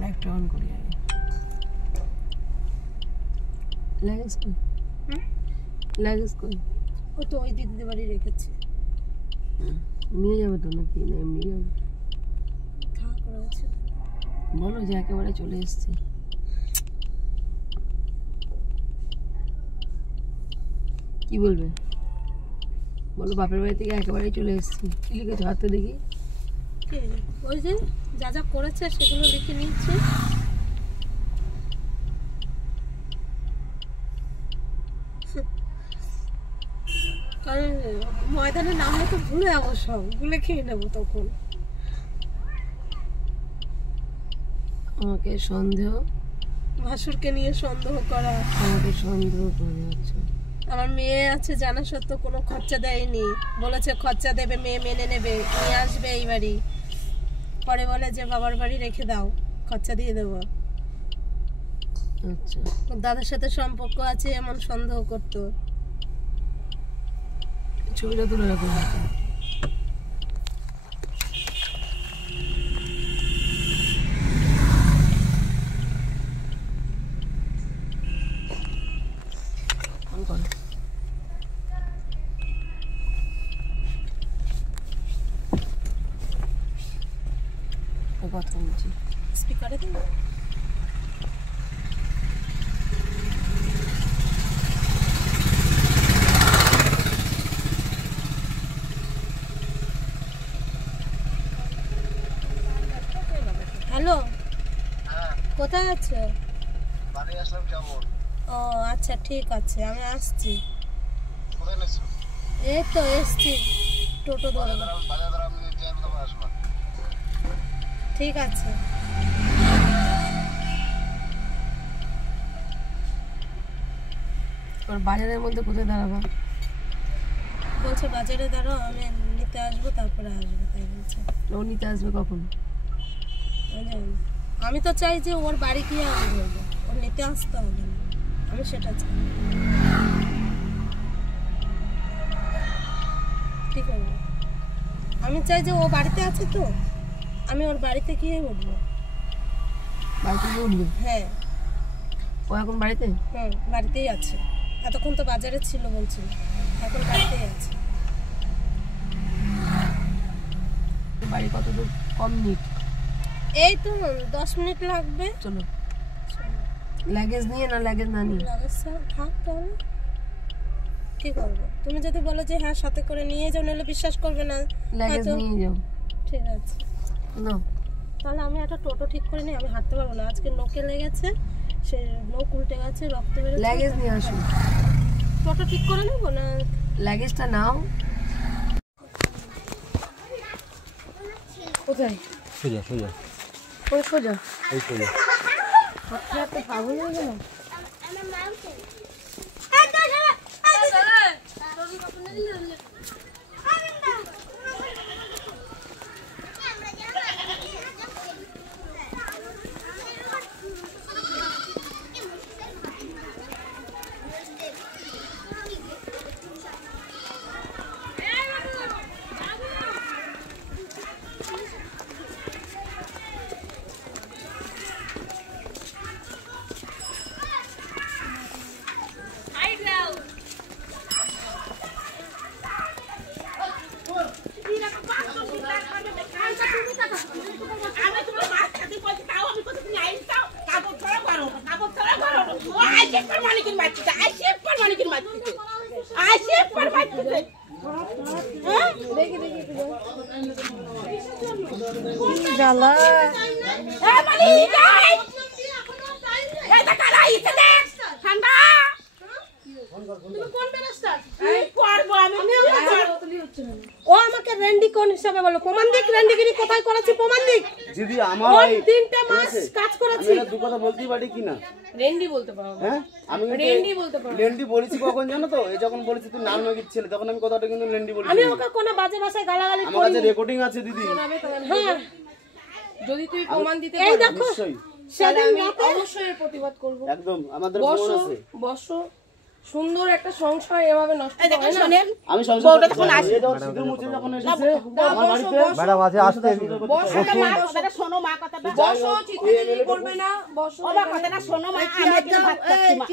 লাইটটা অন করি আগে। লাগেজ কই? লাগেজ কই? ও তো ওই দিদিদের বাড়ি রেখেছে। নিয়ে যাবে তো নাকি না এমনি যাবে? থাক রয়েছে। বলো যে একেবারে চলে এসেছি। কি বলবে? বলো বাপের বাড়ি থেকে একেবারেই চলে এসেছি। কি লিখেছো হাতে দেখি? ওই যে যা যা করেছে সেগুলো লিখে নিচ্ছে। কারণ ময়দানে নামলে তো ভুলে যাবো, সব ভুলে খেয়ে নেবো তখন। আমাকে সন্দেহ, ভাসুরকে নিয়ে সন্দেহ করা। আমাকে সন্দেহ করে যাচ্ছে। আমার মেয়ে আছে জানা সত্ত্বেও কোনো খরচা দেয়নি, বলেছে খরচা দেবে, মেয়ে মেনে নেবে, নিয়ে আসবে এই বাড়ি। পরে বলে যে বাবার বাড়ি রেখে দাও, খরচা দিয়ে দেবো। আচ্ছা, দাদার সাথে সম্পর্ক আছে এমন সন্দেহ করতো। ছবিটা তুলে রাখো। কথা বলছি স্পিকারে দিন। হ্যালো, কোথায় আছো? ও আচ্ছা ঠিক আছে, আমি আসছি। এই তো এসছি, টোটো ধরে। ঠিক আছে। বাজারের মধ্যে কোথায় দাঁড়াবো? বলছে বাজারে দাঁড়াও, আমি নিতে আসবো, তারপরে আসবো, তাই বলছে। ও নিতে আসবে কখন? আমি তো চাই যে ওর বাড়ি গিয়ে আমি বলবো, ওর নিতে আসতে হবে না, আমি সেটা চাই। ঠিক আছে, আমি চাই যে ও বাড়িতে আছে তো, আমি ওর বাড়িতে গিয়ে উঠবো। বাড়িতে গিয়ে উঠবে? হ্যাঁ। ও এখন বাড়িতে? হ্যাঁ বাড়িতেই আছে, এতক্ষণ তো বাজারে ছিল বলছিল, এখন বাড়িতেই আছে। বাড়ি কত দূর? কম মিনিট? এই তো 10 মিনিট লাগবে। চলো। লাগেজ নিয়ে না লাগেজ না নিয়ে? লাগেজ থাক, তাহলে কি করবো? তুমি যদি বলো যে হ্যাঁ সাথে করে নিয়ে যাও, নাহলে বিশ্বাস করবে না। লাগেজ নিয়ে যাও। ঠিক আছে না তাহলে আমি একটা টোটো ঠিক করে নিই, আমি হাঁটতে পারবো না, আজকে নোকে লেগেছে, সে নোক উল্টে গেছে, রক্ত বেরোচ্ছে। লাগেজ নিয়ে আসো। টোটো ঠিক করে নেবো না? লাগেজটা নাও। কোথায়? সোজা সোজা ওই সোজা, এই সোজা। হাতটা তো পাগল হয়ে গেল। জ্বালা ও আমাকে রেন্ডি কোন হিসাবে বলো? প্রমাণ দিক, রেন্ডিগিরি কোথায় করেছি প্রমাণ দিক। দিদি আমার 3টে মাস কাজ করেছি। আমি দু কথা বলতেই পারি কি না? রেন্ডি বলতে পারো? হ্যাঁ আমি রেন্ডি বলতে পারো। লেন্ডি বলেছি কখন জানো তো? এই যখন বলেছি তুই নাম নগির ছেলে, তখন আমি কথাটা কিন্তু লেন্ডি বলেছি। আমি ওকে কোন বাজে ভাষায় গালাগালি আমার কাছে রেকর্ডিং আছে দিদি। হ্যাঁ যদি তুই প্রমাণ দিতে এই পারো দেখো নিশ্চয়ই সেদিন আমি রাতে অবশ্যই প্রতিবাদ করব। একদম আমাদের ফোন বসো আছে। বসো সুন্দর একটা সংসার এভাবে নষ্ট এই দেখুন শোনেন, আমি সংসার বউটা করতে তখন পারবো। আসে। এই যখন সিঁদুর মুছে যখন এসেছে আমার বাড়িতে ম্যাডাম আছে আসতে মা কথাটা শোনো, মা কথাটা বসো, চিৎকার করবে না, বসো। ও মা কথাটা শোনো, মা আমি এখানে ভাত খাচ্ছি মা।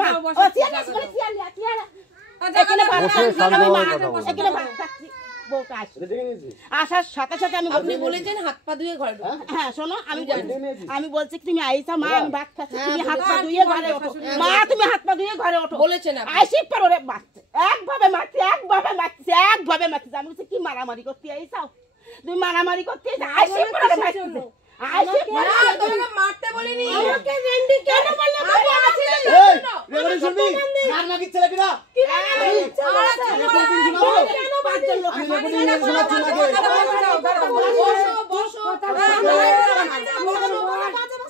মা, ও চেয়ার নিয়ে এসো, চেয়ার নিয়ে, চেয়ার। এখানে ভাত বসে খাচ্ছি, শান্ত আমি হয়ে মা, কথা বলো। এখানে ভাত খাচ্ছি। বউটা আসে, এটা দেখে নিয়েছি আসার সাথে সাথে আমি আপনি বলেছেন হাত পা ধুয়ে ঘরে ঢোকো। হ্যাঁ শোনো, আমি বলছি কি তুমি আইসা মা, আমি ভাত খাচ্ছি, তুমি হাত পা ধুয়ে ঘরে ওঠো মা, তুমি হাত পা ধুয়ে ঘরে ওঠো বলেছেন আপনি। আইসি পর ওরে মারছে, একভাবে মারছে, একভাবে মারছে। আমি বলছি কি মারামারি করতে আইসাও, তুমি মারামারি করতে আইসা, আইসি পর ওরে মারছে, আইসি পর না, তোমাকে মারতে বলিনি। আমাকে রেন্ডি কেন বললে? এই রেকর্ডিং শুনবি নার মাগির ছেলে কিনা রেকর্ডিং শোনাবো কেন বাচ্চা লোক আমি রেকর্ডিং নিয়ে শোনাচ্ছি নাকি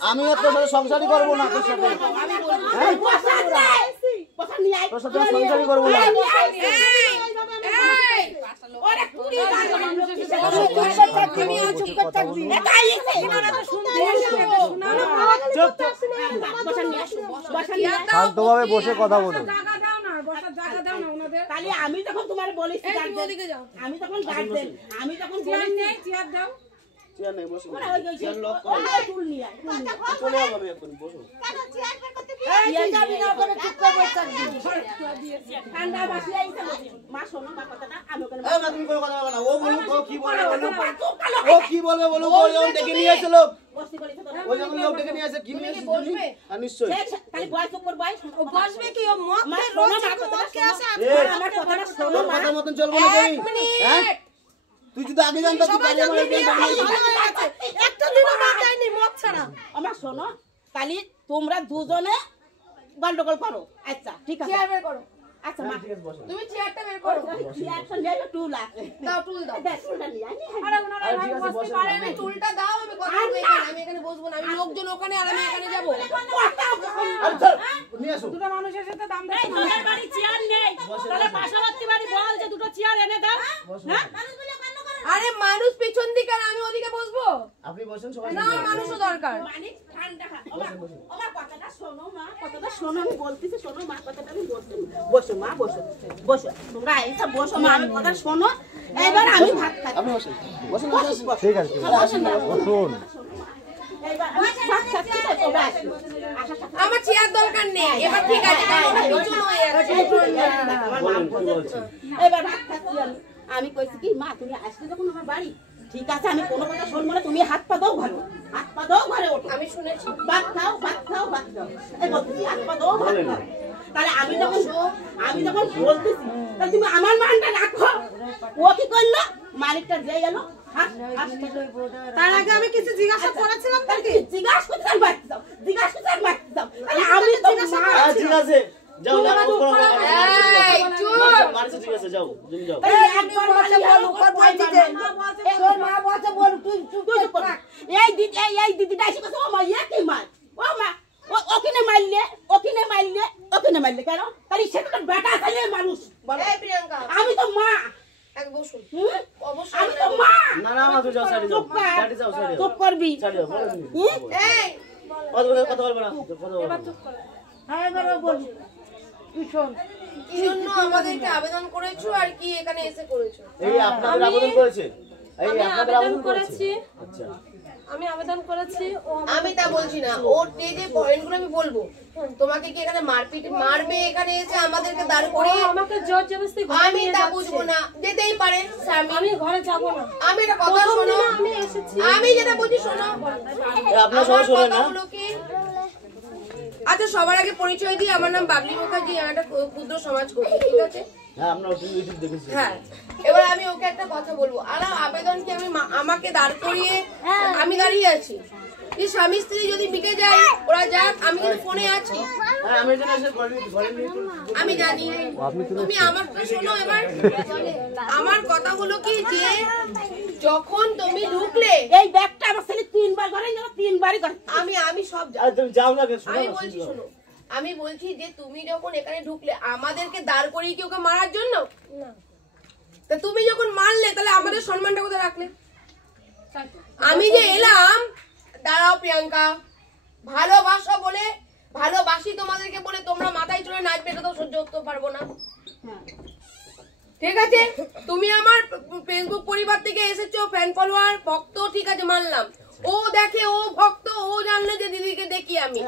আমি আর তোর সাথে সংসারই করবো না তোর সাথে তোর সাথে সংসারই করবো না শান্তভাবে বসে কথা বলুন। তাহলে আমি যখন তোমার বলিস আমি তখন গার্জেন, আমি তখন চেয়ার নেই বসো চেয়ার লক করো চলে যাবো আমি এখন বসো ঠান্ডা বাসি আইছে মা, শোনো মা কথাটা, আমি ওখানে এই মা তুমি কোনো কথা বলো না ও বলুক ও কি বলবে বলুক ও কি বলবে বলুক ও যখন ডেকে নিয়ে আসে লোক বসতে বলেছে তো ও যখন লোক ডেকে নিয়ে আসে কি নিয়ে আসে আর নিশ্চয়ই তাহলে বয়স উপর বয়স ও বসবে কি? ও মদ মা খেয়ে শোনো, রোজ মা এরকম মদ খেয়ে আসে। এই আমার কথাটা শোনো তোর মা। কথা মতন চলবো না তুমি হ্যাঁ তুই যদি আগে জানতা তুই সবাই আগে আমার জানবে বিয়ে ভালো হয়ে গেছে। একটা দিনও মদ দেয়নি, মদ ছাড়া। আমার শোনো, তাহলে তোমরা দুজনে গন্ডগোল করো, আচ্ছা ঠিক আছে, চেয়ার বের করো। আচ্ছা মা ঠিক আছে বসো তুমি চেয়ারটা বের করো। রিঅ্যাকশন দেবে টুল আছে, দাও, টুল দাও। দেখ টুলটা নিয়ে আনি। আরে ওনারা আরে এভাবে ঠিক আছে, বসতে বসেন। পারে না। টুলটা দাও, আমি কথা বলবো এখানে। আমি এখানে বসবো না। আমি লোকজন ওখানে আর আমি এখানে যাবো। আরে চল নিয়ে আসো দুটো মানুষের সাথে দাম দেয়। তোদের বাড়ি চেয়ার নেই, তাহলে পাশাপাশি বাড়ি বল যে দুটো চেয়ার এনে দাও। হ্যাঁ আরে মানুষ পিছন দিকে আর আমি ওদিকে বসবো আপনি বসেন সবাই না, মানুষও দরকার। মানে ঠান্ডা আমার কথাটা শোনো মা, কথাটা শোনো, আমি বলতেছি শোনো মা, কথাটা আমি বলছি। বসো মা, বসো বসো, তোমরা এসে বসো মা, আমি কথা শোনো। এবার আমি ভাত খাচ্ছি, আপনি বসেন বসেন বসেন ঠিক আছে বসুন। এবার আমি ভাত খাচ্ছি তো তোমরা আসো। আসার সাথে আমার চেয়ার দরকার নেই। এবার ঠিক আছে, পিছন হয়ে যাচ্ছে। এবার ভাত খাচ্ছি আমি কইছি কি মা, তুমি আসলে যখন আমার বাড়ি, ঠিক আছে আমি কোনো কথা শুনবো না, তুমি হাত পা দাও ঘরে, হাত পা দাও ঘরে ওঠো, আমি শুনেছি। ভাত খাও ভাত খাও ভাত খাও, এই বলতেছি হাত পা দাও ভাত খাও। তাহলে আমি যখন বলতেছি তাহলে তুমি আমার মানটা রাখো। ও কি করলো, মালিকটা যে গেলো তার আগে আমি কিছু জিজ্ঞাসা করেছিলাম তাকে। জিজ্ঞাসা করতে আর বাড়তে দাও, জিজ্ঞাসা করতে আর বাড়তে দাও, তাহলে আমি তো মা। হ্যাঁ ঠিক আছে যাও যাও এই, চুপ। বাড়িতে ঠিক আছে যাও তুমি যাও এই দিদিটা এসে বলছে, ও মা ইয়ে কি মার, ও মা ওখানে মারলে কেন, তাহলে সেটা তো বেটা ছেলে মানুষ বলো। এই প্রিয়াঙ্কা, আমি তো মা, এক বসুন। হুম? অবশ্যই আমি তো মা। না না মা তুই যাও সাইডে যাও চুপ কর। সাইডে যাও সাইডে যাও চুপ করবি। সাইডে যাও বলো তুমি হুম? এই, কথা বলবে না কথা বলবে না কি জন্য আমাদেরকে আবেদন করেছো আর কি এখানে এসে করেছো? এই আপনাদের আবেদন করেছে এই আমি আপনাদের আবেদন আবেদন করেছি আচ্ছা আমি আবেদন করেছি ও আমি তা বলছি না, ওর যে পয়েন্টগুলো আমি বলবো। তোমাকে কি এখানে মারপিট মারবে এখানে এসে আমাদেরকে দাঁড় ও করিয়ে? আমাকে জোর জবরদস্তি ঘরে আমি নিয়ে তা যাচ্ছে। বুঝবো না, যেতেই পারে স্বামী। আমি ঘরে যাব না। আমি একটা কথা প্রথম শোনো, দিনে আমি এসেছি। আমি যেটা বলছি শোনো। আপনারা সবাই আমার শোনেন না কথা হলো কি, আচ্ছা সবার আগে পরিচয় দিই, আমার নাম বাবলি মুখার্জি, আমি একটা ক্ষুদ্র সমাজ কর্মী, ঠিক আছে? হ্যাঁ আমরা ইউটিউব দেখেছি হ্যাঁ, এবার আমি ওকে একটা কথা বলবো। আর আবেদন কি আমি আমাকে দাঁড় করিয়ে আমি দাঁড়িয়ে আছি, যে স্বামী স্ত্রী যদি মিটে যায় ওরা যাক, আমি কিন্তু ফোনে আছি, হ্যাঁ আমি এখানে এসে ঘরে নিয়ে আমি জানি। তুমি আমার কথা শোনো। এবার আমার কথা হলো কি, যে যখন তুমি ঢুকলে এই ব্যাগটা আমার ছেলে 3 বার ঘরে গেল, 3 বারই ঘরে। আমি সব আরে তুমি যাও না কেন আমি বলছি শোনো, আমি বলছি যে তুমি যখন এখানে ঢুকলে আমাদেরকে দাঁড় করিয়ে কি ওকে মারার জন্য? তা তুমি যখন মারলে তাহলে আমাদের সম্মানটা কোথায় রাখলে? আমি যে এলাম, দাঁড়াও প্রিয়াঙ্কা, ভালোবাসা বলে ভালোবাসি তোমাদেরকে বলে তোমরা মাথায় চড়ে নাচবে, এটা তো সহ্য করতে পারবো না। ঠিক আছে, তুমি আমার ফেসবুক পরিবার থেকে এসেছো, ফ্যান ফলোয়ার ভক্ত, ঠিক আছে মানলাম। ও দেখে, ও ভক্ত, ও জানলে যে দিদিকে দেখি আমি।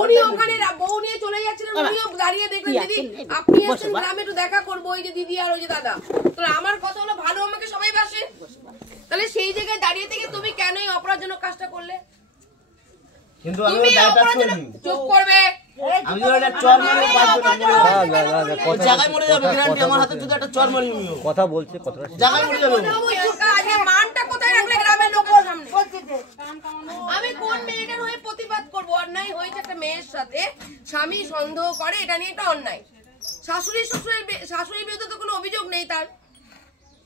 উনি ওখানে বউ নিয়ে চলে যাচ্ছিলেন, উনিও দাঁড়িয়ে দেখলেন দিদি আপনি এসেছেন গ্রামে, একটু দেখা করবো, ওই যে দিদি আর ওই যে দাদা। তো আমার কথা হলো ভালো আমাকে সবাই বাসে, তাহলে সেই জায়গায় দাঁড়িয়ে থেকে তুমি কেন এই অপরাধজনক কাজটা করলে? কিন্তু আমি তুমি বাইপাস অপরাধজনক, করিনি। চুপ করবে। আমি যদি একটা চর মারি বাঁচবো না, না, না, না, না, ওই জায়গায় মরে যাবে গ্যারান্টি। আমার হাতে যদি একটা চর মারি আমিও কথা বলছে, কথাটা জায়গায় মরে যাবে। আজকে মানটা কোথায় রাখলে গ্রামের লোকের সামনে? আমি কোন মেয়েটার হয়ে প্রতিবাদ করবো? অন্যায় হয়েছে একটা মেয়ের সাথে, স্বামী সন্দেহ করে, এটা নিয়ে একটা অন্যায়। শাশুড়ির বিরুদ্ধে তো কোনো অভিযোগ নেই তার,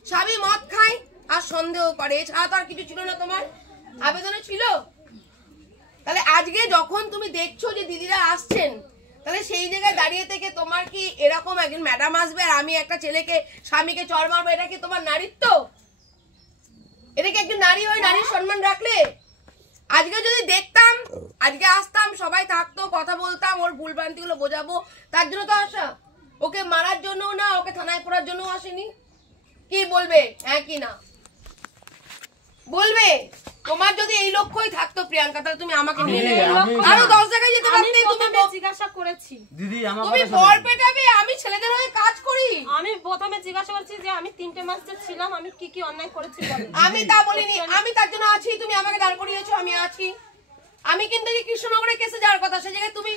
স্বামী মদ খায় আর সন্দেহ করে, এছাড়া তো আর কিছু ছিল না। তোমার আবেদনে ছিল। তাহলে আজকে যখন তুমি দেখছো যে দিদিরা আসছেন, তাহলে সেই জায়গায় দাঁড়িয়ে থেকে তোমার কি এরকম একজন ম্যাডাম আসবে আর আমি একটা ছেলেকে স্বামীকে চড় মারবো, এটা কি তোমার নারীত্ব? এটা কি একজন নারী হয়ে নারীর সম্মান রাখলে? আজকে যদি দেখতাম, আজকে আসতাম, সবাই থাকতো, কথা বলতাম, ওর ভুল ভ্রান্তি গুলো বোঝাবো, তার জন্য তো আসা। ওকে মারার জন্য না, ওকে থানায় পড়ার জন্য আসেনি। কি বলবে হ্যাঁ কি না বলবে? তোমার যদি এই লক্ষ্যই থাকতো প্রিয়াঙ্কা, তাহলে তুমি আমাকে নিয়ে আরো 10 জায়গায় যেতে পারতে। তুমি জিজ্ঞাসা করেছি দিদি আমার তুমি বর পেটাবে, আমি ছেলেদের হয়ে কাজ করি। আমি প্রথমে জিজ্ঞাসা করছি যে আমি 3টে মাস যে ছিলাম আমি কি কি অন্যায় করেছি বলেন। আমি তা বলিনি, আমি তার জন্য আছি, তুমি আমাকে দাঁড় করিয়েছো, আমি আছি। আমি কিন্তু এই কৃষ্ণনগরে কেসে যাওয়ার কথা, সে জায়গায় তুমি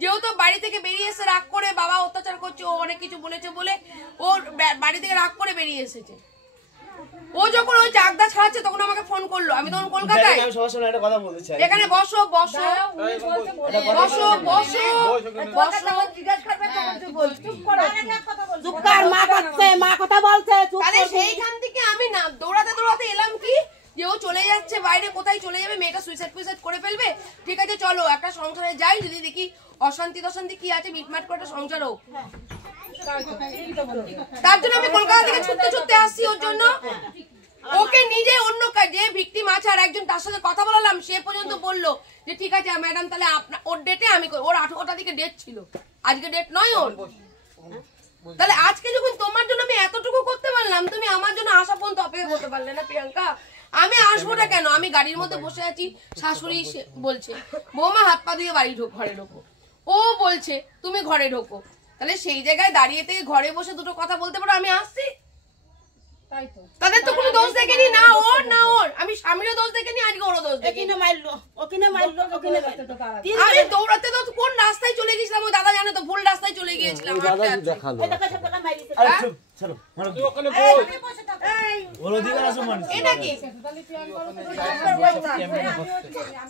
যেহেতু বাড়ি থেকে বেরিয়ে এসে রাগ করে, বাবা অত্যাচার করছে, ও অনেক কিছু বলেছে বলে ওর বাড়ি থেকে রাগ করে বেরিয়ে এসেছে। ও যখন ওই চাকদা ছাড়াচ্ছে তখন আমাকে ফোন করলো, আমি তখন কলকাতায়। আমি সবার সামনে একটা কথা বলতে চাই। এখানে বসো বসো বসো বসো তাহলে সেইখান থেকে আমি না দৌড়াতে দৌড়াতে এলাম কি যে ও চলে যাচ্ছে বাইরে, কোথায় চলে যাবে, মেয়েটা সুইসাইড করে ফেলবে। ঠিক আছে চলো একটা সংসারে যাই, যদি দেখি অশান্তি টশান্তি কি আছে মিটমাট করে একটা সংসার হোক। তার জন্য আমি কলকাতা থেকে ছুটতে ছুটতে আসছি ওর জন্য। ওকে নিজে অন্য কাজে ভিকটিম আছে আর একজন, তার সাথে কথা বলালাম, সে পর্যন্ত বললো যে ঠিক আছে ম্যাডাম তাহলে আপনার ওর ডেটে আমি, ওর 18টা দিকে ডেট ছিল, আজকে ডেট নয় ওর। তাহলে আজকে যখন তোমার জন্য আমি এতটুকু করতে পারলাম, তুমি আমার জন্য আসা পর্যন্ত অপেক্ষা করতে পারলে না প্রিয়াঙ্কা? আমি আসবো না কেন? আমি গাড়ির মধ্যে বসে আছি, শাশুড়ি বলছে বৌমা হাত পা ধুয়ে বাড়ি ঘরে ঢোকো, ও বলছে তুমি ঘরে ঢোকো। তাহলে সেই জায়গায় দাঁড়িয়ে থেকে ঘরে বসে দুটো কথা বলতে পারো আমি আসছি। তাদের তো কোনো দোষ দেখেনি, না ওর না ওর। আমি স্বামীরও দোষ দেখেনি, আজকে ওরও দোষ দেখেনি। আমি দৌড়াতে তো কোন রাস্তায় চলে গেছিলাম ওই দাদা জানে তো, ভুল রাস্তায় চলে গিয়েছিলাম। দেখালো। এটা কি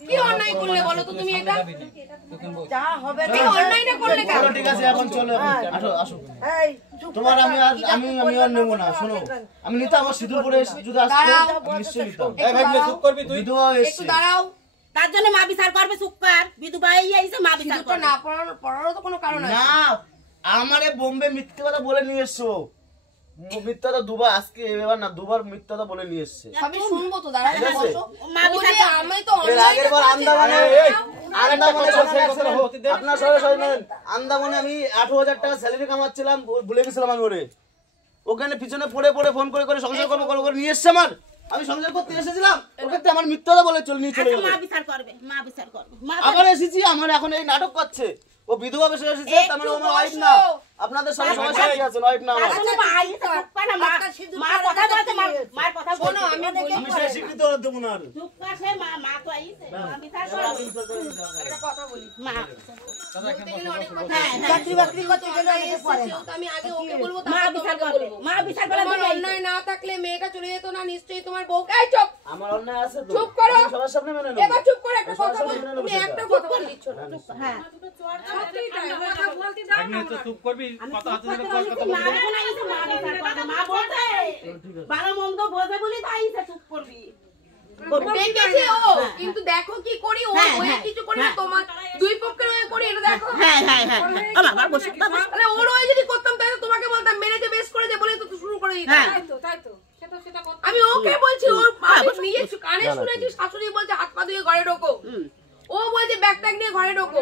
কি অন্যায় করলে বলো তো তুমি? এটা কি অন্যায়টা করলে কেন? ঠিক আছে এখন চলো, আসো। তোমার আমি আর নেবো না। শোনো, আমি নিতাম, আমার সিঁদুর পরে যদি আসতো আমি নিশ্চয়ই নিতাম। বিধবা একটু এসছে, দাঁড়াও। তার জন্য মা বিচার করবে, সুকার বিধবা এসে মা বিচার সিঁদুরটা না পড়ারও তো কোনো কারণ আছে না আমারে বোম্বে মিথ্যে কথা বলে নিয়ে এসছো। মিথ্যা তো দুবার, আজকে এবার না দুবার মিথ্যা কথা বলে নিয়ে এসছে। সবই শুনবো তো, দাঁড়াও ঠিক আছে? বসো। বলে আমি তো এর আগের বার আন্দামানে আপনার সবাই আন্দামানে আমি 18,000 টাকা স্যালারি কামাচ্ছিলাম, ভুলে গেছিলাম আমি ওরে। ওখানে পিছনে পড়ে ফোন করে সংসার করবো করে নিয়ে এসছে আমার। আমি সংসার করতে এসেছিলাম, ওকে আমার মিথ্যা কথা বলে নিয়ে চলে গেল। মা বিচার করবে, মা বিচার করবে। আবার এসেছি, আমার এখন এই নাটক করছে। ও বিধবা বেশি এসেছে, তার মানে ও আমার ওয়াইফ না। আপনাদের সবাই সাথে আছেন, ওয়াইফ না আমার। মা কথা বলতে, মার কথা শোনো, আমি বলি আমি সেই স্বীকৃতি দেবো না আর। মা তো আইছে, মা বিচার করবে। একটা কথা বলি, মা বলতে গেলে অনেক কথা হ্যাঁ, আছে। চাকরি বাকরি করতে গেলে অনেকে পড়ে না। তো আমি আগে ওকে বলবো, মা তারপর বিচার তোমাকে করবে, বলবো। মা বিচার করবে। তোমার অন্যায় না থাকলে মেয়েটা চলে যেত না, নিশ্চয়ই তোমার বউকে। এই চুপ, আমার অন্যায় আছে তো, চুপ করো। আমি সবার সামনে মেনে নেব। এবার চুপ করে একটা কথা বল, তুমি একটা কথা বলে দিচ্ছ না। হ্যাঁ মা বলতে ভালো মন্দ বোঝে বলি তাই চুপ করবি। দেখেছে ও, কিন্তু দেখো কি করি, ও হয়ে কিছু করি না, তোমার দুই পক্ষের হয়ে করি, এটা দেখো। হ্যাঁ বাবা বসে বাবা। মানে ওর হয়ে যদি করতাম তাহলে তোমাকে বলতাম মেরেছে বেশ করেছে বলে তো শুরু করে দিতাম। আমি ওকে বলছি, ওর আমি নিজে কানে শুনেছি শাশুড়ি বলছে হাত পা ধুয়ে ঘরে ঢোকো। ও ও বলছে ব্যাগ ট্যাগ নিয়ে ঘরে ঢোকো।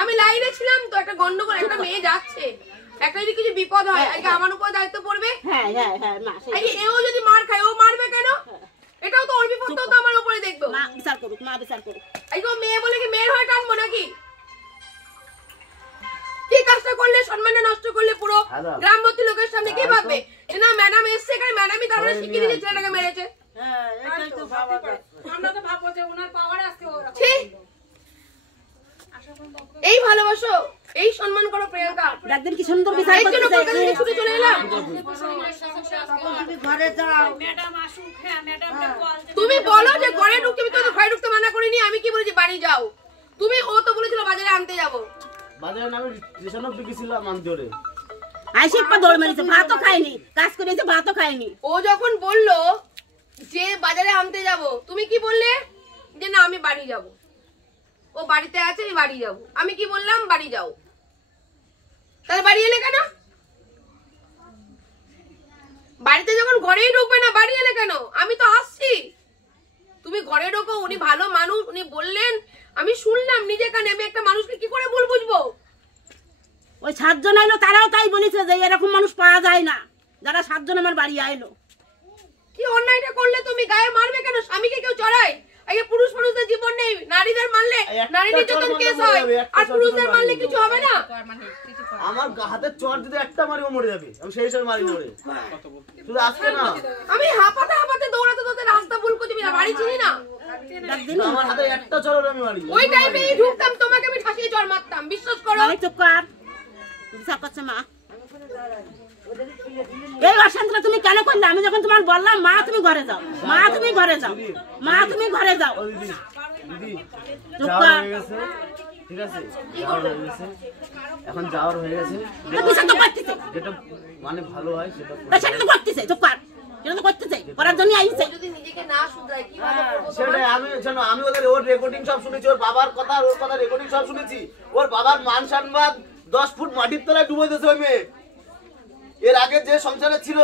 আমি লাইনে ছিলাম তো, একটা গন্ডগোল, একটা মেয়ে যাচ্ছে, একটা যদি কিছু বিপদ হয় আজকে আমার উপর দায়িত্ব পড়বে। হ্যাঁ হ্যাঁ হ্যাঁ মা এও যদি মার খায়, ও মারবে কেন? এটাও তো ওর বিপদটাও তো আমার উপরে দেখবে। মা বিচার করুক, মা বিচার করুক। মেয়ে বলে কি মেয়ের হয়ে টানবো নাকি? কি কাজটা করলে, সম্মানটা নষ্ট করলে পুরো গ্রামবর্তী লোকের সামনে কি ভাববে? না ম্যাডাম এসছে, এখানে ম্যাডামই তারপরে শিখিয়ে দিয়েছে ছেলেটাকে মেরেছে। এই ভালোবাসো, এই সম্মান করো প্রিয়াঙ্কা। একদিন কি সুন্দর বিচার এই জন্য কলকাতা থেকে ছুটে চলে এলাম। তুমি বলো যে ঘরে ঢুকতে, আমি তো ঘরে ঢুকতে মানা করিনি। আমি কি বলেছি বাড়ি যাও? তুমি ও তো বলেছিল বাজারে আনতে যাবো। বাজারে আমি রেশন অফ গেছিলাম আনতে। আইসিপা দৌড় মেরেছে, ভাতও খায়নি, কাজ করেছে ভাতও খায়নি। ও যখন বললো যে বাজারে আনতে যাব, তুমি কি বললে? যে না আমি বাড়ি যাব। ও বাড়িতে আছে, আমি বাড়ি যাব। আমি কি বললাম? বাড়ি যাও। তাহলে বাড়ি এলে কেন? বাড়িতে যখন ঘরেই ঢুকবে না, বাড়ি এলে কেন? আমি তো আসছি, তুমি ঘরে ঢোকো। উনি ভালো মানুষ, উনি বললেন, আমি শুনলাম নিজে কানে। আমি একটা মানুষকে কি করে ভুল বুঝবো? ওই 7 জন আইলো, তারাও তাই বলেছে যে এরকম মানুষ পাওয়া যায় না, যারা 7 জন আমার বাড়ি আইলো। কি অন্যায়টা করলে তুমি? গায়ে মারবে কেন? স্বামীকে কেউ চড়ায়? আগে পুরুষ মানুষদের জীবন নেই, নারীদের মারলে নারী নির্যাতন কেস হয়, আর পুরুষদের মারলে কিছু হবে না। আমার হাতের চর যদি একটা মারি ও মরে যাবে, আমি সেই হিসাবে মারি মরে। শুধু আজকে না, আমি হাঁপাতে হাঁপাতে দৌড়াতে দৌড়াতে রাস্তা ভুল করছি, বাড়ি চিনি না। আমার হাতে একটা চর আমি মারি। ওই টাইমে ঢুকতাম, তোমাকে আমি ঠাসিয়ে চর মারতাম, বিশ্বাস করো। চুপ কর, বিচার করছে মা। এই অশান্তিটা তুমি কেন করলে? আমি যখন তোমার বললাম মা তুমি ঘরে যাও, মা তুমি ঘরে যাও, মা তুমি ঘরে যাও। দিদি যাওয়ার হয়ে গেছে, ঠিক আছে, যাওয়ার হয়ে গেছে, এখন যাওয়ার হয়ে গেছে। যেটা মানে ভালো হয় সেটা সেটা তো করতেছে। চুপ কর, সেটা তো করতেছে, করার জন্য আইছে। যদি নিজেকে না শুধরায় কিভাবে করবো? সেটাই আমি ওর রেকর্ডিং সব শুনেছি, ওর বাবার কথা, ওর কথা রেকর্ডিং সব শুনেছি। ওর বাবার মান সম্মান 10 ফুট মাটির তলায় ডুবে দিয়েছে ওই মেয়ে। এর আগে যে সংসারে ছিল,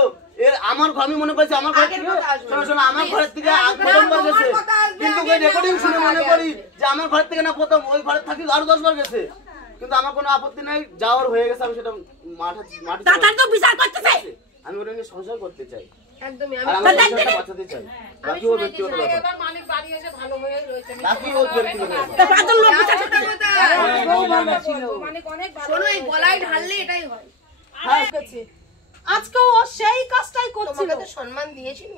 এর আমার আমি মনে করছি আমার ঘর থেকে, শোনো আমার ঘরের থেকে প্রথমবার গেছে, কিন্তু ওই রেকর্ডিং শুনে মনে করি যে আমার ঘর থেকে না প্রথম, ওই ঘরে থাকি আরো 10 বার গেছে। কিন্তু আমার কোনো আপত্তি নাই, যাওয়ার হয়ে গেছে। আমি সেটা মাটি তার তো বিচার করতেছে। আমি ওর সঙ্গে সংসার করতে চাই, একদমই। আর আমার সংসারটা বাঁচাতে চাই। বাকি ওর ব্যক্তিগত ব্যাপার, বাকি ওর ব্যক্তিগত ব্যাপার। শোনো, এই গলায় ঢাললে এটাই হয়। আজকেও ও সেই কাজটাই করছিল। তোমাকে তো সম্মান দিয়েছিল,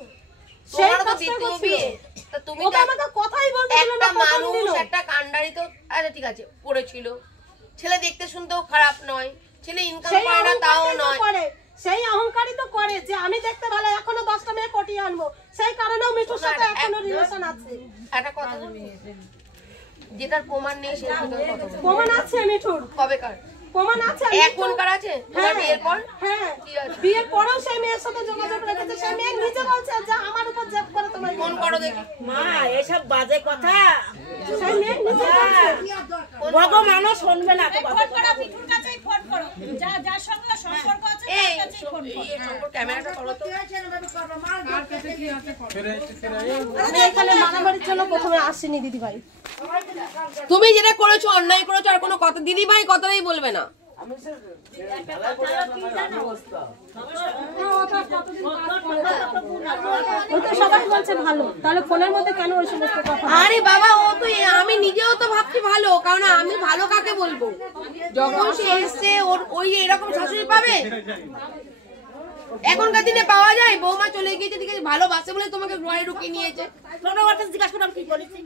সেই তোমারও তো কাজটাই দ্বিতীয় করছিল। বিয়ে। তা তুমি ও তো তো আমাকে কথাই বলতে দিল না, একটা প্রথম মানুষ, দিনও। একটা কাণ্ডারি তো আচ্ছা ঠিক আছে পড়েছিল। ছেলে দেখতে শুনতেও খারাপ নয়, ছেলে ইনকাম সেই করে না তাও অহংকারই তো নয়। করে, সেই অহংকারই তো করে যে আমি দেখতে ভালো, এখনো 10টা মেয়ে পটিয়ে আনবো। সেই কারণেও মিঠুর সাথে এখনো রিলেশন আছে। একটা কথা বলবো, যেটার প্রমাণ নেই সে কথা বলবো। প্রমাণ আছে মিঠুর, কবেকার প্রমাণ আছে। এখনকার আছে? তোমার বিয়ের পর? হ্যাঁ, কি আছে? বিয়ের পরেও সেই মেয়ের সাথে যোগাযোগ রেখেছে। সেই মেয়ে নিজে বলছে যে আমার উপর জেদ করে তোমার ফোন করো দেখি। মা এসব বাজে কথা সেই মেয়ে নিজে বলছে। ভগবানও শুনবে না। এই ক্যামেরাটা করো তো। আমি এখানে মারামারির জন্য প্রথমে আসিনি দিদি ভাই। তুমি যেটা করেছো অন্যায় করেছো, আর কোনো কথা দিদি ভাই কথাই বলবে না। সবাই বলছে ভালো, তাহলে ফোনের মধ্যে কেন ওই সমস্ত কথা? আরে বাবা, ও তো আমি নিজেও তো ভাবছি ভালো, কারণ আমি ভালো কাকে বলবো? যখন সে এসছে ওর ওই এরকম শাশুড়ি পাবে? এখনকার দিনে পাওয়া যায়? বৌমা চলে গিয়েছে, ঠিক আছে, ভালোবাসে বলে তোমাকে ঘরে ঢুকিয়ে নিয়েছে। কোনো কথা জিজ্ঞাসা করে আমি কি বলেছি?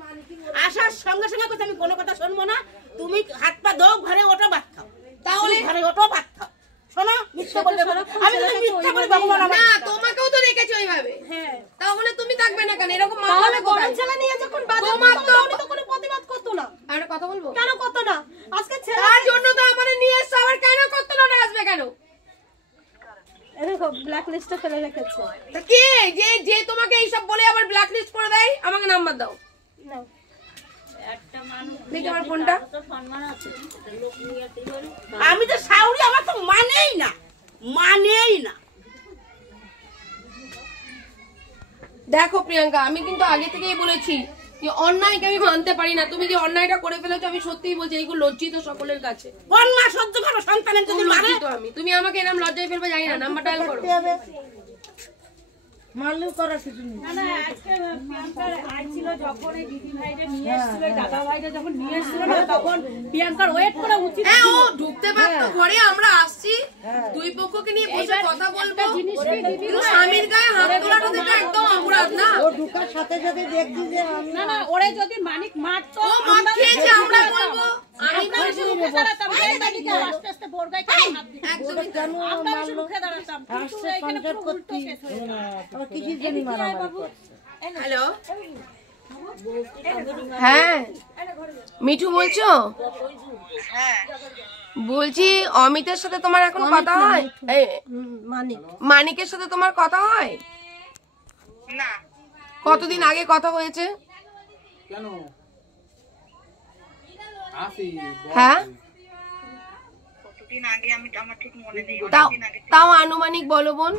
আসার সঙ্গে সঙ্গে কথা আমি কোনো কথা শুনবো না। তুমি হাত পা দাও, ঘরে ওঠো, ভাত খাও। তাহলে ঘরে ওঠো, ভাত খাও। শোনো, মিথ্যা বলবে না। আমি তো মিথ্যা বলে ভগবান আমার না, তোমাকেও তো রেখেছে ওইভাবে। হ্যাঁ, তাহলে তুমি থাকবে না কেন? এরকম মা তাহলে হবে কোথায়? গরম ছেলে নিয়ে যখন বাজার তোমার করতো, তো- উনি তো কোনো প্রতিবাদ করতো না। আর একটা কথা বলবো, কেন করতো না? আজকে ছেলে তার জন্য তো আমাদের নিয়ে এসছে, আবার কেন করতো না? আসবে কেন? দেখো ব্ল্যাক লিস্টে ফেলে রেখেছে। তা কে যে যে তোমাকে এইসব বলে আবার ব্ল্যাক লিস্ট করে দেয়? আমাকে নাম্বার দাও, নাও। দেখি আমার ফোনটা। আমি তো শাউরি, আমার তো মানেই না, মানেই না। দেখো প্রিয়াঙ্কা, আমি কিন্তু আগে থেকেই বলেছি অন্যায়কে আমি মানতে পারি না। তুমি যে অন্যায়টা করে ফেলেছো আমি সত্যিই বলছি এইগুলো লজ্জিত সকলের কাছে। কোন মা সহ্য করো সন্তানের যদি মারে? লজ্জিত আমি। তুমি আমাকে এরকম লজ্জায় ফেলবে জানি না। নাম্বার ডায়াল করো। মারলেও করার কিছু নেই। না আজকে প্রিয়াঙ্কার আইছিল যখন এই দিদি ভাইরে নিয়ে এসেছিল, দাদা ভাইরে যখন নিয়ে এসেছিল না তখন প্রিয়াঙ্কার ওয়েট করা উচিত। হ্যাঁ ও ঢুকতে পারতো ঘরে, আমরা আসছি দুই পক্ষকে নিয়ে বসে কথা বলবো। কিন্তু স্বামীর গায়ে হাত তোলাটা তো একদম অপরাধ না। ও ঢুকার সাথে সাথে দেখছি যে না ওরে যদি মানিক মারতো ও মদ খেয়েছে আমরা বলবো। আমি আমরা এসে রুখে দাঁড়াতাম, এই বাড়িতে আস্তে আস্তে বোরগায় হাত দিত। একদমই তাই। আমরা এসে রুখে দাঁড়াতাম, কিন্তু এখানে পুরো উল্টো কেস হয়ে গেল। কিছু জানি মারা হ্যালো, হ্যাঁ মিঠু বলছো? বলছি অমিতের সাথে তোমার এখন কথা হয়? মানিকের সাথে তোমার কথা হয়? না। কতদিন আগে কথা হয়েছে? কেন হ্যাঁ কতদিন আগে আমি আমার ঠিক মনে নেই। তাও আনুমানিক বলো বোন।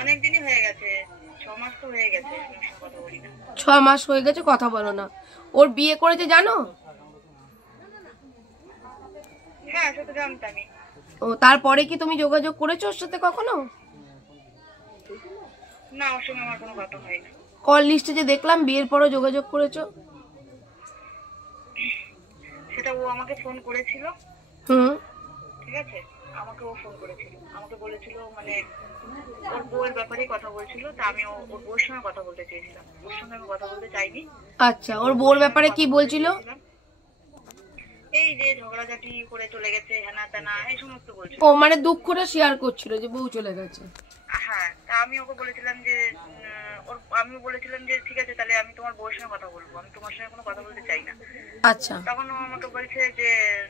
অনেকদিনই হয়ে গেছে, 6 মাস তো হয়ে গেছে কথা বলি না। 6 মাস হয়ে গেছে কথা বলো না। ওর বিয়ে করেছে জানো? হ্যাঁ সেটা জানতামই। ও তারপরে কি তুমি যোগাযোগ করেছো ওর সাথে কখনো? না ওর সঙ্গে আমার কোনো কথা হয়নি। কল লিস্টে যে দেখলাম বিয়ের পরও যোগাযোগ করেছো। সেটা ও আমাকে ফোন করেছিল। ঠিক আছে, আমাকে ও ফোন করেছিল, আমাকে বলেছিল মানে ওর বউয়ের ব্যাপারে কথা বলছিল। তা আমি ওর বউয়ের সঙ্গে কথা বলতে চেয়েছিলাম, ওর সঙ্গে আমি কথা বলতে চাইনি। আচ্ছা, ওর বউর ব্যাপারে কি বলছিল? এই যে ঝগড়াঝাটি করে চলে গেছে, হেনা তেনা এই সমস্ত বলছিল। ও মানে দুঃখটা শেয়ার করছিল যে বউ চলে গেছে। হ্যাঁ, তা আমি ওকে বলেছিলাম যে আমি বলেছিলাম যে ঠিক আছে তাহলে আমি তোমার বউয়ের সঙ্গে কথা বলবো, আমি তোমার সঙ্গে কোনো কথা বলতে চাই না। আচ্ছা, তখন ও আমাকে বলছে যে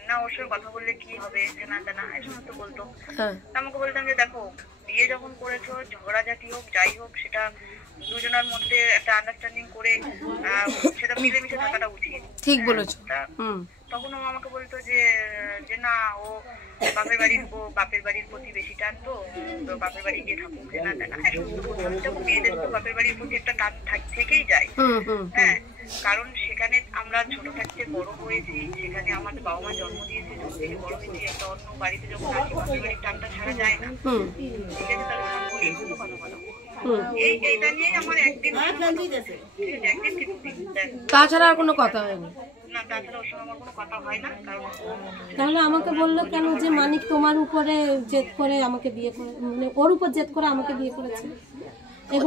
না ওর সঙ্গে কথা বললে কি হবে, হেনা তেনা এই সমস্ত বলতো। হ্যাঁ, আমাকে বলতাম যে দেখো বিয়ে যখন করেছো ঝগড়াঝাটি হোক যাই হোক সেটা দুজনের মধ্যে একটা আন্ডারস্ট্যান্ডিং করে সেটা মিলেমিশে থাকাটা উচিত। ঠিক বলেছো। তখন ও আমাকে বলতো যে না ও বাপের বাড়ির প্রতি বেশি টানতো, তো বাপের বাড়ি গিয়ে থাকুক না না মেয়েদের তো বাপের বাড়ির প্রতি একটা টান থেকেই যায়। হ্যাঁ, কারণ সেখানে আমরা ছোট থাকতে বড় হয়েছি, সেখানে আমাদের বাবা মা জন্ম দিয়েছে, ছোট থেকে বড় হয়েছি, একটা অন্য বাড়িতে যখন আসি বাপের বাড়ির টানটা ছাড়া যায় না। ঠিক আছে, তাহলে কথা বলো। এইটা নিয়ে আমার একদিন তাছাড়া আর কোনো কথা হয়নি। না, তাছাড়া ওর সঙ্গে আমার কোনো কথা হয় না। কারণ তাহলে আমাকে বললো কেন যে মানিক তোমার উপরে জেদ করে আমাকে বিয়ে করে, মানে ওর উপর জেদ করে আমাকে বিয়ে করেছে?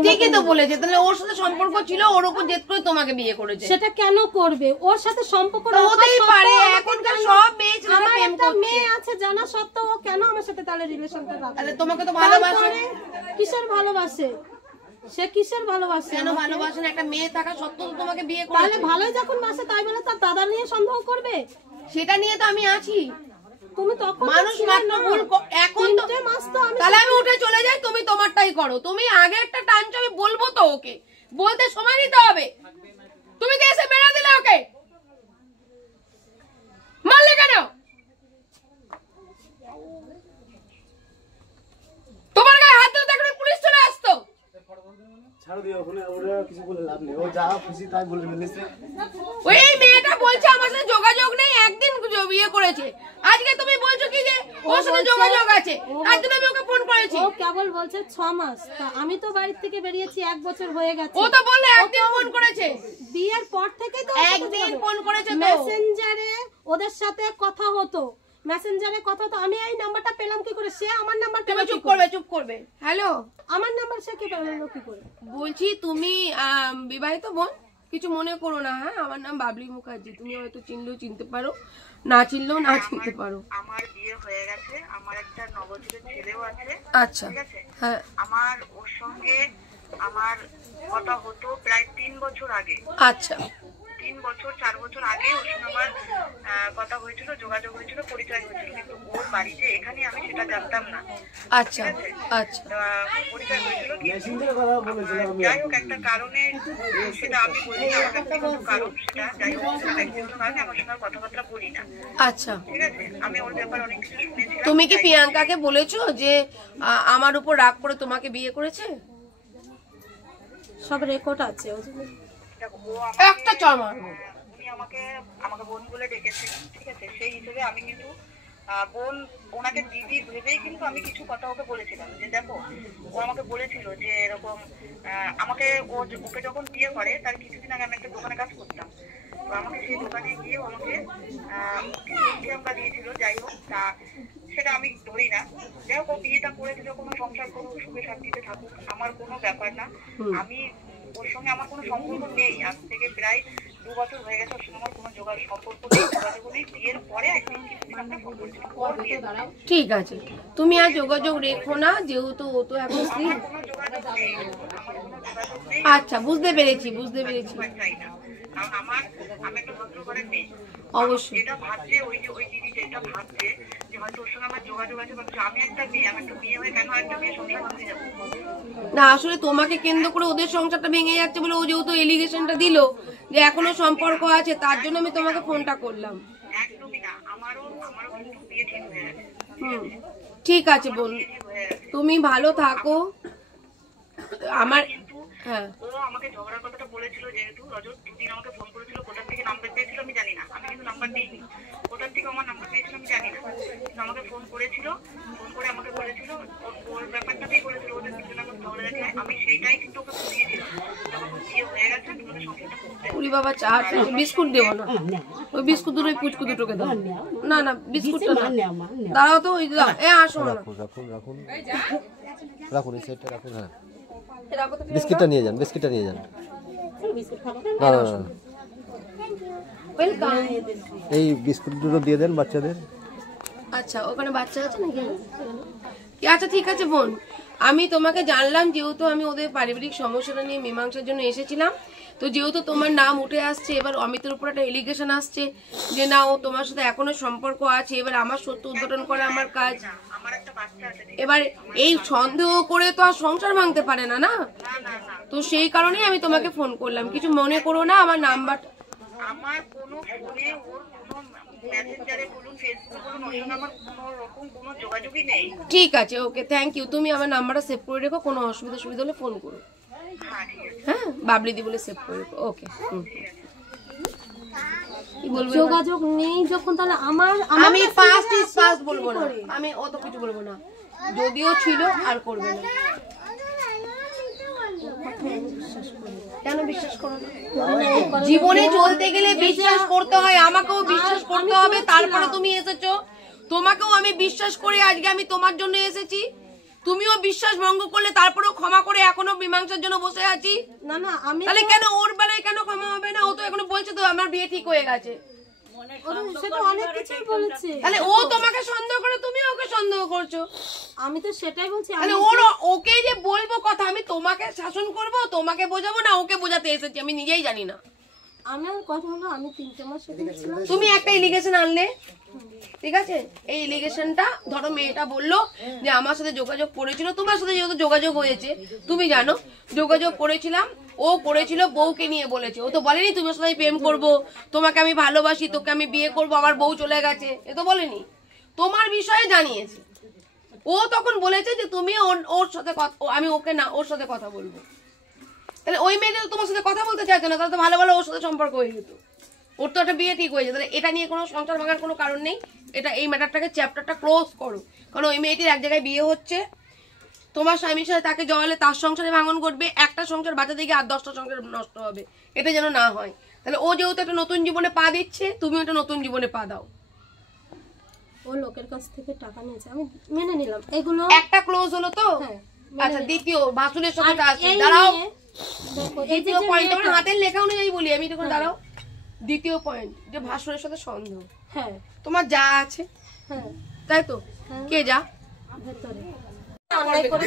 ঠিকই তো বলেছে, তাহলে ওর সাথে সম্পর্ক ছিল, ওর উপর জেদ করে তোমাকে বিয়ে করেছে। সেটা কেন করবে? ওর সাথে সম্পর্ক হতেই পারে, এখনকার সব মেয়ে ছেলেরা আমার প্রেম একটা করছে। মেয়ে আছে জানা সত্ত্বেও ও কেন আমার সাথে তাহলে রিলেশনটা রাখবে? তাহলে তোমাকে তো ভালোবাসে। কিসের ভালোবাসে? সে কিসের ভালোবাসে? কেন ভালোবাসে না? একটা মেয়ে থাকা সত্ত্বেও তো তোমাকে বিয়ে তাহলে করেছে। ভালোই যখন বাসে তাই বলে তার দাদা নিয়ে সন্দেহ করবে? সেটা নিয়ে তো আমি আছি। তুমি তখন মানুষ মাত্র ভুল এখন তো। 3 মাস তো আমি তাহলে আমি উঠে চলে যাই, তুমি তোমারটাই করো। তুমি আগে একটা টানছো, আমি বলবো তো, ওকে বলতে সময় নিতে হবে। তুমি তো এসে মেরে দিলে ওকে, মারলে কেন? তোমার গায়ে হাত দিলে দেখো পুলিশ চলে আসতো। ছাড়ো দিও, ওখানে ওরা কিছু বলে লাভ নেই, ও যা খুশি তাই বলে ফেলেছে। ওই মেয়েটা বলছে আমার সাথে যোগাযোগ নেই, একদিন বিয়ে করেছে। আজকে তুমি বলছো কি যে ওর সাথে যোগাযোগ আছে, তার জন্য আমি ওকে ফোন করেছি। ও কেবল বলছে 6 মাস। তা আমি তো বাড়ি থেকে বেরিয়েছি 1 বছর হয়ে গেছে। ও তো বললে একদিন ফোন করেছে, বিয়ের পর থেকে তো একদিন ফোন করেছে তো। মেসেঞ্জারে ওদের সাথে কথা হতো, মেসেঞ্জারে কথা তো। আমি এই নাম্বারটা পেলাম কি করে? সে আমার নাম্বার তুমি চুপ করবে, চুপ করবে। হ্যালো, আমার নাম্বার সে কি পেলো কি করে? বলছি তুমি বিবাহিত বোন? কিছু মনে করো না। হ্যাঁ, আমার নাম বাবলি মুখার্জি। তুমি হয়তো চিনলেও চিনতে পারো, না চিনলেও না চিনতে পারো। আমার বিয়ে হয়ে গেছে, আমার একটা 9 বছরের ছেলেও আছে। আচ্ছা, ঠিক আছে, হ্যাঁ। আমার ওর সঙ্গে আমার কথা হতো প্রায় 3 বছর আগে। আচ্ছা, 3 বছর 4 বছর আগে ওর সঙ্গে আমার কথা হয়েছিল, যোগাযোগ হয়েছিল, পরিচয় হয়েছিল, কিন্তু ওর বাড়িতে এখানে আমি সেটা জানতাম না। আচ্ছা, আচ্ছা, পরিচয় হয়েছিল, মেশিনের কথা বলেছিলাম আমি। যাই হোক একটা কারণে, সেটা আমি বলি না, আমার ব্যক্তিগত কারণ সেটা, যাই হোক সেটা ব্যক্তিগত কারণে আমার সঙ্গে কথাবার্তা বলি না। আচ্ছা। ঠিক আছে, আমি ওর ব্যাপারে অনেক কিছু শুনেছি। তুমি কি প্রিয়াঙ্কাকে বলেছো যে আমার উপর রাগ করে তোমাকে বিয়ে করেছে? সব রেকর্ড আছে দেখো ও একটা চড় মারবো। উনি আমাকে বোন বলে ডেকেছে, ঠিক আছে? সেই হিসেবে আমি কিন্তু বোন ওনাকে দিদি ভেবেই কিন্তু আমি কিছু কথা ওকে বলেছিলাম যে দেখো ও আমাকে বলেছিল যে এরকম আমাকে ওকে যখন বিয়ে করে তার কিছুদিন আগে আমি একটা দোকানে কাজ করতাম, তো আমাকে সেই দোকানে গিয়ে আমাকে আমরা দিয়েছিল। যাই হোক, তা সেটা আমি ধরি না। যাই হোক, ও বিয়েটা করেছিল, কোনো সংসার করুক, সুখে শান্তিতে থাকুক, আমার কোনো ব্যাপার না। আমি ওর সঙ্গে আমার কোনো সম্পর্ক নেই, আজ থেকে প্রায় 2 বছর হয়ে গেছে। ওর সঙ্গে আমার কোনো সম্পর্ক নেই। যোগাযোগ নেই। বিয়ের পরে একদিন কিছুদিন আমরা ফোন করেছিলাম। ওর বিয়ে ঠিক আছে, তুমি আর যোগাযোগ রেখো না, যেহেতু ও তো এখন স্ত্রী। কোনো যোগাযোগ নেই, আমার কোনো যোগাযোগ নেই। আচ্ছা, বুঝতে পেরেছি। চাই না, কারণ আমি একটা ভদ্র ঘরের মেয়ে। অবশ্যই যেটা ভাবছে ওই দিদি যেটা ভাবছে যে হয়তো ওর সঙ্গে আমার যোগাযোগ আছে, ভাবছে আমি একটা মেয়ে হয়ে কেন একটা মেয়ে সংসার ভাঙতে যাবো? না, আসলে তোমাকে কেন্দ্র করে ওদের সংসারটা ভেঙে যাচ্ছে বলে ও যেহেতু এলিগেশনটা দিল যে এখনো সম্পর্ক আছে, তার জন্য আমি তোমাকে ফোনটা করলাম। একদমই না, আমারও কিন্তু বিয়ে ঠিক হয়ে গেছে। ঠিক আছে বোন, তুমি ভালো থাকো। আমার হ্যাঁ, ও আমাকে ঝগড়ার কথাটা বলেছিল, যেহেতু রজত দুদিন আমাকে ফোন করেছিল, কোথার থেকে নাম্বার পেয়েছিল আমি জানি না, আমি কিন্তু নাম্বার দিইনি। কোথার থেকে আমার নাম্বার পেয়েছিল আমি জানি না, কিন্তু আমাকে ফোন করেছিল, ফোন করে আমাকে বলেছিল ওর ব্যাপারটাতেই বলেছিল ওদের দুজন আমার ঝগড়া দেখে। আমি সেইটাই কিন্তু ওকে বুঝিয়েছিলাম, যখন বিয়ে হয়ে গেছে তোমাদের সংসারটা করতে। পুরি বাবা চা বিস্কুট দেবো না, ওই বিস্কুট দুটো পুচকু দুটোকে দাও। না না, বিস্কুটটা দাঁড়াও তো, ওই দাও। আসো না, রাখুন, এই সাইডটা রাখুন। হ্যাঁ, বিস্কিটটা নিয়ে যান, বিস্কিটটা নিয়ে যান। না না না, ওয়েলকাম। এই বিস্কুট দুটো দিয়ে দেন বাচ্চাদের। আচ্ছা, ওখানে বাচ্চা আছে নাকি? আচ্ছা ঠিক আছে বোন, আমি তোমাকে জানলাম যেহেতু আমি ওদের পারিবারিক সমস্যাটা নিয়ে মীমাংসার জন্য এসেছিলাম। তো যেহেতু তোমার নাম উঠে আসছে, এবার অমিতের উপর একটা এলিগেশন আসছে যে না ও তোমার সাথে এখনো সম্পর্ক আছে, এবার আমার সত্য উদ্ঘাটন করা আমার কাজ। আমার একটা বাচ্চা আছে। এবার এই সন্দেহ করে তো আর সংসার ভাঙতে পারে না, না? তো সেই কারণেই আমি তোমাকে ফোন করলাম, কিছু মনে করো না। আমার নাম্বার, আমার কোনো ফোনে ওর কোনো মেসেঞ্জারে বলুন, ফেসবুকে বলুন, ওর সঙ্গে আমার কোনো রকম কোনো যোগাযোগই নেই। ঠিক আছে, ওকে, থ্যাংক ইউ। তুমি আমার নাম্বারটা সেভ করে রেখো, কোনো অসুবিধা হলে ফোন করো। হ্যাঁ, বাবলিদি বলে সেভ করে রেখো। ওকে, কি বলবো? যোগাযোগ নেই যখন, তাহলে আমি পাস্ট বলবো না, আমি অত কিছু বলবো না। যদিও ছিল আর করবে না। কেন বিশ্বাস করো না? জীবনে চলতে গেলে বিশ্বাস করতে হয়, আমাকেও বিশ্বাস করতে হবে, তারপরে তুমি এসেছো। তোমাকেও আমি বিশ্বাস করে আজকে আমি তোমার জন্য এসেছি, তুমিও বিশ্বাস ভঙ্গ করলে তারপরেও ক্ষমা করে এখনো মীমাংসার জন্য বসে আছি। না না, আমি তাহলে কেন ওর বেলায় কেন ক্ষমা হবে না? ও তো এখনো বলছে তো আমার বিয়ে ঠিক হয়ে গেছে। সেটা অনেক কিছুই বলেছে। তাহলে ও তোমাকে সন্দেহ করে, তুমি ওকে সন্দেহ করছো। আমি তো সেটাই বলছি। তাহলে ওকে যে বলবো কথা, আমি তোমাকে শাসন করব, তোমাকে বোঝাবো না, ওকে বোঝাতে এসেছি, আমি নিজেই জানি না। আমার কথা হলো, আমি 3 মাস ছিলাম। তুমি একটা এলিগেশন আনলে, ঠিক আছে? এই এলিগেশনটা ধরো মেয়েটা বললো যে আমার সাথে যোগাযোগ করেছিল, তোমার সাথে যেহেতু যোগাযোগ হয়েছে তুমি জানো, যোগাযোগ করেছিলাম, ও করেছিল বউকে নিয়ে বলেছে। ও তো বলেনি তোমার সাথে প্রেম করব, তোমাকে আমি ভালোবাসি, তোকে আমি বিয়ে করব, আমার বউ চলে গেছে, এ তো বলেনি। তোমার বিষয়ে জানিয়েছে। ও তখন বলেছে যে তুমি ওর সাথে আমি ওকে না ওর সাথে কথা বলবো। তাহলে ওই মেয়েটা তো তোমার সাথে কথা বলতে চাইছে না, তাহলে তো ভালো ভালো ওর সাথে সম্পর্ক হয়ে যেত। ওর তো একটা বিয়ে ঠিক হয়েছে, তাহলে এটা নিয়ে কোনো সংসার ভাঙার কোনো কারণ নেই। এটা এই ম্যাটারটাকে চ্যাপ্টারটা ক্লোজ করো, কারণ ওই মেয়েটির এক জায়গায় বিয়ে হচ্ছে, তোমার স্বামীর সাথে তাকে জড়ালে তার সংসারে ভাঙন ঘটবে, একটা সংসার বাঁচাতে গিয়ে আর 10টা সংসার নষ্ট হবে, এটা যেন না হয়। তাহলে ও যেহেতু একটা নতুন জীবনে পা দিচ্ছে, তুমি একটা নতুন জীবনে পা দাও। ও লোকের কাছ থেকে টাকা নিয়েছে, আমি মেনে নিলাম। এগুলো একটা ক্লোজ হলো তো। হ্যাঁ, আচ্ছা, দ্বিতীয় ভাসুরের সাথে দাঁড়াও। দ্বিতীয় পয়েন্ট তোমার হাতের লেখা অনুযায়ী বলি আমি, তখন দাঁড়াও। দ্বিতীয় পয়েন্ট যে ভাসুরের সাথে সন্দেহ। হ্যাঁ, তোমার যা আছে, হ্যাঁ, তাই তো? কে যা ভেতরে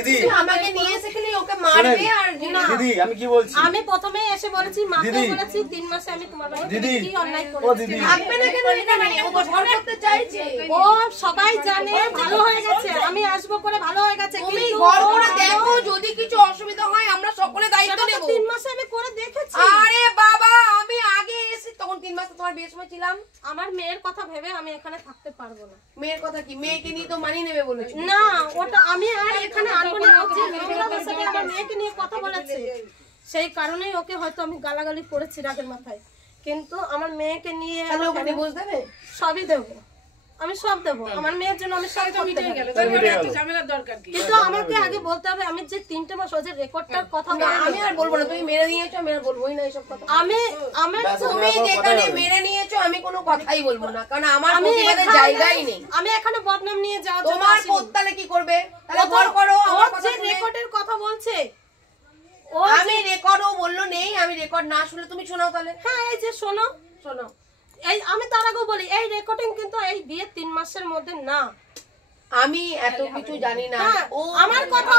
দিদি আমাকে নিয়ে এসে খেলে ওকে মারবে আর দিদি আমি কি বলছি, আমি প্রথমে এসে বলেছি, মাকে দিদি। বলেছি 3 মাসে আমি তোমার বাড়িতে দিদি কি অন্যায় ও করেছি। দিদি থাকবে না কেন? এটা মানে ও তো ঘর করতে চাইছে। ও সবাই জানে ভালো হয়ে গেছে, আমি আসবো করে ভালো হয়ে গেছে। তুমি কিন্তু ঘর করে দেখো, যদি কিছু অসুবিধা হয় আমরা সকলে দায়িত্ব নেব। 3 মাসে আমি করে দেখেছি। আরে বাবা, আমি আগে এসে তখন 3 মাস তোমার বিয়ের সময় ছিলাম। আমার মেয়ের কথা ভেবে আমি এখানে থাকতে পারবো না। মেয়ের কথা কি? মেয়েকে নিয়ে তো মানিয়ে নেবে বলেছো। না, ওটা আমি আর এখানে আনবো না। যে নোংরা ভাষায় আমার মেয়েকে নিয়ে কথা বলেছে, সেই কারণেই ওকে হয়তো আমি গালাগালি করেছি রাগের মাথায়। কিন্তু আমার মেয়েকে নিয়ে বুঝতে দেবে, সবই দেবো, আমি সব দেবো, আমার মেয়ের জন্য আমি সব করতে পারি। কিন্তু আমাকে আগে বলতে হবে আমি যে 3টে মাস ওই যে রেকর্ডটার কথা আমি আর বলবো না, তুমি মেরে নিয়েছো, আমি আর বলবোই না এইসব কথা। আমি তুমি যেখানে মেরে নিয়েছো আমি কোনো কথাই বলবো না, কারণ আমার প্রতিবাদের জায়গাই নেই। আমি এখানে বদনাম নিয়ে যাওয়া তোমার পোত্তালে কি করবে, তাহলে ঘর করো। আমার কথা রেকর্ডের কথা বলছে, আমি রেকর্ডও বললো নেই, আমি রেকর্ড না শুনলে তুমি শোনাও তাহলে। হ্যাঁ এই যে শোনো শোনো, এই আমি তার আগেও বলি এই রেকর্ডিং কিন্তু এই বিয়ের 3 মাসের মধ্যে না। আমি এত কিছু জানি না। ও আমার কথা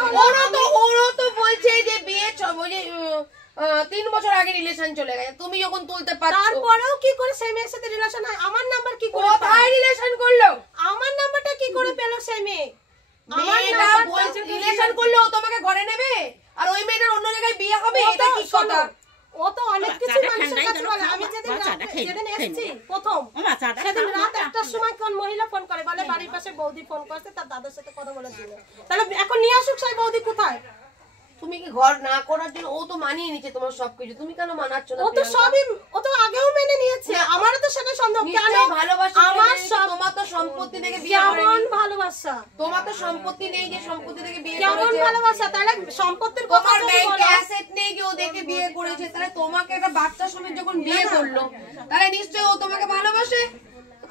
ওরও তো বলছে যে বিয়ে 3 বছর আগে রিলেশন চলে গেছে, তুমি যখন তুলতে পারছো। তারপরেও কি করে সেই মেয়ের সাথে রিলেশন হয়? আমার নাম্বার কি করে কোথায় রিলেশন করলো? আমার নাম্বারটা কি করে পেল সেই মেয়ে? মেয়েটা বলছে রিলেশন করলে ও তোমাকে ঘরে নেবে আর ওই মেয়েটার অন্য জায়গায় বিয়ে হবে, এটা কি কথা? ও তো অনেক কিছু মানুষের কাছে বলে। আমি যেদিন এসেছি প্রথম সেদিন রাত 1টার সময় কোন মহিলা ফোন করে, বলে বাড়ির পাশে বৌদি ফোন করেছে, তার দাদার সাথে কথা বলেছিল। তাহলে এখন নিয়ে আসুক সেই বৌদি কোথায়? তুমি কি ঘর না করার জন্য? ও তো মানিয়ে নিচ্ছে তোমার সবকিছু, তুমি কেন মানাচ্ছ না? ও তো সবই, ও তো আগেও মেনে নিয়েছে। আমারও তো সেটা সন্দেহ। কেন ভালোবাসা? আমার তোমার তো সম্পত্তি দেখে বিয়ে করেনি। কেমন ভালোবাসা? তোমার তো সম্পত্তি নেই যে সম্পত্তি দেখে বিয়ে কেমন করেছে। ভালোবাসা? তাহলে সম্পত্তির কথা তোমার ব্যাংকে অ্যাসেট নেই যে ও দেখে বিয়ে করেছে, তাহলে তোমাকে একটা বাচ্চা সমেত যখন বিয়ে করলো তাহলে নিশ্চয়ই ও তোমাকে ভালোবাসে।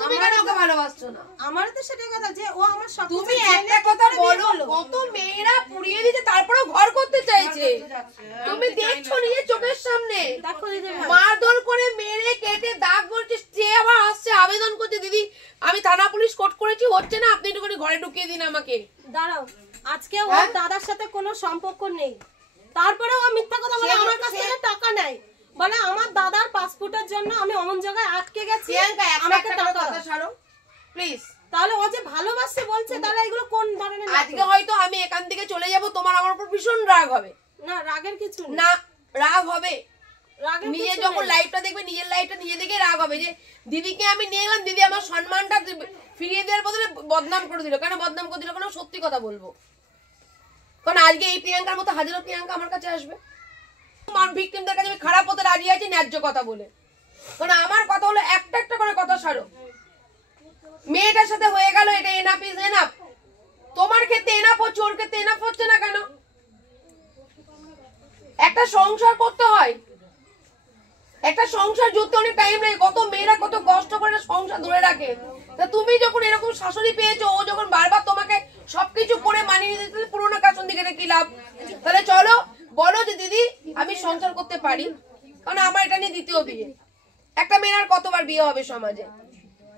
তুমি কেন ওকে ভালোবাসছো না? আমারও তো সেটাই কথা যে ও আমার সব। তুমি একটা কথা বলো, কত মেয়েরা পুড়িয়ে দিতে তারপরেও ঘর করতে চাইছে, তুমি দেখছো নিজের চোখের সামনে। দেখো দিদি মারধর করে মেরে কেটে দাগ করছে, সে আবার আসছে আবেদন করছে দিদি আমি থানা পুলিশ কোর্ট করেছি, হচ্ছে না, আপনি একটুখানি ঘরে ঢুকিয়ে দিন আমাকে। দাঁড়াও, আজকে ওর দাদার সাথে কোনো সম্পর্ক নেই, তারপরেও ও মিথ্যা কথা বলে আমার কাছ থেকে টাকা নেয়, বলে আমার দাদার পাসপোর্টের জন্য আমি অমন জায়গায় আটকে গেছি, আমাকে টাকা ছাড়ো প্লিজ। তাহলে ও যে ভালোবাসে বলছে, তাহলে এগুলো কোন ধরনের? আজকে হয়তো আমি এখান থেকে চলে যাব, তোমার আমার উপর ভীষণ রাগ হবে। না রাগের কিছু না, রাগ হবে। রাগের নিজে যখন লাইফটা দেখবে, নিজের লাইফটা নিজে দেখে রাগ হবে যে দিদিকে আমি নিয়ে গেলাম, দিদি আমার সম্মানটা ফিরিয়ে দেওয়ার বদলে বদনাম করে দিল। কেন বদনাম করে দিল? কেন সত্যি কথা বলবো, কারণ আজকে এই প্রিয়াঙ্কার মতো হাজারো প্রিয়াঙ্কা আমার কাছে আসবে। ভিকটিমদের কাছে আমি খারাপ হতে রাজি আছি ন্যায্য কথা বলে, কারণ আমার কথা হলো একটা একটা করে কথা সারো। মেয়েটার সাথে হয়ে গেল, এটা এনাফ ইজ এনাফ। তোমার ক্ষেত্রে এনাফ হচ্ছে, ওর ক্ষেত্রে এনাফ হচ্ছে না কেন? একটা সংসার করতে হয়, একটা সংসার জুড়তে অনেক টাইম লাগে। কত মেয়েরা কত কষ্ট করে সংসার ধরে রাখে। তা তুমি যখন এরকম শাশুড়ি পেয়েছো, ও যখন বারবার তোমাকে সবকিছু করে মানিয়ে নিতে, তাহলে পুরোনো কাশন দিকে কি লাভ? তাহলে চলো বলো যে দিদি আমি সংসার করতে পারি, কারণ আমার এটা নিয়ে দ্বিতীয় বিয়ে। একটা মেয়ের আর কতবার বিয়ে হবে সমাজে,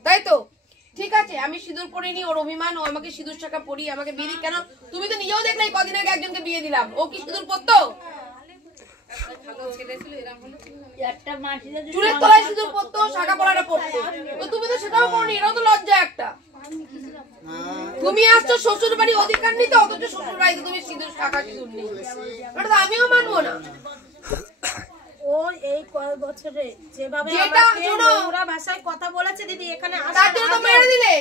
তাই তো? ঠিক আছে, আমি সিঁদুর পরিনি, ওর অভিমান, ও আমাকে সিঁদুর শাখা পরি, আমাকে বিয়ে দিক কেন? তুমি তো নিজেও দেখলে কদিন আগে একজনকে বিয়ে দিলাম, ও কি সিঁদুর পরতো? চুলের তলায় সিঁদুর পরতো, শাখা পরাটা পরতো, তো তুমি তো সেটাও করনি। এটাও তো লজ্জা একটা। তুমি আসছো শ্বশুর বাড়ি অধিকার নিতে, অথচ শ্বশুর বাড়িতে তুমি সিঁদুর শাখা সিঁদুর নেই, এটা তো আমিও মানবো না। ও এই কয়েক বছরে যেভাবে ওরা ভাষায় কথা বলেছে দিদি, এখানে তার জন্য তো মেরে দিলে।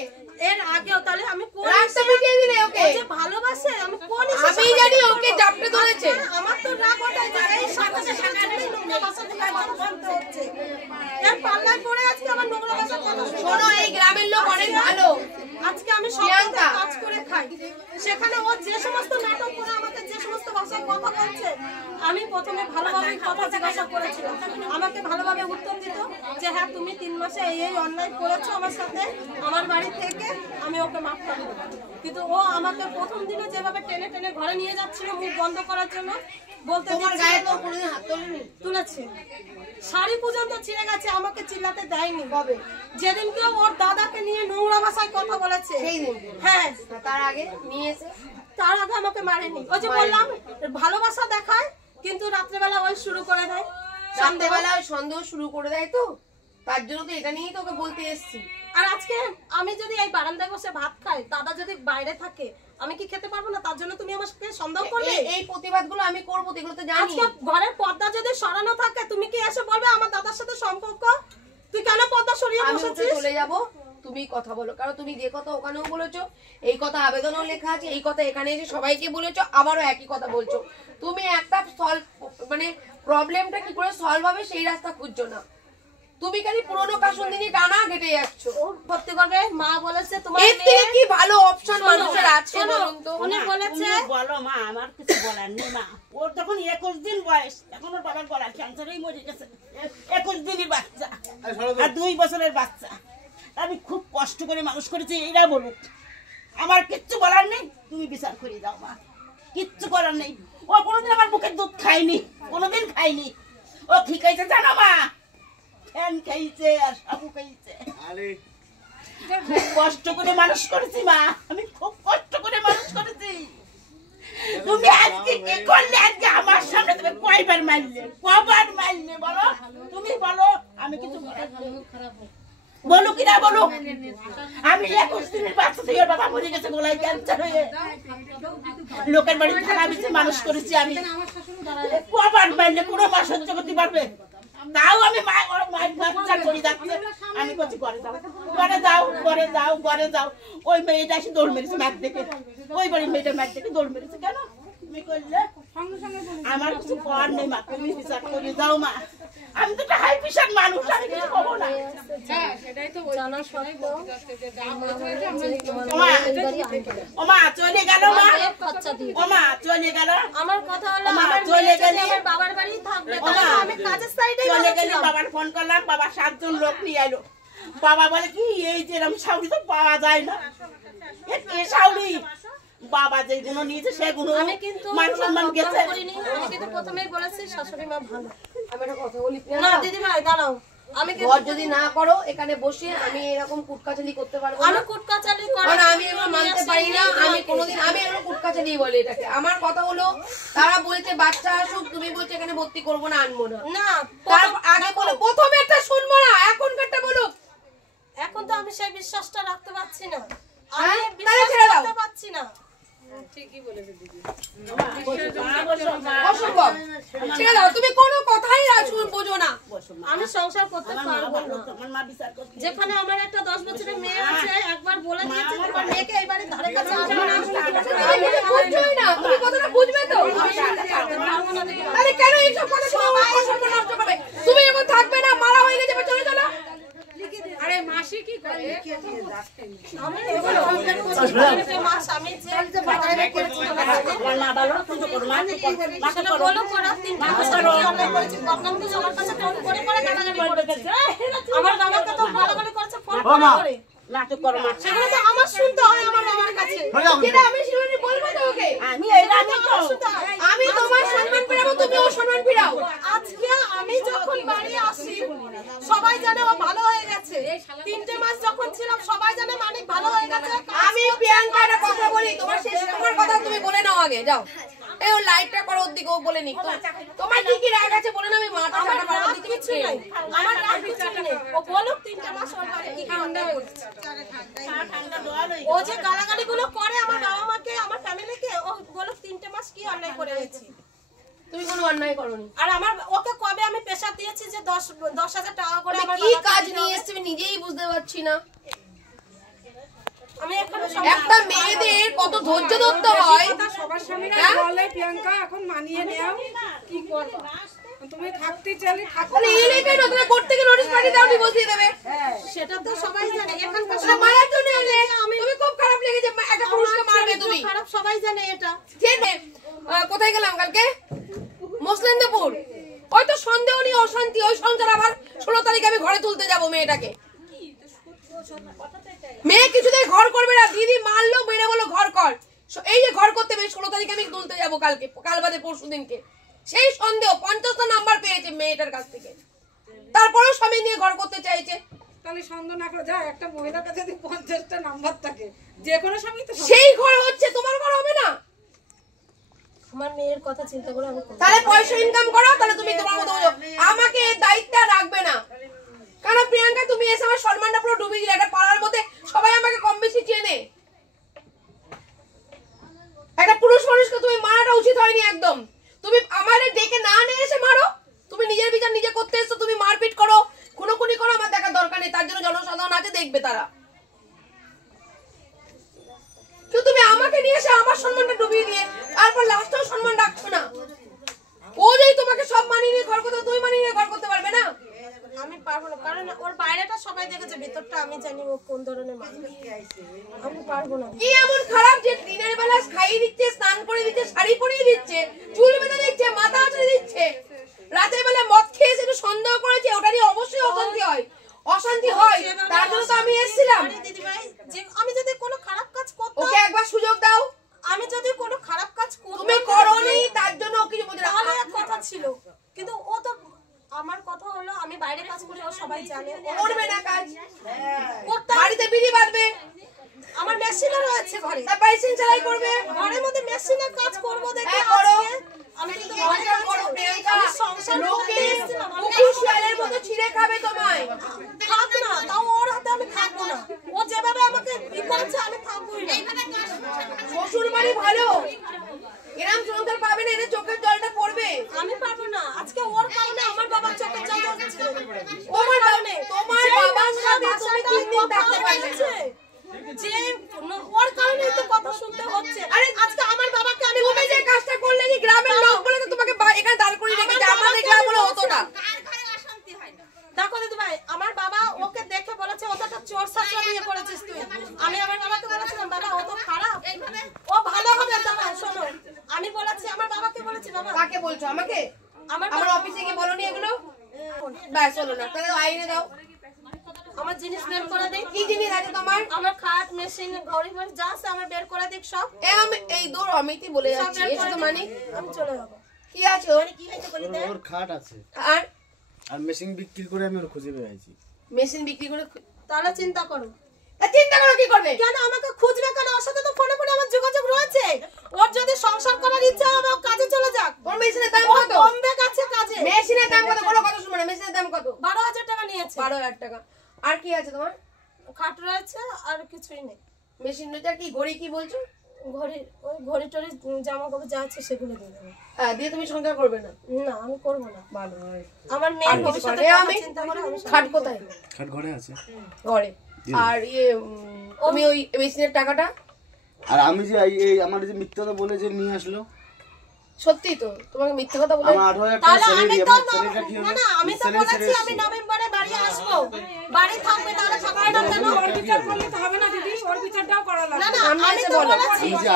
এর আগেও তাহলে আমি কোন রাগটা মিটিয়ে দিলে ওকে? যে ভালোবাসে আমি কোন আমি জানি ওকে চাপড়ে ধরেছে। আমার তো রাগ ওঠাই যে এই সাথে নোংরা ভাষা থেকে কথা বলতে হচ্ছে, এর পাল্লায় পড়ে আজকে আমার নোংরা ভাষা কথা। শোনো, এই গ্রামের লোক অনেক ভালো। আজকে আমি সবাইকে কাজ করে খাই, সেখানে ও যে সমস্ত নাটক করে আমাকে যে সমস্ত ভাষায় কথা বলছে, আমি প্রথমে ভালোভাবে কথা জিজ্ঞাসা করেছিলাম, আমাকে ভালোভাবে উত্তর দিত যে হ্যাঁ তুমি 3 মাসে এই অন্যায় করেছো আমার সাথে, আমার বাড়ি থেকে আমি ওকে মাফ করে দেবো। কিন্তু ও আমাকে প্রথম দিনে যেভাবে টেনে টেনে ঘরে নিয়ে যাচ্ছিল মুখ বন্ধ করার জন্য, বলতে তুলেছে, শাড়ি পর্যন্ত ছিঁড়ে গেছে, আমাকে চিল্লাতে দেয়নি। যেদিনকে ওর দাদাকে নিয়ে নোংরা ভাষায় কথা বলেছে, হ্যাঁ তার আগে নিয়েছে, তার আগে আমাকে মারেনি। ওই যে বললাম ভালোবাসা দেখায়, কিন্তু রাত্রেবেলা ওই শুরু করে দেয়, সন্ধ্যেবেলা সন্দেহ শুরু করে দেয়। তো তার জন্য তো এটা নিয়েই তোকে বলতে এসছি। আর আজকে আমি যদি এই বারান্দায় বসে ভাত খাই, দাদা যদি বাইরে থাকে, আমি কি খেতে পারবো না? তার জন্য তুমি আমাকে সন্দেহ করবে? এই প্রতিবাদগুলো আমি করবো, এগুলো তো জানি। আজকে ঘরের পর্দা যদি সরানো থাকে, তুমি কি এসে বলবে আমার দাদার সাথে সম্পর্ক? তুই কেন পর্দা সরিয়ে বসেছিস? চলে যাবো, তুমি কথা বলো, কারণ তুমি যে কথা ওখানেও বলেছো, এই কথা আবেদনও লেখা আছে, এই কথা এখানে এসে সবাইকে বলেছো, আবারও একই কথা বলছো। তুমি একটা মানে প্রবলেমটা কি করে সলভ হবে সেই রাস্তা খুঁজছো না, তুমি খালি পুরনো কাশুন দিনই টানা কেটে যাচ্ছ। ভর্তি করবে মা বলেছে তোমার এর থেকে কি ভালো অপশন মানুষের আছে বলুন তো? উনি বলেছে বলো মা, আমার কিছু বলার নেই মা। ওর তখন 21 দিন বয়স, এখন ওর বাবার গলার ক্যান্সারেই মরে গেছে। 21 দিনের বাচ্চা আর 2 বছরের বাচ্চা। আমি খুব কষ্ট করে মানুষ করেছি, এরা বলুক। আমার কিচ্ছু বলার নেই, তুমি বিচার করে দাও মা, কিচ্ছু করার নেই। ও কোনোদিন আমার বুকের দুধ খায়নি, কোনোদিন খায়নি। ও ঠিক আছে জানো মা, ফ্যান খাইছে আর সাবু খাইছে। খুব কষ্ট করে মানুষ করেছি মা, আমি খুব কষ্ট করে মানুষ করেছি। তুমি আজকে কি করলে? আজকে আমার সামনে তুমি কয়বার মারলে, কবার মারলে বলো? তুমি বলো, আমি কিছু বলো কিনা বলো। আমি 21 দিনের বাচ্চা থেকে বাবা মরে গেছে গলায় ক্যান্সার হয়ে, লোকের বাড়ি থানা বিচে মানুষ করেছি আমি। কবার মারলে কোনো মা সহ্য করতে পারবে? তাও আমি বাচ্চা করি যাচ্ছে, আমি বলছি ঘরে যাও, ঘরে যাও, ঘরে যাও, ঘরে যাও। ওই মেয়েটা এসে দৌড় মেরেছে ম্যাচ দেখে, ওই বাড়ির মেয়েটা ম্যাচ দেখে দৌড় মেরেছে। কেন তুমি করলে? আমার কিছু করার নেই মা, তুমি বিচার করে যাও মা। আমি তো একটা হাই প্রেশার মানুষ, আমি কিছু পাবো না। ওমা চলে গেল মা, ওমা চলে গেল। আমার কথা হলো ওমা আমার চলে গেলে আমার বাবার বাড়ি থাকবে, ওমা তাহলে আমি কাজের সাইডে চলে গেলে। বাবার ফোন করলাম, বাবা 7 জন লোক নিয়ে এলো। বাবা বলে কি এই যে এরকম শাউরি তো পাওয়া যায় না। এ শাউরি বাবা যেগুলো নিয়েছে সেগুলো আমি কিন্তু মান সম্মান গেছে। আমি কিন্তু প্রথমেই বলেছি শাশুড়ি মা ভালো। আমি একটা কথা বলি, না দিদি ভাই দাঁড়াও, আমি ঘর যদি না করো এখানে বসে আমি এরকম কুটকাচালি করতে পারবো আমি না। কুটকাচালি কারণ আমি এগুলো মানতে পারি না, আমি কোনোদিন আমি এগুলো কুটকাচালি বলে এটাকে। আমার কথা হলো তারা বলছে বাচ্চা আসুক, তুমি বলছো এখানে ভর্তি করবো না, আনবো না। না তার আগে বলো, প্রথমে একটা শুনবো না, এখনকারটা বলো। এখন তো আমি সেই বিশ্বাসটা রাখতে পারছি না, হ্যাঁ? আমি তাহলে বিশ্বাস ছেড়ে দাও। করতে পারছি না। অসম্ভব, ছেড়ে দাও, তুমি কোনো কথাই বোঝো না। আমি সংসার করতে পারবো না। আমার মা বিচার করছে। যেখানে আমার একটা 10 বছরের মেয়ে আছে, একবার বলে দিয়েছে তোমার মেয়েকে এই বাড়ির ধারে কাছে আসবে না। তুমি বুঝছোই না, তুমি কথাটা বুঝবে তো। তাহলে কেন এইসব কথা শুনে আমার সম্পর্ক নষ্ট করবে? তুমি যখন থাকবে না, মারা হয়ে গেছে, চলে চলো। আরে মাসি কি করে? আমি মাস আমি যে বাজারে করেছি আমার মা ভালো কিছু করো মা, সেটা বলো করা 3 বছর কি অনলাইন করেছি, বদনাম দিয়ে আমার কাছে ফোন করে করে গালাগালি করেছে। আমার বাবাকে তো গালাগালি করেছে ফোন করে। নাটক করো মা। সেগুলো তো আমার শুনতে হয় আমার বাবার কাছে। যেটা আমি শিরোনি বলবো তো ওকে। আমি এই রাতে আমি তোমার সম্মান ফিরাবো, তুমি ওর সম্মান ফিরাও। আজকে আমি যখন বাড়ি আসি সবাই জানে ও ভালো হয়ে গেছে। 3টে মাস যখন ছিলাম সবাই জানে মানিক ভালো হয়ে গেছে। আমি প্রিয়াঙ্কা একটা কথা বলি, তোমার শেষ তোমার কথা তুমি বলে নাও আগে, যাও। এই ও লাইটটা করো, ওর দিকে ও বলে নিক। তোমার কি কি রাগ আছে বলে না, আমি মাথা আমার ছাড়া পারবো রাগ দিকে কিছু নেই, আমার রাগ কিছু নেই। ও বলুক 3টে মাস ওর বাড়ি কি কি অন্যায় করেছে। ও যে গালাগালিগুলো করে আমার বাবা মাকে, আমার ফ্যামিলিকে, ও বলুক 3টে মাস কি অন্যায় করে গেছি। তুমি কোনো অন্যায় করোনি। আর আমার ওকে কবে আমি প্রেসার দিয়েছি যে 10,000 টাকা করে আমার কি বাবার কাজ কাছে নিয়ে দিতে হবে। এসেছে আমি নিজেই বুঝতে পারছি না। আমি এখানে একটা মেয়েদের কত ধৈর্য ধরতে হয়। সবার সামনে হ্যাঁ? বলে প্রিয়াঙ্কা এখন মানিয়ে নেও, কি করবো? তুমি থাকতে চাইলে থাকো। তাহলে এই রেখে না, তাহলে কোর্ট থেকে নোটিশ পাঠিয়ে দাও, ডিভোর্স দিয়ে দেবে। সেটা তো সবাই জানে, এখানকার তাহলে মারার জন্য এলে তুমি খুব খারাপ লেগেছে, একটা পুরুষকে মারবে তুমি। খারাপ সবাই জানে এটা। কোথায় গেলাম কালকে? মুসলিমদেপুর। ওই তো সন্দেহ নিয়ে অশান্তি, ওই সংসার আবার 16 তারিখে আমি ঘরে তুলতে যাব মেয়েটাকে। মেয়ে কিছুতেই ঘর করবে না, দিদি মারলো, মেরে বললো ঘর কর। এই যে ঘর করতে হবে 16 তারিখে আমি তুলতে যাব কালকে, কাল বাদে পরশু দিনকে। সেই সন্দেহ 50টা নাম্বার পেয়েছে মেয়েটার কাছ থেকে, তারপরেও স্বামী নিয়ে ঘর করতে চাইছে। তাহলে সন্দেহ না করে যা, একটা মহিলার কাছে যদি 50টা নাম্বার থাকে, যে কোনো স্বামী তো সেই ঘর হচ্ছে, তোমার ঘর হবে না। আমার মেয়ের কথা চিন্তা করে আমি করব। তাহলে পয়সা ইনকাম করো, তাহলে তুমি তোমার মতো বোঝো। আমাকে এই দায়িত্বটা রাখবে না। কারণ প্রিয়াঙ্কা তুমি এসে আমার সম্মানটা পুরো ডুবিয়ে দিলে। একটা পাড়ার মধ্যে সবাই আমাকে কম বেশি চেনে। একটা পুরুষ মানুষকে তুমি মারাটা উচিত হয়নি একদম। তুমি আমাদের ডেকে না নিয়ে এসে মারো। তুমি নিজের বিচার নিজে করতে এসছো, তুমি মারপিট করো, খুনোখুনি করো, আমার দেখার দরকার নেই। তার জন্য জনসাধারণ আছে, দেখবে তারা। তুমি আমাকে নিয়ে এসে আমার সম্মানটা ডুবিয়ে দিয়ে তারপর লাস্টেও সম্মান রাখছো না। ও যেই তোমাকে সব মানিয়ে নিয়ে পারে না, ওর বাইরেটা সবাই দেখেছে, ভিতরটা আমি জানি ও কোন ধরনের মানুষ। আমি পারবো না। কি এমন খারাপ যে দিনের বেলা খাইয়ে দিচ্ছে, স্নান করে দিচ্ছে, শাড়ি পরিয়ে দিচ্ছে, চুল বেঁধে দিচ্ছে, মাথা আঁচড়ে দিচ্ছে, রাতের বেলা মদ খেয়ে একটু সন্দেহ করেছে, ওটারই অবশ্যই অশান্তি হয়। অশান্তি হয়, তার জন্য তো আমি এসেছিলাম। দিদিভাই, যে আমি যদি কোনো খারাপ কাজ করতাম, ওকে একবার সুযোগ দাও। আমি যদি কোনো খারাপ কাজ করতাম, তুমি করোনি, তার জন্য ও কিছু বলতে তাহলে এক কথা ছিল, কিন্তু ও তো, আমার কথা হলো আমি বাইরে কাজ করি, ও সবাই জানে। করবে না কাজ, করতাম। বাড়িতে বিড়ি বাঁধবে, আমার মেশিনও রয়েছে ঘরে, তার মেশিন চালাই করবে, ঘরের মধ্যে মেশিনে কাজ করবো দেখে করো। আমি কিন্তু ঘরে কাজ করো, আমি সংসার করতে এসেছিলাম, আমি কুকুর শিয়ালের মতো ছিঁড়ে খাবে তোমায়। থাক না, তাও ওর হাতে আমি থাকবো না। ও যেভাবে আমাকে ই করেছে আমি থাকবোই না। শ্বশুর বাড়ি ভালো, এরম সংসার পাবে না, এদের চোখের জলটা পড়বে। আমি পারবো না, আজকে ওর কারণে আমার বাবার চোখের জল ঝরছে। তোমার কারণে, তোমার বাবার সাথে তুমি 3 দিন থাকতে পারলে না। যে ওর কারণেই তো কথা শুনতে হচ্ছে। আরে আজকে আমার বাবাকে আমি, তুমি যে কাজটা করলে, যে গ্রামের লোক বলে তো তোমাকে এখানে দাঁড় করিয়ে রেখেছে, আমাদের গ্রাম বলে হতো না। দেখো দিদি ভাই, আমার বাবা ওকে দেখে বলেছে ও তো একটা চোর ছাত্র বিয়ে করেছিস তুই। আমি আমার বাবাকে বলেছিলাম, বাবা ও তো খারাপ, ও ভালো হবে। দাঁড়াও শোনো, আমি বলেছি, আমার বাবাকে বলেছি, বাবা। কাকে বলছো? আমাকে? আমার আমার অফিসে গিয়ে বলনি এগুলো? ব্যাস হলো না, তাহলে আইনে দাও। আমার জিনিস বের করে দিই। কি জিনিস আছে তোমার? আমার খাট, মেশিন, ঘড়ি ফড়ি যা আছে আমার বের করে দিক সব। আমি এই দূর অমিতি বলে সব যাচ্ছি, বের এসে করে তো দিই। মানে আমি চলে যাবো। কি আছে ওর? ওর খাট আছে আর আর মেশিন বিক্রি করে আমি ওর খুঁজে পেয়েছি। মেশিন বিক্রি করে তাহলে চিন্তা করো। তা চিন্তা করো কি করবে? কেন আমাকে খুঁজবে কেন? ওর সাথে তো ফোনে ফোনে আমার যোগাযোগ রয়েছে। ওর যদি সংসার করার ইচ্ছা হবে ও কাজে চলে যাক। ওর মেশিনের দাম ও কত? বোম্বে গেছে কাজে। মেশিনের দাম কত? কোনো কথা শুনবে না, মেশিনের দাম কত? 12,000 টাকা নিয়েছে। 12,000 টাকা। আর কি আছে তোমার? খাট রয়েছে আর কিছুই নেই। মেশিন রয়েছে আর কি? ঘড়ি কি বলছো? ঘড়ি, ওই ঘড়ি টড়ি জামা কাপড় যা আছে সেগুলো দিয়ে দেবো। হ্যাঁ, দিয়ে তুমি সংসার করবে না? না, আমি করবো না। ভালো হয়। আমার মেয়ের আর কিছু ভবিষ্যতের করবে? কথা আমি চিন্তা করে আমি খাট কোথায়? খাট ঘরে আছে। ঘরে। আর তুমি ওই মেশিনের টাকাটা? আর আমি যে এই আমার যে মিথ্যা কথা বলে যে নিয়ে আসলো, সত্যি তো তোমাকে মিথ্যা কথা বলে? আমার 8,000 টাকা তাহলে স্যালারি, আমি তো আমার স্যালারিটা কি না হলো? না, আমি তো বলেছি আমি নভেম্বরে বাড়ি আসবো, বাড়ি থাকবে, তাহলে থাকবে না কেন? ওর বিচার করলে তো হবে না দিদি, ওর বিচারটাও করা লাগবে। না না, সামনে আমি এসে তো বলো। বলেছি। এই যে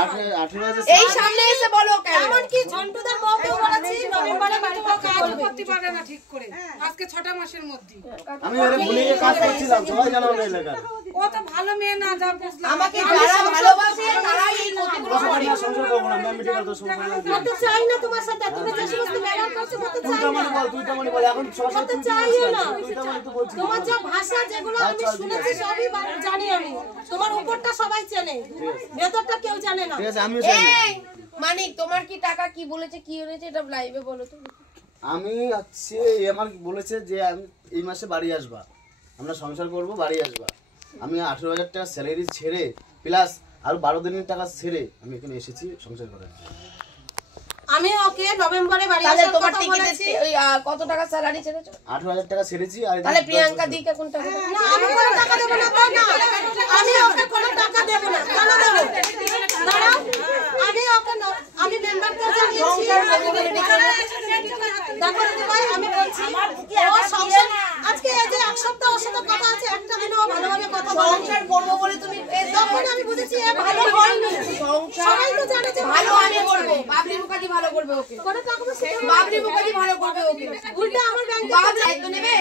18,000 এই সামনে এসে বলো কেন? এমনকি ঝন্টুদের বউকেও বলেছি নভেম্বরে বাড়ি থাকতে কাজ বলবে। করতে পারে না ঠিক করে, আজকে 6টা মাসের মধ্যে। আমি ওরে ভুলে গিয়ে কাজ করছিলাম, সবাই জানো আমার এলাকার। ও তো ভালো মেয়ে না, যা বুঝলাম। আমাকে যারা ভালোবাসে তারাই এই ক্ষতিগুলো করে। আমি সংসার করবো না, আমি মেডিকেল তো সংসার করবো। করতে চাই না তোমার সাথে, তুমি যে সমস্ত ব্যবহার করছো করতে তুই চাই তো না। মানে বল, তুই তো মানে বল, এখন সবার সাথে করতে তুই চাইও না। তুই তো মানে তো বলছিস। তোমার যে ভাষা যেগুলো আমি শুনেছি সবই জানি আমি। তোমার উপরটা সবাই চেনে, ভেতরটা কেউ জানে না। ঠিক আছে, আমিও চাই না। এই মানিক, তোমার কি টাকা কি বলেছে, কি হয়েছে এটা লাইভে বলো তো। আমি হচ্ছে আমার বলেছে যে আমি এই মাসে বাড়ি আসবা, আমরা সংসার করব, বাড়ি আসবা। আমি 18,000 টাকা স্যালারি ছেড়ে প্লাস আর 12 দিনের টাকা ছেড়ে আমি এখানে এসেছি সংসার করার জন্য। আমি ওকে নভেম্বরে বাড়ি তাহলে আসার তোমার কথা টিকিটের বলেছি। কত টাকা স্যালারি ছেড়েছো? 18,000 টাকা ছেড়েছি। আর তাহলে প্রিয়াঙ্কা দিক এখন টাকা দেবে? না, আমি কোনো টাকা দেবো না, তাই না? আমি ওকে কোনো টাকা দেবো না। কেন দেবো? দাঁড়াও, আমি ওকে আমি মেম্বারকে জানিয়েছি। দেখো দিদি ভাই, আমি বলছি ও সংসার আজকে এই যে এক সপ্তাহ ওর সাথে কথা আছে, একটা দিনও ভালোভাবে কথা বলেনি। সংসার করবো বলে তুমি তখন আমি বুঝেছি এ ভালো হয়নি। সংসার সবাই তো জানে যে ভালো আমি করবো, বাবরি মুখার্জি ভালো করবে ওকে, কোনো টাকা পয়সা দেবো না। বাবরি মুখার্জি ভালো করবে ওকে। উল্টা আমার ব্যাংকে বাবরি দায়িত্ব নেবে,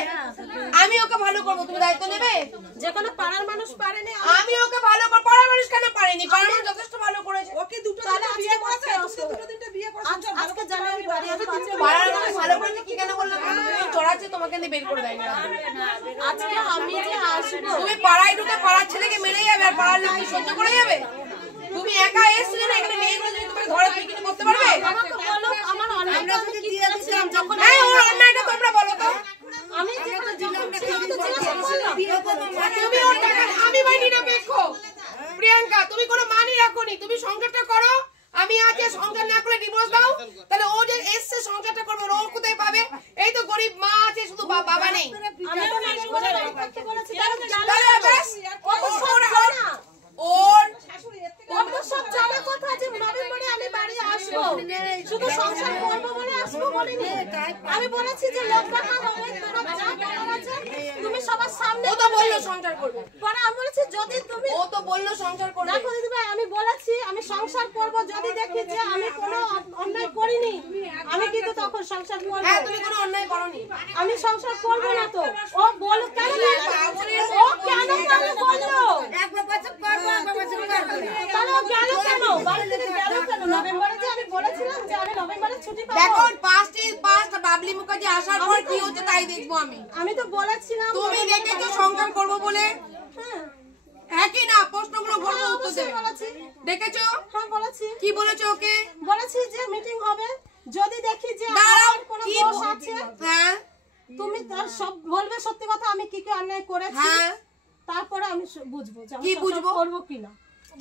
আমি ওকে ভালো করবো, তুমি দায়িত্ব নেবে? যে কোনো পাড়ার মানুষ পারেনি, আমি ওকে ভালো করবো। পাড়ার মানুষ কেন পারেনি? পাড়ার মানুষ যথেষ্ট ভালো করেছে। ওকে দুটো তাহলে দিনটা আজকে বিয়ে করেছে, করতে তুমি দুটো দিনটা বিয়ে করেছে। আজকে জানুয়ারি বাড়ি আসবো। পাড়ার মানুষ ভালো করেছে কি কেন বললাম? তুমি চড়াচ্ছে, তোমাকে দিয়ে বের করে দেয় না। আজকে আমি যে আসবো, তুমি পাড়ায় ঢুকে পাড়ার ছেলেকে মেরে যাবে আর পাড়ার লোক কি সহ্য করে যাবে? তুমি একা এসছিলে না, এখানে মেয়েগুলো যদি তোমাকে ধরে তুই কিছু করতে পারবে? আমাকে বলো আমার অন্যায়টা আমি কি করেছিলাম? যখন এই ওর অন্যায়টা তোমরা বলো তো। আমি যেটা যখন ছিল আমি তো জিজ্ঞাসা করলাম। তুমি ওর টাকা আমি মানি না পেখো। প্রিয়াঙ্কা, তুমি কোনো মানি রাখোনি, তুমি সংসারটা করো। আমি আজকে সংসার না করে ডিভোর্স দাও, তাহলে ও যে এসছে সংসারটা করবে, ও কোথায় পাবে? এই তো গরিব মা আছে, শুধু বাবা নেই। আমি তো নভেম্বরে বাড়ি থাকতে বলেছি, তাহলে তাহলে ব্যাস, ও তো সব জানে না। ওর ওর তো সব জানা কথা যে নভেম্বরে আমি বাড়ি আসবো, শুধু সংসার করবো বলে আসবো বলিনি। আমি বলেছি যে লোক টাকা হবে, তোরা যা টাকা বলেছে তুমি সবার সামনে ও তো বললো সংসার করবে, পরে আমি বলেছি যদি তুমি ও তো বললো সংসার করবে। দেখো দিদি ভাই আমি বলেছি আমি সংসার করব যদি দেখি যে আমি কোনো অন্যায় করিনি আমি কিন্তু তখন সংসার করব। হ্যাঁ তুমি কোনো অন্যায় করনি। আমি সংসার করব না তো ও বল কেন ও কেন বললো তাহলে ও গেল কেন বাড়ি থেকে গেল কেন নভেম্বরে যে আমি বলেছিলাম যে আমি নভেম্বরে ছুটি পাবো। দেখো পাঁচটা বাবলি মুখার্জি আসার পর কি হচ্ছে তাই দেখবো আমি তো বলেছিলাম তুমি দেখেছো সংসার করবো বলে। হ্যাঁ কি না প্রশ্নগুলো বলবো উত্তর দেবে। দেখেছো? হ্যাঁ বলেছি। কি বলেছো ওকে? বলেছি যে মিটিং হবে যদি দেখি যে দাঁড়াও কোনো কি দোষ আছে হ্যাঁ তুমি তার সব বলবে সত্যি কথা আমি কি কি অন্যায় করেছি হ্যাঁ তারপরে আমি বুঝবো যে আমি কি সংসার বুঝবো করব কি না।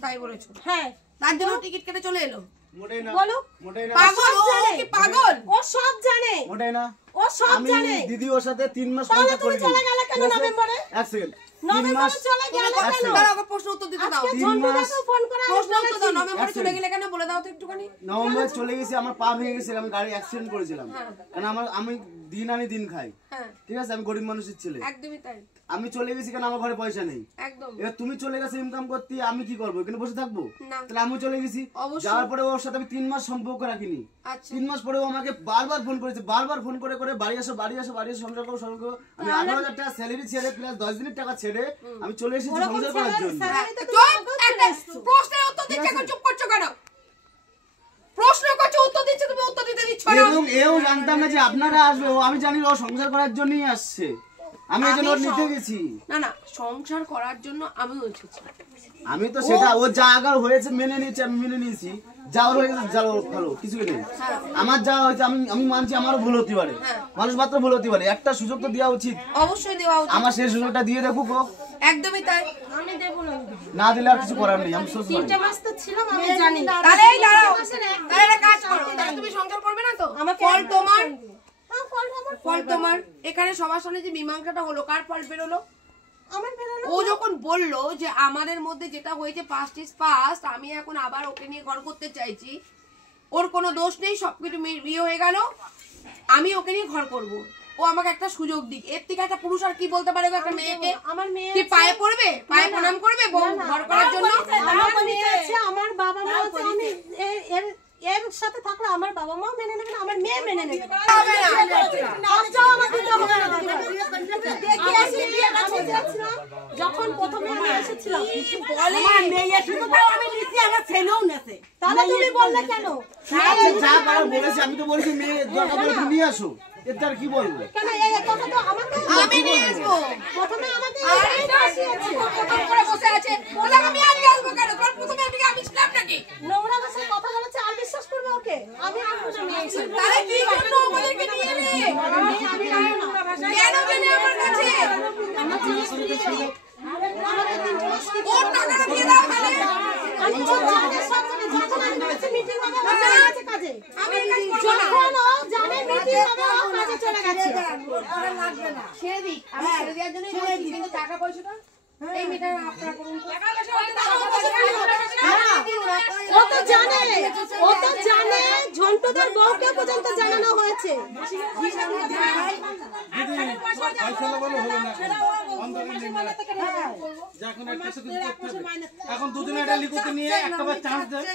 তাই বলেছো? হ্যাঁ তার জন্য টিকিট কেটে চলে এলো। মোটেই না, বলো মোটেই না, পাগল ও কি পাগল? ও সব জানে মোটেই না। ও সব আমি জানে। দিদি ওর সাথে 3 মাস তাহলে কন্টাক্ট তুমি করিনি। চলে গেলে কেন নভেম্বরে? এক সেকেন্ড, 3 নভেম্বরে মাস চলে গেলে কেন? দাঁড়াও ওকে প্রশ্ন উত্তর দিতে দাও। আজকে ঝন্টুদাকে ফোন করে আমি প্রশ্ন উত্তর দাও। বলেছি। নভেম্বরে চলে গেলে কেন বলে দাও তো একটুখানি। নভেম্বরে চলে গেছি, আমার পা ভেঙে গেছে, আমি গাড়ি অ্যাক্সিডেন্ট করেছিলাম। কারণ আমি দিন আনি দিন খাই, হ্যাঁ ঠিক আছে, আমি গরিব মানুষের ছেলে। একদমই তাই, আমি চলে গেছি কারণ আমার ঘরে পয়সা নেই। একদম। এবার তুমি চলে গেছো ইনকাম করতে, আমি কি করবো? এখানে বসে থাকবো? না। তাহলে আমি চলে গেছি। অবশ্যই। যাওয়ার পরে ওর সাথে আমি 3 মাস সম্পর্ক রাখিনি। আচ্ছা 3 মাস পরে ও আমাকে বারবার ফোন করেছে, বারবার ফোন করে করে বাড়ি আসো সংসার করো সংসার করো। আমি 18,000 টাকা স্যালারি ছেড়ে প্লাস 10 দিনের টাকা ছেড়ে আমি চলে এসেছি সংসার করার জন্য। প্রশ্নের উত্তর দিচ্ছে এখন চুপ করছো কেন? প্রশ্ন করছো উত্তর দিচ্ছে তুমি উত্তর দিতে দিচ্ছ না। এবং এও জানতাম না যে আপনারা আসবে, ও আমি জানি ও সংসার করার জন্যই আসছে, আমি এই জন্য ওর নিতে গেছি। না না সংসার করার জন্য আমিও এসেছি। আমি তো সেটা ও যা আগার হয়েছে মেনে নিয়েছি, আমি মেনে নিয়েছি। যাওয়ার হয়ে গেছে যাও ভালো, কিছু নেই। আমার যা হয়েছে আমি মানছি, আমারও ভুল হতে পারে, মানুষ মাত্র ভুল হতে পারে, একটা সুযোগ তো দেওয়া উচিত। অবশ্যই দেওয়া উচিত। আমার সেই সুযোগটা দিয়ে দেখুক ও। একদমই তাই। আমি দেব না না দিলে আর কিছু করার নেই। আমি সোজ 3 মাস তো ছিলাম আমি জানি। তাহলে এই দাঁড়াও, তাহলে একটা কাজ করো, তাহলে তুমি সংসার করবে না তো? ফল তোমার, ফল তোমার। এখানে সবার সামনে যে মীমাংসাটা হলো কার ফল বেরোলো? আমার বেরোলো। ও যখন বললো যে আমাদের মধ্যে যেটা হয়েছে পাস্ট ইজ পাস্ট, আমি এখন আবার ওকে নিয়ে ঘর করতে চাইছি, ওর কোনো দোষ নেই, সবকিছু বিয়ে হয়ে গেল, আমি ওকে নিয়ে ঘর করব। ও আমাকে একটা সুযোগ দিক। এর থেকে একটা পুরুষ আর কি বলতে পারে একটা মেয়েকে? আমার মেয়ে কি পায়ে পড়বে, পায়ে প্রণাম করবে বউ ঘর করার জন্য? আমার মেয়ে আছে, আমার বাবা মা আছে, আমি এর সাথে থাকলে আমার বাবা মা মেনে নেবে না, আমার মেয়ে মেনে নেবে না। হবে না। আচ্ছা আমাকে দিতে হবে না। দেখি আসি বিয়ে করতে যাচ্ছিলাম যখন প্রথমে আমি এসেছিলাম আমার মেয়ে শুধু আমি নিচ্ছি, আমার ছেলেও নেছে। তাহলে তুমি বললে কেন? যা করার বলেছি, আমি তো বলেছি মেয়ে দরকার হলে তুমি নিয়ে আসো, এতে আর কি বলবো? কেন এই কথা তো আমাকে আমি নিয়ে আসবো। প্রথমে আমাকে প্রথম করে বসে আছে, বলে আমি আজকে আসবো কেন? তোর প্রথমে আমি ছিলাম নাকি? নোংরা ভাষায় কথা বলেছে, আর বিশ্বাস করবে ওকে? আমি আর কোনো মেয়ে ছিল না। তাহলে কি জন্য আমাদেরকে নিয়ে এলে? কেন গেলে আমার কাছে? আমার জিনিস দিয়ে আমাকে 3 মাস ওর টাকাটা দিয়ে দাও তাহলে। আমি ও জানে সব জানে, যখন আমি বলেছি মিটিং হবে ও চলে গেছে কাজে। আমি এই কাজ করবো না। যখন ও জানে মিটিং হবে ও কাজে চলে গেছে। ছেড়ে দিই, আমি ছেড়ে দেওয়ার জন্যই বলছি, কিন্তু টাকা পয়সাটা এই মেয়েটার আপনারা করুন তো। ও তো জানে ঝন্টুদের বউকে পর্যন্ত জানানো হয়েছে। এখন দুজনে একটা লিখতে নিয়ে একটাবার চান্স দেয়,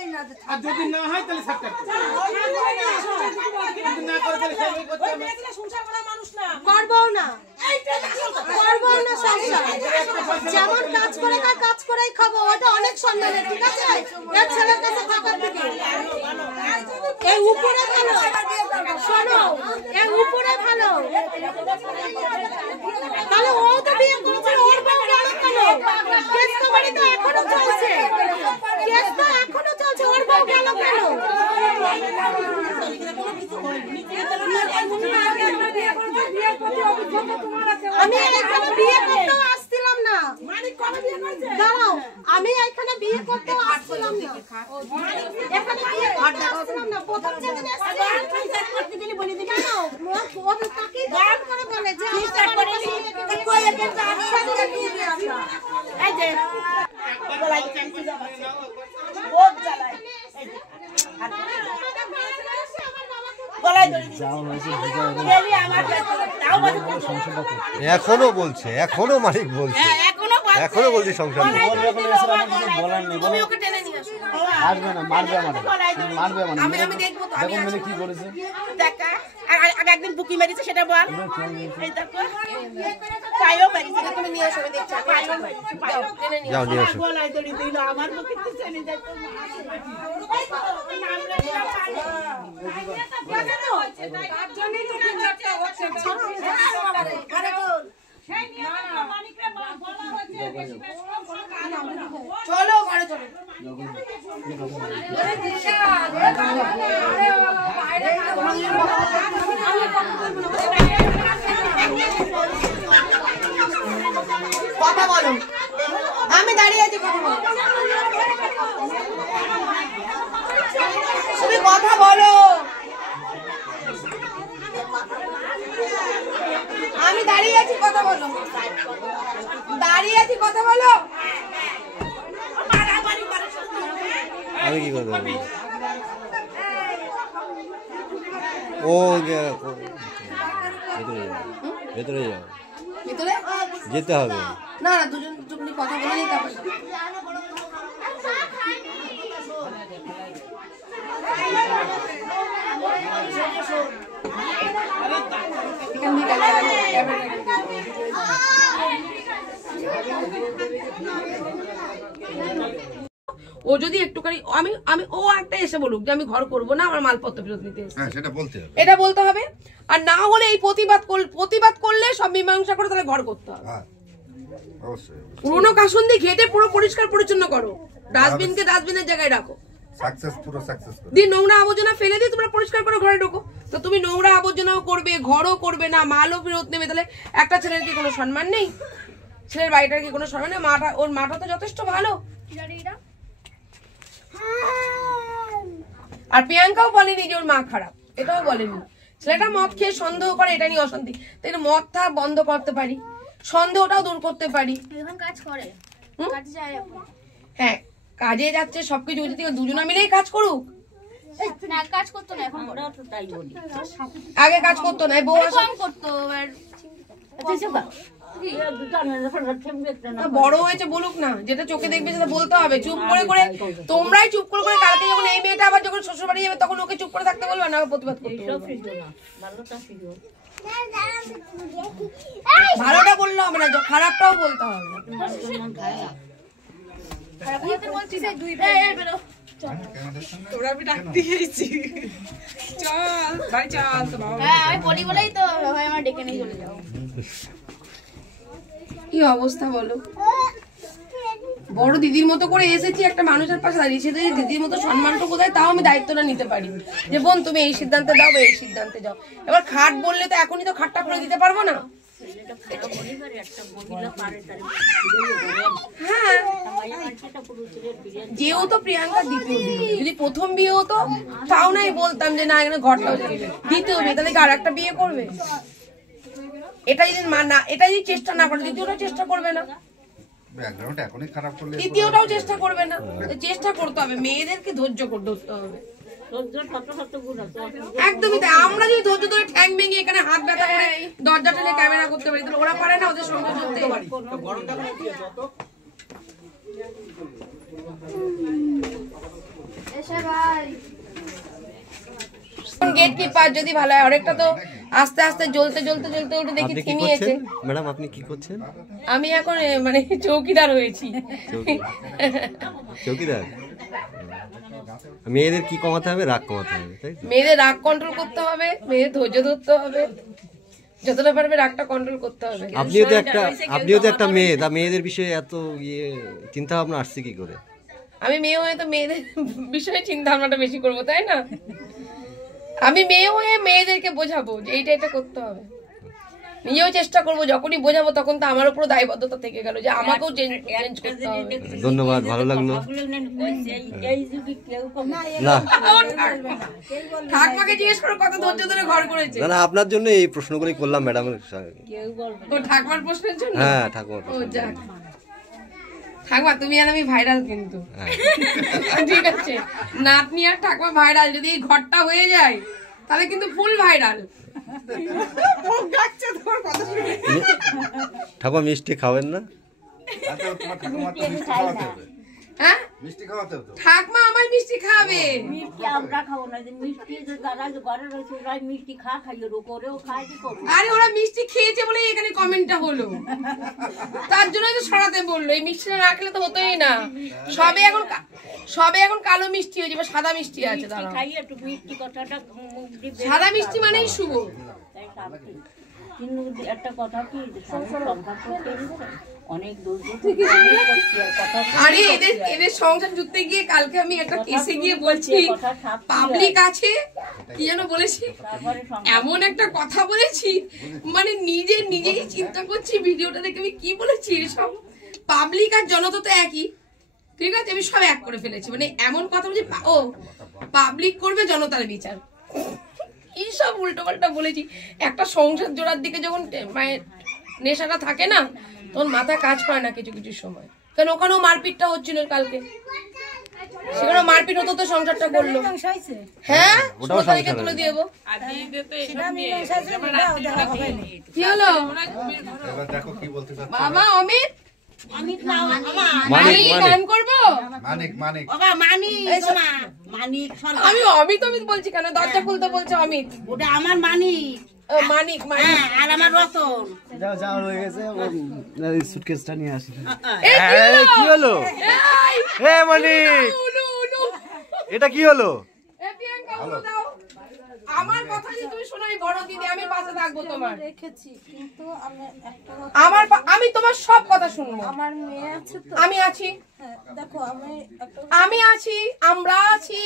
আর যদি না হয় তাহলে সাক্কার যদি না করে তাহলে সবাই করতে হবে। করবও না সংসার। যেমন কাজ করে কাজ করেই খাবো, ওটা অনেক সম্মানের, ঠিক আছে? এর ছেলের কাছে থাকার থেকে এই উপরে ভালো, শোনো এই উপরে ভালো। তাহলে ও তো বিয়ে করেছে, ওর বউ গেল কেন? কেস তো বাড়িতে এখনো চলছে, ওর বউ গেল কেন? আমি এখানে বিয়ে করতেও আসছিলাম না। দাঁড়াও, আমি এখানে বিয়ে করতেও আসছিলাম না, এখানে বিয়ে করতে আসছিলাম না। প্রথম যেদিন এসেছি বলে দিই কেন ও তাকে গান করে বলে যে গলায় ধরে দিচ্ছি। আমার তাও বলে এখনো বলছে, এখনো মালিক বলছে, এখনো বলছে সংসার নেই। বলার নেই, তুমি ওকে টেনে নিয়ে আসো। আসবে না, মারবে আমার, মারবে আমার। আমি দেখবো তো, আমি দেখুন মেয়ে কি করেছে। দেখা আর একদিন বুকি মেরেছে সেটা বল। এই দেখো পায়ও মেরেছে। তুমি নিয়ে আসো, আমি দেখছি। পায়ও মেরেছে, পায়ও টেনে নিয়ে যাও নিয়ে আসো। গলায় দড়ি দিল আমার বুকে তো চলে যায় তো চলো ঘরে চলো। কথা বলো, আমি দাঁড়িয়ে আছি, কথা বলো, তুমি কথা বলো, আমি দাঁড়িয়ে আছি, কথা বলো, দাঁড়িয়ে আছি, কথা বলো। আমি কি করবো? ও ভেতরে যাও, ভিতরে যেতে হবে। না না, দুজন দুজনই কথা বলে নিতে হবে। ও যদি একটুখানি আমি আমি ও একটা এসে বলুক যে আমি ঘর করবো না, আমার মালপত্র ফেরত নিতে এসেছি, সেটা বলতে হবে, এটা বলতে হবে। আর না হলে এই প্রতিবাদ করলে সব মীমাংসা করে তাহলে ঘর করতে হবে। অবশ্যই পুরোনো কাসুন্দি ঘেটে পুরো পরিষ্কার পরিচ্ছন্ন করো, ডাস্টবিনকে ডাস্টবিনের জায়গায় রাখো, পুরো সাকসেস করো। দিয়ে নোংরা আবর্জনা ফেলে দিয়ে তোমরা পরিষ্কার করে ঘরে ঢোকো। তো তুমি নোংরা আবর্জনাও করবে, ঘরও করবে না, মালও ফেরত নেবে, তাহলে একটা ছেলের কি কোনো সম্মান নেই? ছেলের বাড়িটার কি কোনো সম্মান নেই? মাটা, ওর মাটা তো যথেষ্ট ভালো। আর প্রিয়াঙ্কাও বলেনি যে ওর মা খারাপ, এটাও বলেনি। ছেলেটা মদ খেয়ে সন্দেহ করে, এটা নিয়ে অশান্তি, তাই মদটা বন্ধ করতে পারি, সন্দেহটাও দূর করতে পারি। কাজ করে, কাজে যায় এখন। হ্যাঁ, কাজে যাচ্ছে, সবকিছু দুজনে মিলেই কাজ করুক। না, কাজ করতো না, এখন আমরাও তো তাই বলি। আগে কাজ করতো না, বউ কম করতো। আর বড় হয়েছে বলুক না, যেটা চোখে দেখবে সেটা বলতে হবে। চুপ করে করে তোমরাই চুপ করে করে কালকে যখন এই মেয়েটা আবার যখন শ্বশুর বাড়ি যাবে তখন ওকে চুপ করে থাকতে বলবে না, প্রতিবাদ করতে বলবে। ভালোটা বললে হবে না, খারাপটাও বলতে হবে। আমি বলি বলেই তো আমার ডেকে নিয়ে চলে যাও। কি অবস্থা বলো, বড় দিদির মতো করে এসেছি একটা মানুষের পাশে দাঁড়িয়ে, সে যদি দিদির মতো সম্মানটুকু দেয় তাও আমি দায়িত্বটা নিতে পারি যে বোন তুমি এই সিদ্ধান্তে যাও বা এই সিদ্ধান্তে যাও। এবার খাট বললে তো এখনই তো খাটটা করে দিতে পারবো না। হ্যাঁ, যেহেতু প্রিয়াঙ্কা দ্বিতীয় বিয়ে, যদি প্রথম বিয়ে হতো তাও নাই বলতাম যে না এখানে ঘরটা, দ্বিতীয় বিয়ে তাহলে কি আর একটা বিয়ে করবে? এটা যদি না, এটা যদি চেষ্টা না করে দ্বিতীয়টা চেষ্টা করবে না, তৃতীয়টাও চেষ্টা করবে না। চেষ্টা করতে হবে, মেয়েদেরকে ধৈর্য ধরতে হবে। একদমই তাই। আমরা যদি ধৈর্য ধরে ঠ্যাং ভেঙে এখানে হাত ব্যথা করে দরজা টেনে ক্যামেরা করতে পারি, তাহলে ওরা পারে না? ওদের সঙ্গে চলতে পারি। গেট কিপার যদি ভালো হয়, অনেকটা তো আস্তে আস্তে জ্বলতে জ্বলতে জ্বলতে উঠে দেখি থেমিয়েছে। ম্যাডাম আপনি কি করছেন? আমি এখন মানে চৌকিদার হয়েছি। চৌকিদার। মেয়েদের কি কমাতে হবে? রাগ কমাতে হবে, তাই তো? মেয়েদের রাগ কন্ট্রোল করতে হবে, মেয়েদের ধৈর্য ধরতে হবে, যতটা পারবে রাগটা কন্ট্রোল করতে হবে। আপনিও তো একটা মেয়ে, তা মেয়েদের বিষয়ে এত চিন্তা ভাবনা আসছে কি করে? আমি মেয়ে হয়ে তো মেয়েদের বিষয়ে চিন্তা ভাবনাটা বেশি করবো, তাই না? আমি মেয়ে হয়ে মেয়েদেরকে বোঝাবো যে এইটা এটা করতে হবে, নিজেও চেষ্টা করবো। যখনই বোঝাবো তখন তো আমার উপর দায়বদ্ধতা থেকে গেল যে আমাকেও চেঞ্জ করতে হবে। ধন্যবাদ, ভালো লাগলো। ঠাকমাকে জিজ্ঞেস করো কত ধৈর্য ধরে ঘর করেছে। না, আপনার জন্য এই প্রশ্নগুলি করলাম ম্যাডামের। ও ঠাকমার প্রশ্নের জন্য? হ্যাঁ, ঠাকুমার। ও যাক, ঠাকমা তুমি আর আমি ভাইরাল কিন্তু। ঠিক আছে, নাতনি আর ঠাকমা ভাইরাল। যদি এই ঘরটা হয়ে যায় তাহলে কিন্তু ফুল ভাইরাল। ঠাকুমা মিষ্টি খাবেন না? তোমার ঠাকুমার তো মিষ্টি খাওয়াতে হবে। হ্যাঁ মিষ্টি খাওয়াতে হবে তো। ঠাকমা আমার মিষ্টি খাবে। মিষ্টি আমরা খাবো না, মিষ্টি যারা ঘরে রয়েছে ওরা মিষ্টি খাইয়ে ওরেও খায় কি করবো? আরে ওরা মিষ্টি খেয়েছে বলে এখানে কমেন্টটা হলো, তার জন্যই তো সরাতে বললো। এই মিষ্টিটা না খেলে তো হতোই না। সবে এখন কালো মিষ্টি হয়েছে বা সাদা মিষ্টি আছে। দাঁড়াও, খাইয়ে একটু মিষ্টি কথাটা সাদা মিষ্টি মানেই শুভ। কিন্তু একটা কথা কি সংসার করতে অনেক দোষ আরে এদের সংসার জুড়তে গিয়ে কালকে আমি একটা কেসে গিয়ে বলছি, পাবলিক আছে কি যেন বলেছি, এমন একটা কথা বলেছি মানে নিজেই চিন্তা করছি ভিডিওটা দেখে আমি কি বলেছি। সব পাবলিক আর জনতা তো একই, ঠিক আছে, আমি সব এক করে ফেলেছি। মানে এমন কথা বলছি, ও পাবলিক করবে জনতার বিচার, কি সব উল্টো পাল্টা বলেছি। একটা সংসার জোড়ার দিকে যখন মায়ের নেশাটা থাকে না, তখন মাথা কাজ করে না কিছু কিছু সময়। কারণ ওখানেও মারপিটটা হচ্ছিল কালকে, সেখানে মারপিট হতো তো সংসারটা করলো। হ্যাঁ ওটাকে তুলে দিয়ে দেবো। কি হলো দেখো কি বলতে চাচ্ছি। বাবা অমিত, মানিক গান করবো। আমি অমিত বলছি কেন? দরজা খুলতে বলছে অমিত। ওটা আমার মানিক। মানিক আর আমার রতন। যাও হয়ে গেছে, সুটকেসটা নিয়ে আসি। কি হলো? মানিক এটা কি হলো? আমার কথা যে তুমি শোনাই বড় দিদি, আমি পাশে থাকবো তোমার। রেখেছি কিন্তু আমি তোমার সব কথা শুনবো। আমার মেয়ে আছে তো, আমি আছি। দেখো আমি আছি, আমরা আছি।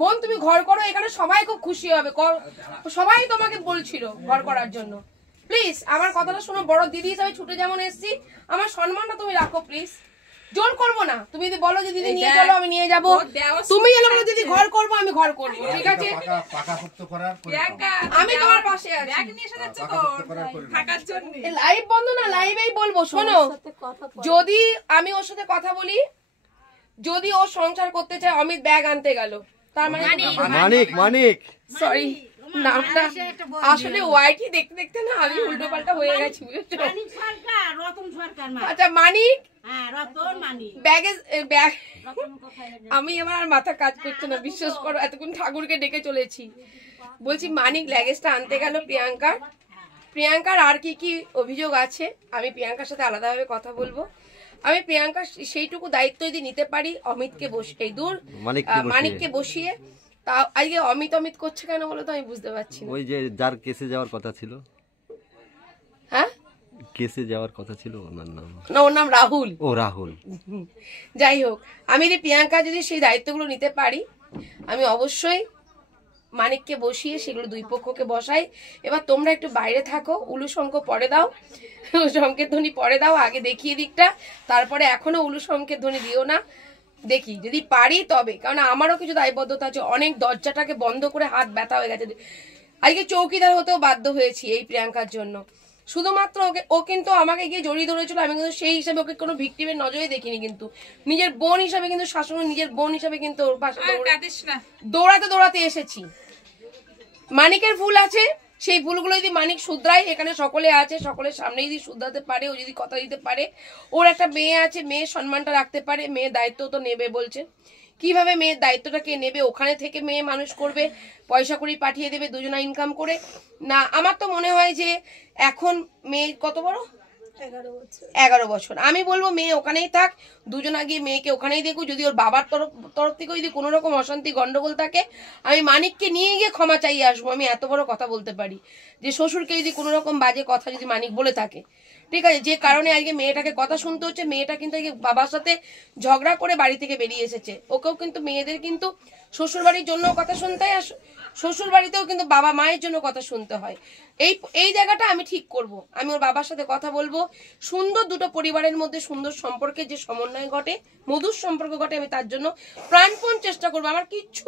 বোন তুমি ঘর করো, এখানে সবাই খুব খুশি হবে। সবাই তোমাকে বলছিল ঘর করার জন্য। প্লিজ আমার কথাটা শোনো। বড় দিদি হিসাবে ছুটে যেমন এসেছি, আমার সম্মানটা তুমি রাখো প্লিজ। জোর করবো না। তুমি যদি বলো যে দিদি নিয়ে চলো, আমি নিয়ে যাবো। তুমি যেন বলো দিদি ঘর করবো, আমি ঘর করবো, ঠিক আছে? আমি তোমার পাশে আছি। লাইভ বন্ধ না, লাইভেই বলবো। শোনো, যদি আমি ওর সাথে কথা বলি, যদি ও সংসার করতে চায়, অমিত ব্যাগ আনতে গেল, তার মানে মানিক সরি নামটা আসলে ওয়াইটি দেখতে দেখতে না আমি উল্টো পাল্টা হয়ে গেছি, বুঝেছো? আচ্ছা মানিক, ব্যাগ আমি আমার আর মাথা কাজ করছে না, বিশ্বাস করো। এতক্ষণ ঠাকুরকে ডেকে চলেছি। বলছি মানিক ল্যাগেজটা আনতে গেল প্রিয়াঙ্কার আর কি কি অভিযোগ আছে আমি প্রিয়াঙ্কার সাথে আলাদাভাবে কথা বলবো। আমি প্রিয়াঙ্কা সেইটুকু দায়িত্ব যদি নিতে পারি, অমিতকে মানিককে বসিয়ে। তা আজকে অমিত করছে কেন বলো তো, আমি বুঝতে পারছি না। ওই যে যার কেসে যাওয়ার কথা ছিল, হ্যাঁ কেসে যাওয়ার কথা ছিল, ওনার নাম না, ওর নাম রাহুল। ও রাহুল। যাই হোক, আমি যদি প্রিয়াঙ্কা যদি সেই দায়িত্বগুলো নিতে পারি, আমি অবশ্যই মানিককে বসিয়ে সেগুলো দুই পক্ষকে বসাই। এবার তোমরা একটু বাইরে থাকো, উলু শঙ্খ পরে দাও, শঙ্খের ধ্বনি পরে দাও, আগে দেখিয়ে দিকটা, তারপরে এখনো উলু শঙ্খের ধ্বনি দিও না। দেখি যদি পারি তবে, কারণ আমারও কিছু দায়বদ্ধতা আছে। অনেক দরজাটাকে বন্ধ করে হাত ব্যথা হয়ে গেছে। আজকে চৌকিদার হতেও বাধ্য হয়েছি এই প্রিয়াঙ্কার জন্য। শুধুমাত্র ও কিন্তু আমাকে গিয়ে জড়িয়ে ধরেছিল, আমি কিন্তু সেই হিসাবে ওকে কোনো ভিক্টিমের নজরে দেখিনি, কিন্তু নিজের বোন হিসাবে কিন্তু শাশুড়ি নিজের বোন হিসাবে কিন্তু ওর পাশে দৌড়াতে এসেছি। মানিকের ভুল আছে, সেই ভুলগুলো যদি মানিক শুধরাই, এখানে সকলে আছে, সকলের সামনে যদি শুধরাতে পারে, ও যদি কথা দিতে পারে, ওর একটা মেয়ে আছে, মেয়ের সম্মানটা রাখতে পারে, মেয়ের দায়িত্ব তো নেবে বলছে। কিভাবে মেয়ের দায়িত্বটা কে নেবে? ওখানে থেকে মেয়ে মানুষ করবে, পয়সা করি পাঠিয়ে দেবে, দুজনা ইনকাম করে না। আমার তো মনে হয় যে এখন মেয়ে কত বড়, 11 বছর। আমি বলবো মেয়ে ওখানেই থাক, দুজনা গিয়ে মেয়েকে ওখানেই দেখুক। যদি ওর বাবার তরফ থেকে যদি কোনো রকম অশান্তি গন্ডগোল থাকে, আমি মানিককে নিয়ে গিয়ে ক্ষমা চাইয়ে আসবো। আমি এত বড় কথা বলতে পারি যে শ্বশুরকে যদি কোনো রকম বাজে কথা যদি মানিক বলে থাকে, ঠিক আছে, যে কারণে আজকে মেয়েটাকে কথা শুনতে হচ্ছে। মেয়েটা কিন্তু আজকে বাবার সাথে ঝগড়া করে বাড়ি থেকে বেরিয়ে এসেছে। ওকেও কিন্তু মেয়েদের কিন্তু শ্বশুর বাড়ির জন্য কথা শুনতে হয়, আর শ্বশুর বাড়িতেও কিন্তু বাবা মায়ের জন্য কথা শুনতে হয়। এই জায়গাটা আমি ঠিক করব। আমি ওর বাবার সাথে কথা বলবো, সুন্দর দুটো পরিবারের মধ্যে সুন্দর সম্পর্কে যে সমন্বয় ঘটে, মধুর সম্পর্ক ঘটে, আমি তার জন্য প্রাণপণ চেষ্টা করবো। আমার কিচ্ছু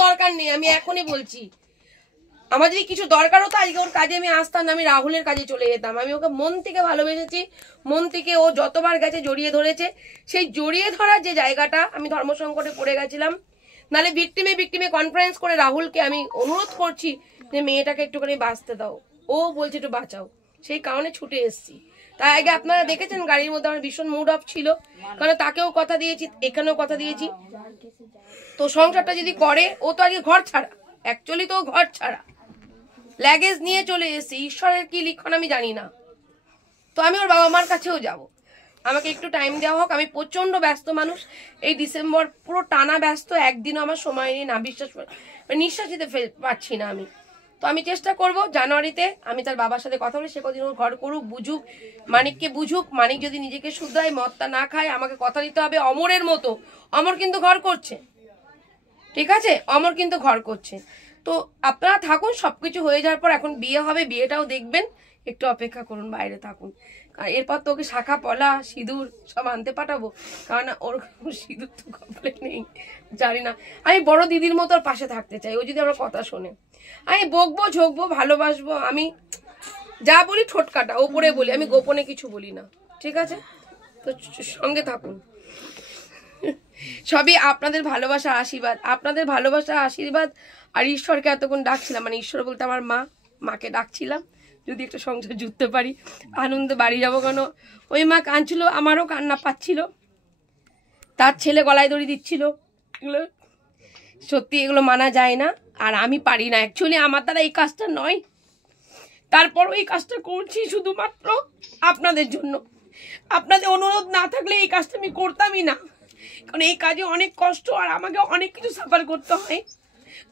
দরকার নেই, আমি এখনই বলছি। আমার যদি কিছু দরকার হতো আজকে ওর কাজে আমি আসতাম না, আমি রাহুলের কাজে চলে যেতাম। আমি ওকে মন থেকে ভালোবেসেছি, মন থেকে ও যতবার গেছে জড়িয়ে ধরেছে। সেই জড়িয়ে ধরার যে জায়গাটা, আমি ধর্মসংকটে পড়ে গেছিলাম। নালে ভিক্টিমে কনফারেন্স করে রাহুলকে আমি অনুরোধ করছি যে মেয়েটাকে একটুখানি বাঁচতে দাও, ও বলছে একটু বাঁচাও, সেই কারণে ছুটে এসেছি। তার আগে আপনারা দেখেছেন গাড়ির মধ্যে আমার ভীষণ মুড অফ ছিল, কারণ তাকেও কথা দিয়েছি, এখানেও কথা দিয়েছি। তো সংসারটা যদি করে, ও তো আজকে ঘর ছাড়া, অ্যাকচুয়ালি তো ঘর ছাড়া, ল্যাগেজ নিয়ে চলে এসেছে। ঈশ্বরের কি লিখন আমি জানি না। তো আমি ওর বাবা মার কাছেও যাব, আমাকে একটু টাইম দেওয়া হোক। আমি প্রচন্ড ব্যস্ত মানুষ, এই ডিসেম্বর পুরো টানা ব্যস্ত, একদিনও আমার সময় নেই না, নিঃশ্বাস নিতে পারছি না আমি। তো আমি চেষ্টা করব জানুয়ারিতে আমি তার বাবার সাথে কথা বলে সে কদিন ওর ঘর করুক, বুঝুক, মানিককে বুঝুক। মানিক যদি নিজেকে শুধরায়, মদটা না খায়, আমাকে কথা দিতে হবে অমরের মতো। অমর কিন্তু ঘর করছে, ঠিক আছে, অমর কিন্তু ঘর করছে। তো আপনারা থাকুন, সবকিছু হয়ে যাওয়ার পর এখন বিয়ে হবে, বিয়েটাও দেখবেন, একটু অপেক্ষা করুন, বাইরে থাকুন। এরপর তো ওকে শাখা পলা সিঁদুর সব আনতে পাঠাবো, কারণ ওর সিঁদুর তো কমপ্লিট নেই, জানি না। আমি বড় দিদির মতো ওর পাশে থাকতে চাই, ও যদি আমার কথা শোনে। আমি বকবো, ঝোঁকবো, ভালোবাসবো, আমি যা বলি ঠোঁট কাটা, ওপরে বলি, আমি গোপনে কিছু বলি না, ঠিক আছে? তো সঙ্গে থাকুন। সবই আপনাদের ভালোবাসা আশীর্বাদ, আপনাদের ভালোবাসা আশীর্বাদ। আর ঈশ্বরকে এতক্ষণ ডাকছিলাম, মানে ঈশ্বর বলতে আমার মাকে ডাকছিলাম, যদি একটা সংসার জুড়তে পারি, আনন্দে বাড়ি যাবো। কেন ওই মা কাঁদছিল, আমারও কান্না পাচ্ছিল, তার ছেলে গলায় দড়ি দিচ্ছিল। এগুলো সত্যি, এগুলো মানা যায় না, আর আমি পারি না। অ্যাকচুয়ালি আমার দ্বারা এই কাজটা নয়, তারপরও এই কাজটা করছি শুধুমাত্র আপনাদের জন্য। আপনাদের অনুরোধ না থাকলে এই কাজটা আমি করতামই না, কারণ এই কাজে অনেক কষ্ট আর আমাকে অনেক কিছু সাফার করতে হয়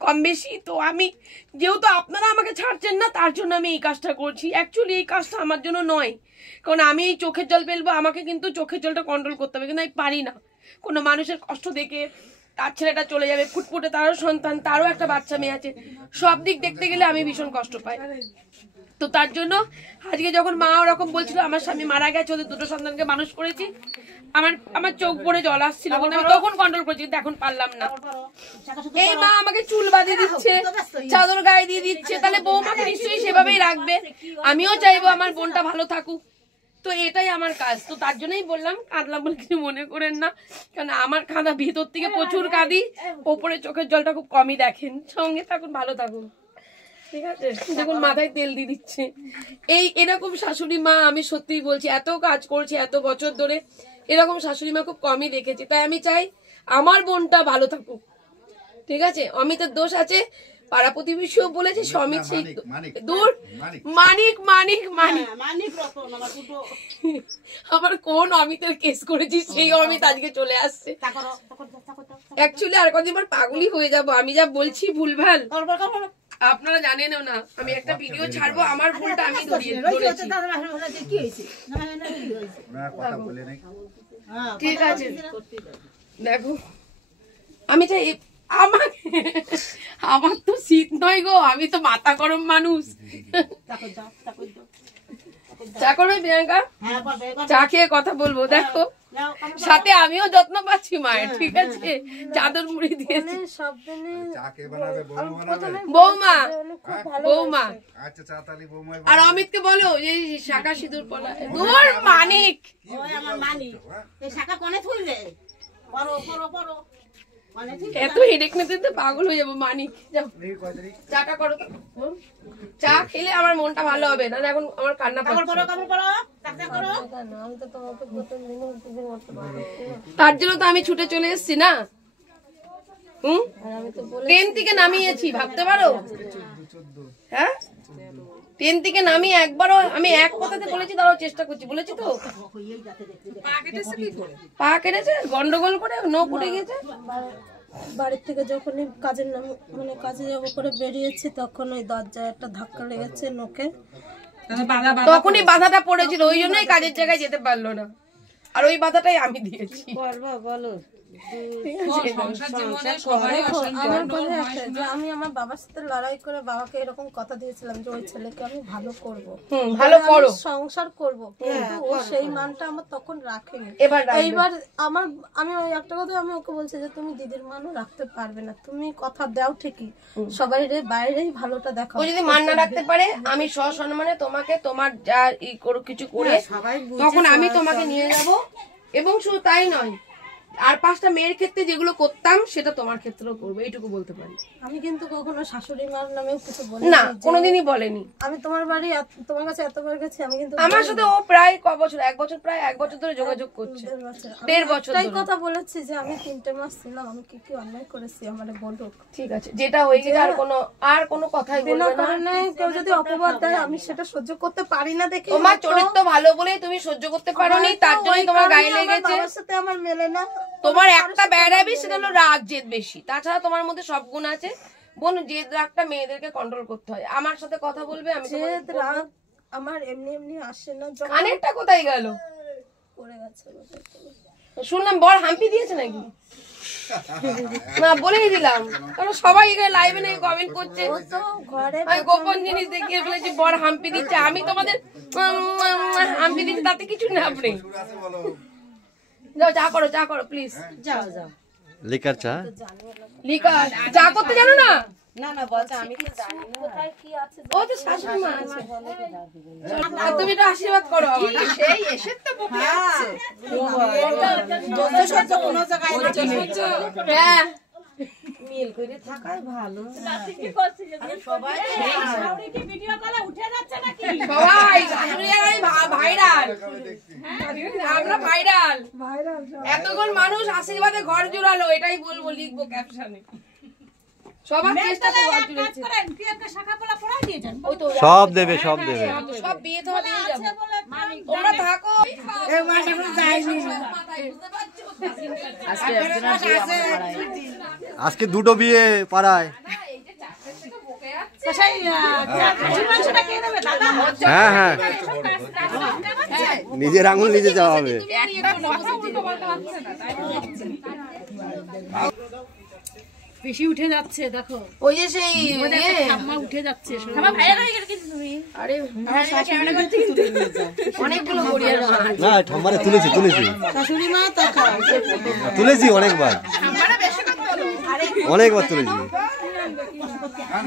কম বেশি। তো আমি যেহেতু আপনারা আমাকে ছাড়ছেন না, তার জন্য আমি এই কাজটা করছি। অ্যাকচুয়ালি এই কাজটা আমার জন্য নয়, কারণ আমি এই চোখের জল ফেলবো, আমাকে কিন্তু চোখের জলটা কন্ট্রোল করতে হবে, কিন্তু আমি পারি না। কোনো মানুষের কষ্ট দেখে তার ছেলেটা চলে যাবে, ফুটফুটে, তারও সন্তান, তারও একটা বাচ্চা মেয়ে আছে, সব দিক দেখতে গেলে আমি ভীষণ কষ্ট পাই। তো তার জন্য আজকে যখন মা ওরকম বলছিল আমার স্বামী মারা গেছে, ওদের দুটো সন্তানকে মানুষ করেছি, আমার চোখ পড়ে জল আসছিল, আমি তখন কন্ট্রোল করেছি, কিন্তু এখন পারলাম না। এই মা আমাকে চুল বাঁধিয়ে দিচ্ছে, চাদর গায়ে দিয়ে দিচ্ছে, তাহলে বৌমাকে নিশ্চয়ই সেভাবেই রাখবে। আমিও চাইবো আমার বোনটা ভালো থাকুক, তো এটাই আমার কাজ। তো তার জন্যই বললাম, কাঁদলাম বলে কিছু মনে করেন না, কারণ আমার কাঁদা ভিতর থেকে প্রচুর কাঁদি, ওপরে চোখের জলটা খুব কমই দেখেন। সঙ্গে থাকুন, ভালো থাকুন, ঠিক আছে? দেখুন মাথায় তেল দিয়ে দিচ্ছে। এরকম শাশুড়ি মা আমি সত্যিই বলছি, এত কাজ করছি এত বছর ধরে, এরকম শাশুড়ি মা খুব কমই দেখেছি। তাই আমি চাই আমার বোনটা ভালো থাকুক, ঠিক আছে? অমিতের দোষ আছে, পাড়া প্রতিবেশীও বলেছে, অমিত সেই দূর মানিক মানিক মানিক আমার কোন অমিতের কেস করেছি, সেই অমিত আজকে চলে আসছে। অ্যাকচুয়ালি আর কদিন পর পাগলি হয়ে যাব, আমি যা বলছি ভুলভাল আপনারা জানেনও না। আমি একটা ভিডিও ছাড়বো, আমার ভুলটা আমি ধরেছি, ঠিক আছে? দেখো আমি চাই, আমার তো শীত নয় গো, আমি তো মাথা গরম মানুষ। চা করবে প্রিয়াঙ্কা? চা খেয়ে কথা বলবো। দেখো সাথে আমিও যত্ন পাচ্ছি মায়ের, ঠিক আছে? চাদর মুড়ি দিয়েছি, বৌমা বৌমা। আর অমিতকে বলো যে শাখা সিঁদুর পলা। দূর মানিক, এত হেডেক নিতে পাগল হয়ে যাবো। মানিক চাটা করো, চা খেলে আমার মনটা ভালো হবে, না এখন আমার কান্না পাচ্ছে। তার জন্য তো আমি ছুটে চলে এসেছি না, ট্রেন থেকে নামিয়েছি, ভাবতে পারো? হ্যাঁ, ট্রেন থেকে নামিয়ে একবারও আমি এক কথাতে বলেছি, তারও চেষ্টা করছি, বলেছি তো। পা কেটেছে গন্ডগোল করে, নখ উঠে গেছে। বাড়ির থেকে যখনই কাজের নাম মানে কাজে যাবো করে বেরিয়েছি, তখন ওই দরজায় একটা ধাক্কা লেগেছে নখে, তখনই বাধাটা পড়েছিল, ওই জন্যই কাজের জায়গায় যেতে পারলো না। আর ওই বাধাটাই আমি দিয়েছি। বলো আমি আমার বাবার সাথে লড়াই করে বাবাকে এরকম কথা দিয়েছিলাম যে ওই ছেলেকে আমি ভালো করব, ভালো করো, সংসার করব, কিন্তু ও সেই মানটা আমার তখন রাখেনি। এইবার আমি ওই একটা কথা আমি ওকে বলছি যে তুমি দিদির মানও রাখতে পারবে না, তুমি কথা দাও ঠিকই, সবাই বাইরেই ভালোটা দেখো। ও যদি মান না রাখতে পারে, আমি সসম্মানে তোমাকে তোমার যা কিছু করে তখন আমি তোমাকে নিয়ে যাব। এবং শুধু তাই নয়, আর 5টা মেয়ের ক্ষেত্রে যেগুলো করতাম সেটা তোমার ক্ষেত্রেও করবো, এইটুকু বলতে পারি। আমি কিন্তু কখনো শাশুড়ি মার নামেও কিছু বলি না, কোনোদিনই বলেনি। আমি তোমার বাড়ি তোমার কাছে এতবার গেছি, আমি কিন্তু আমার সাথে ও প্রায় ক বছর, 1 বছর, প্রায় 1 বছর ধরে যোগাযোগ করছে। 1.5 বছর তাই কথা বলেছি যে আমি 3টে মাস ছিলাম, আমি কি কি অন্যায় করেছি আমারে বলুক। ঠিক আছে, যেটা হয়ে গেছে আর কোনো কথাই বলবে না। কেউ যদি অপবাদ দেয় আমি সেটা সহ্য করতে পারি না দেখে। তোমার চরিত্র ভালো বলেই তুমি সহ্য করতে পারোনি, তার জন্যই তোমার গায়ে লেগেছে। আমার সাথে আমার মেলে না। তোমার একটা ব্যাড হ্যাবিট, সেটা হলো রাগ জেদ বেশি। তাছাড়া তোমার মধ্যে সব গুণ আছে। বোন, জেদ রাগটা মেয়েদেরকে কন্ট্রোল করতে হয়। আমার সাথে কথা বলবে, আমি জেদ রাগ আমার এমনি এমনি আসে না। কানেরটা কোথায় গেল? পড়ে গেছে। শুনলাম বর হাম্পি দিয়েছে নাকি? না, বলেই দিলাম, কারণ সবাই এখানে লাইভে নাকি কমেন্ট করছে। আমি গোপন জিনিস দেখিয়ে ফেলেছি, বর হাম্পি দিচ্ছে। আমি তোমাদের হাম্পি দিচ্ছি, তাতে কিছু না। আপনি যাও, চা করো প্লিজ। যাও লিকার চা, লিকার চা করতে জানো না? না বলছে আমি তো জানি না কোথায় কি আছে। ও তো শাশুড়ি মা আছে। তুমি তো আশীর্বাদ করো আমাকে। সেই এসে তো বকে আছে। সহ্য কোনো জায়গায় হ্যাঁ, মিল করে থাকাই ভালো। কি করছিস সবাই শাশুড়ি কি ভিডিও কলে উঠে যাচ্ছে নাকি? সবাই শাশুড়ি আর ভাইরাল। আমরা ভাইরাল। এতক্ষণ মানুষ আশীর্বাদে ঘর জোড়ালো, এটাই বলবো, লিখবো ক্যাপশনে। সবার চেষ্টাতে ঘর জুড়েছে। সব দেবে। সব বিয়ে তো দিয়ে যাবো, তোমরা থাকো। আজকে 2টো বিয়ে পাড়ায়। হ্যাঁ, নিজের আঙুল নিজে যাওয়া হবে। বেশি উঠে যাচ্ছে, দেখো ওই যে সেই ঠাম্মা উঠে যাচ্ছে। আরে অনেকগুলো গড়িয়ার মাছ। না, ঠাম্মারে তুলেছি শাশুড়ি মা তুলেছি অনেকবার তুলেছি।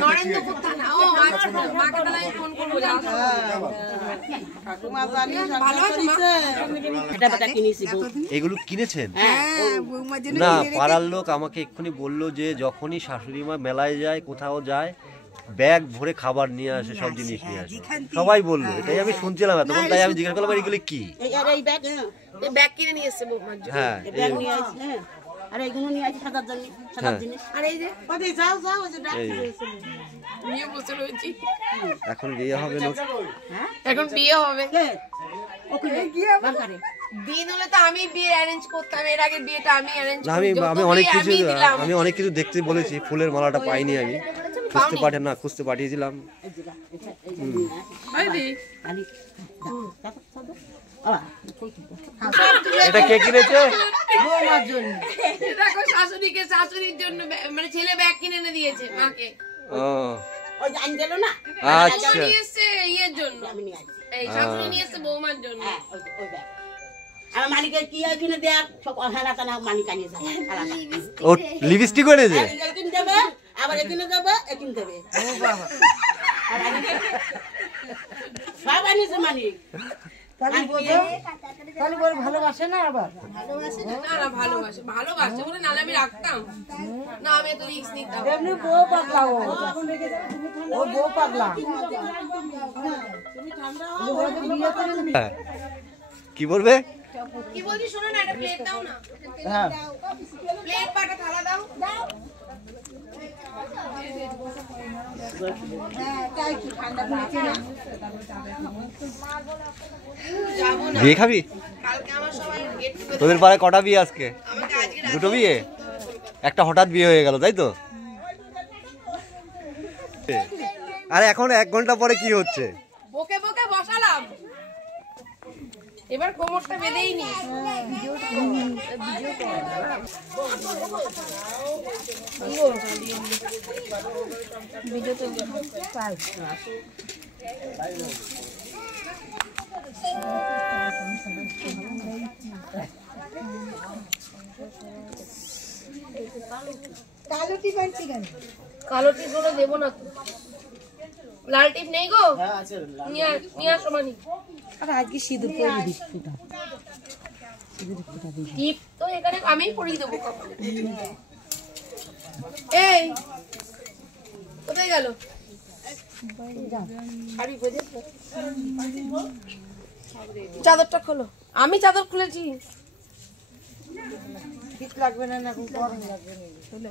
নরেন্দ্রপুর থানা। ও আচ্ছা, মাকে তাহলে আমি ফোন করবো। এগুলো কিনেছেন? না, পাড়ার লোক আমাকে এক্ষুনি বললো যে যখনই শাশুড়ি মা মেলায় যায়, কোথাও যায়, ব্যাগ ভরে খাবার নিয়ে আসে, সব জিনিস নিয়ে আসে। সবাই বললো, এটাই আমি শুনছিলাম এতক্ষণ, তাই আমি জিজ্ঞাসা করলাম এগুলো কি। ব্যাগ কিনে নিয়ে এসছে বৌমার জন্য। হ্যাঁ, আর এইগুলো নিয়ে আসি সাজার জন্য, সাজার জিনিস। আর এই যে নিয়ে বসে রয়েছি। এখন বিয়ে হবে না? এখন বিয়ে হবে। দিন হলে তো আমি বিয়ে অ্যারেঞ্জ করতাম, এর আগে বিয়েটা আমি অ্যারেঞ্জ না, আমি অনেক কিছু দেখতে বলেছি, ফুলের মালাটা পাইনি, আমি খুঁজতে পাঠিয়েছিলাম। এটা কে কিনেছে? দেখো শাশুড়িকে, শাশুড়ির জন্য মানে ছেলে ব্যাগ কিনে এনে দিয়েছে মাকে। আচ্ছা, নিয়ে এসছে ইয়ের জন্য, এই শাশুড়ি নিয়ে এসছে বৌমার জন্য। ও লিপস্টিক এনেছে। ভালোবাসে না, আবার ভালোবাসে বলে নাহলে আমি রাখতাম না, আমি তো রিস্ক নিতাম। বউ পাগলা, ও বউ পাগলা। কি বলবে? কি বলছি শোনো না, একটা প্লেট দাও না। হ্যাঁ, প্লেট পাটা থালা দাও। বিয়ে খাবি? কালকে আমার সবাই তোদের পাড়ায় কটা বিয়ে আজকে? 2টো বিয়ে, একটা হঠাৎ বিয়ে হয়ে গেল, তাই তো? আর এখন 1 ঘন্টা পরে কি হচ্ছে? বকে বকে বসালাম, এবার কোমরটা বেঁধেই নি। কালো টিপ গুলো দেবো না তো, লাল টিপ নেই গো? নিয়ে আসো মানি। আজকে সিঁদুর পরে দিচ্ছি। টিপ তো এখানে আমি পরিয়ে দেবো কপালে। এই কোথায় গেল? চাদরটা খোলো। আমি চাদর খুলেছি। লাগবে না না গরম লাগবে না।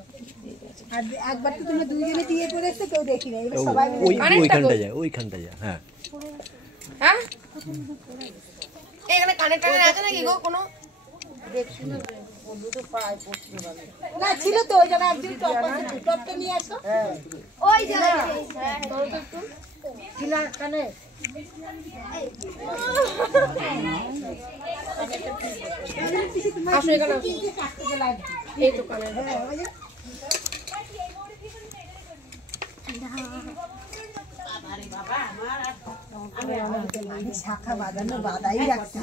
আর একবার তো তুমি দুইজনে দিয়ে করেছো কেউ দেখি না, এবার সবাই ওইখানটা যায়। হ্যাঁ হ্যাঁ এখানে কানে টানে আছে নাকি গো কোনো? দেখছি না দুটো পায় পড়তে পারে না ছিল তো ওই জায়গা একদিন টপটা নিয়ে আসো। ওই জায়গায় তোর তো একটু কিনা কানে আসো এখানে এই তো কানে। শাখা বাঁধানো বাঁধাই রাখছি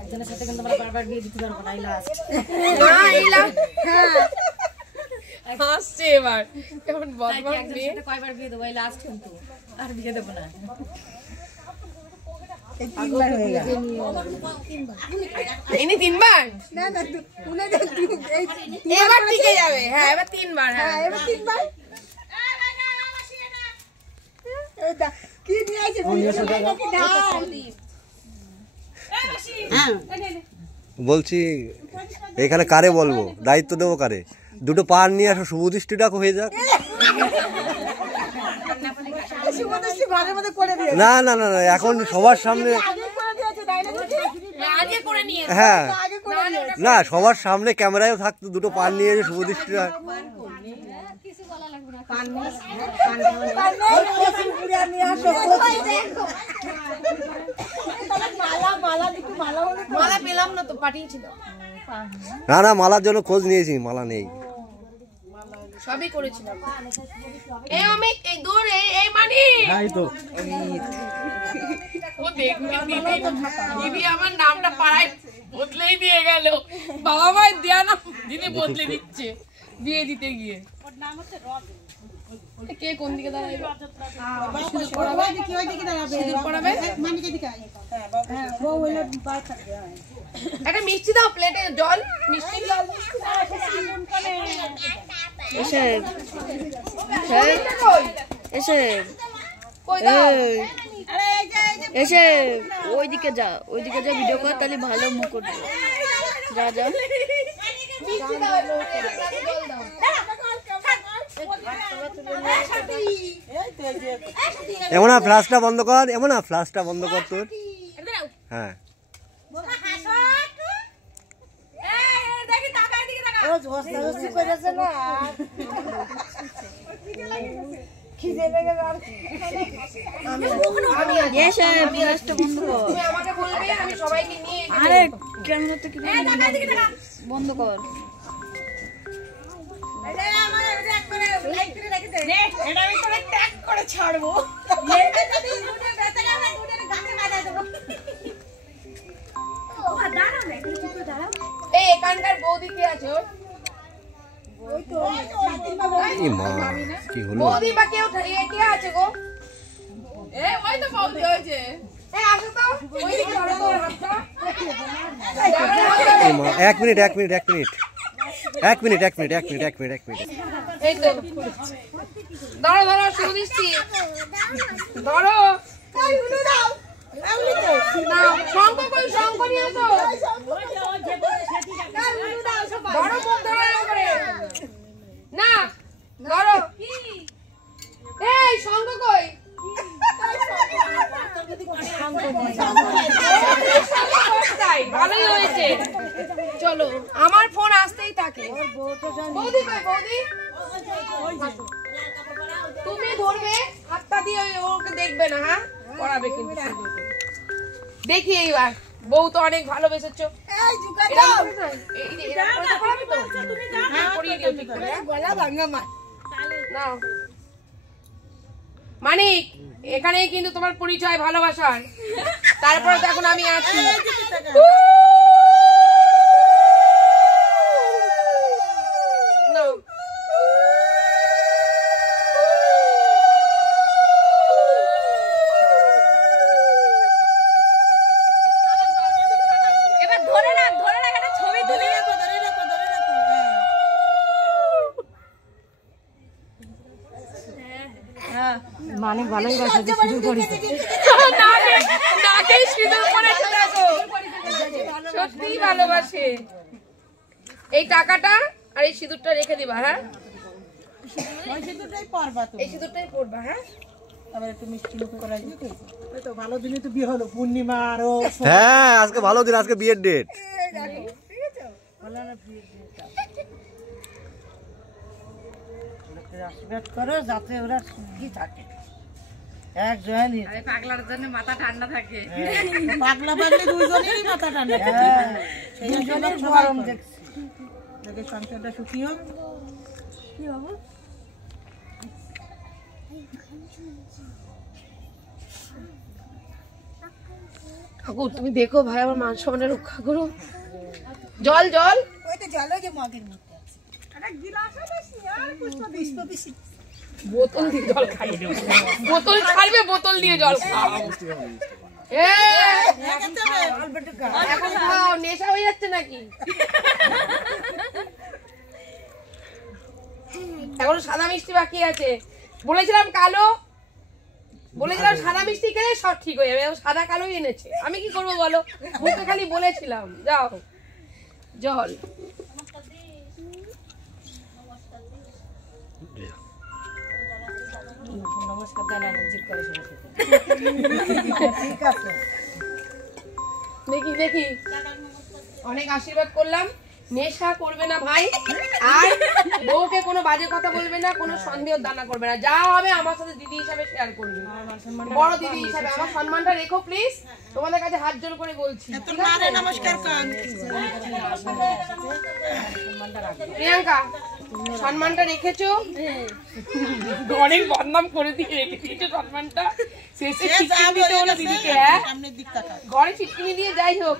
একজনের সাথে কিন্তু বারবার বিয়ে দিতে পারবো না, লাস্ট হাসছে এবার কেমন বদমাশ মেয়ে। কয়বার বিয়ে দেবো, লাস্ট কিন্তু আর বিয়ে দেবো না। তিনবার হয়ে গেল। ইনি তিনবার? না না এবার টিকে যাবে। হ্যাঁ এবার তিনবার। হ্যাঁ এবার তিনবার। কি নিয়ে আছে বলছি এখানে কারে বলবো, দায়িত্ব দেবো কারে? দুটো পান নিয়ে আসো, শুভদৃষ্টিটাও হয়ে যাক। না না না না এখন সবার সামনে, হ্যাঁ না সবার সামনে ক্যামেরায়ও থাকতো, দুটো পান নিয়ে এসে শুভদৃষ্টিটা। মালা পেলাম না তো, পাঠিয়েছিল। না না মালার জন্য খোঁজ নিয়েছি, মালা নেই। সবই করেছিলাম। এই অমিত, এই দূর, এই মানি। এই তো ও দেখবি দিদি আমার নামটা পাড়ায় বদলেই দিয়ে গেল। বাবা মায়ের দেয়া নাম দিদি বদলে দিচ্ছে বিয়ে দিতে গিয়ে। ওর নাম হচ্ছে রজত। কে কোন দিকে দাঁড়াবে? সিঁদুর পরাবে? সিঁদুর পরাবে? হ্যাঁ বউ হইলে পায় থাকবে। একটা মিষ্টি দাও, প্লেটে জল, মিষ্টি জল। এসে এসে ওইদিকে যা ভিডিও কর, তাহলে ভালো মুখ করবে। যা যা এমন ফ্ল্যাশটা বন্ধ কর, এমন ফ্ল্যাশটা বন্ধ কর তোর। হ্যাঁ আরে ক্যামেরাতে কি বন্ধ কর। ছাড়বো এখানকার বৌদি কে আছে? বৌদি বা কেউ কে আছে গো? ওই তো বৌদি হয়েছে। এক মিনিট এই তো ধরো ধরো, শুরু দিচ্ছি। ধরো শঙ্খ কই, শঙ্খ নিয়ে আসো। ধরো মুখ ধরো করে না, ধরো। এই শঙ্খ কই? ভালোই হয়েছে। চলো, আমার ফোন আসতেই থাকে। বৌদি কই? বৌদি তুমি ধরবে হাতটা দিয়ে, ওকে দেখবে না। হ্যাঁ পড়াবে কিন্তু সুন্দর করে। দেখি এইবার, বউ তো অনেক ভালোবেসেছো। মানিক, এখানেই কিন্তু তোমার পরিচয় ভালোবাসার। তারপরে তো এখন আমি আছি। মানে ভালোই বাসে যে সিঁদুর পরিতে নাকেই সিঁদুর পরেছে দেখো, সত্যিই ভালোবাসে। এই টাকাটা আর এই সিঁদুরটা রেখে দিবা, হ্যাঁ ওই সিঁদুরটাই পরবা তুমি, এই সিঁদুরটাই পরবা, হ্যাঁ আবার একটু মিষ্টি মুখ করাই দিতে। এই তো ভালো দিনে তো বিয়ে হলো, পূর্ণিমা আরো হ্যাঁ আজকে ভালো দিন, আজকে বিয়ের ডেট। আশীর্বাদ করো যাতে ওরা সুখী থাকে। এক জয়ানি পাগলার জন্য মাথা ঠান্ডা থাকে, পাগলা পাগলি দুইজনেরই মাথা ঠান্ডা থাকে, সেই জন্য গরম দেখছি। দেখে সংসারটা সুখী হোক। কি বাবু ঠাকুর তুমি দেখো ভাই, আমার মান সম্মান রক্ষা করো। জল জল, ওই তো জল যে মগের মধ্যে আছে, একটা গিলাস আছে আর পুষ্প বিষ্প বেশি বোতল দিয়ে জল খাই, বোতল ছাড়বে, বোতল দিয়ে জল খাও। এখন খাও, নেশা হয়ে যাচ্ছে নাকি? এখন সাদা মিষ্টি বাকি আছে, বলেছিলাম কালো, বলেছিলাম সাদা মিষ্টি খেলে সব ঠিক হয়ে যাবে, সাদা কালোই এনেছে। আমি কি করবো বলো, মুখে খালি বলেছিলাম। যাও জল। নমস্কার জানালেন জিজ্ঞেস করে ঠিক আছে। দেখি দেখি, অনেক আশীর্বাদ করলাম। নেশা করবে না ভাই, আর বউকে কোনো বাজে কথা বলবে না, কোনো সন্দেহ দানা করবে না। যা হবে আমার সাথে দিদি হিসাবে শেয়ার করবে, বড় দিদি হিসাবে। আমার সম্মানটা রেখো প্লিজ, তোমাদের কাছে হাত জোর করে বলছি। নমস্কার প্রিয়াঙ্কা, সম্মানটা রেখেছো, অনেক বদনাম করে দিয়ে রেখে দিয়েছো সম্মানটা। শেষে ছিটকিনি হলো দিদিকে, ঘরে ছিটকিনি দিয়ে যাই হোক,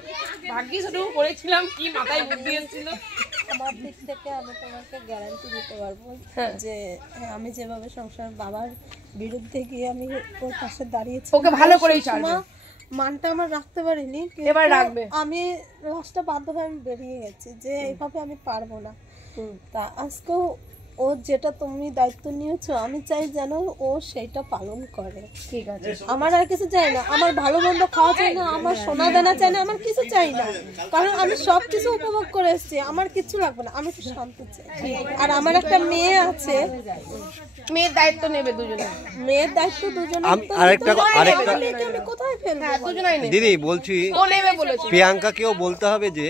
ভাগ্যিস ওটুকু করেছিলাম, কি মাথায় বুদ্ধি এসেছিল। আমার দিক থেকে আমি তোমাকে গ্যারান্টি দিতে পারবো যে আমি যেভাবে সংসার বাবার বিরুদ্ধে গিয়ে আমি ওর পাশে দাঁড়িয়েছি, ওকে ভালো করেই ছাড়বে। মানটা আমার রাখতে পারিনি, এবার রাখবে। আমি লাস্টটা বাধ্য হয়ে আমি বেরিয়ে গেছি যে এইভাবে আমি পারবো না। তা আজকেও ও যেটা তুমি দায়িত্ব নিয়েছো, আমি চাই যেন ও সেইটা পালন করে। ঠিক আছে, আমার আর কিছু চাই না, আমার ভালো মন্দ খাওয়া চাই না, আমার সোনা দানা চাই না, আমার কিছু চাই না, কারণ আমি সব কিছু উপভোগ করে এসেছি, আমার কিছু লাগবে না, আমি একটু শান্তি চাই। আর আমার একটা মেয়ে আছে, মেয়ের দায়িত্ব নেবে দুজনে, মেয়ের দায়িত্ব দুজনে। আরেকটা আমি কোথায় ফেলবো? দুজনেই নেবে দিদি বলছি, ও নেবে বলেছে। প্রিয়াঙ্কাকেও বলতে হবে যে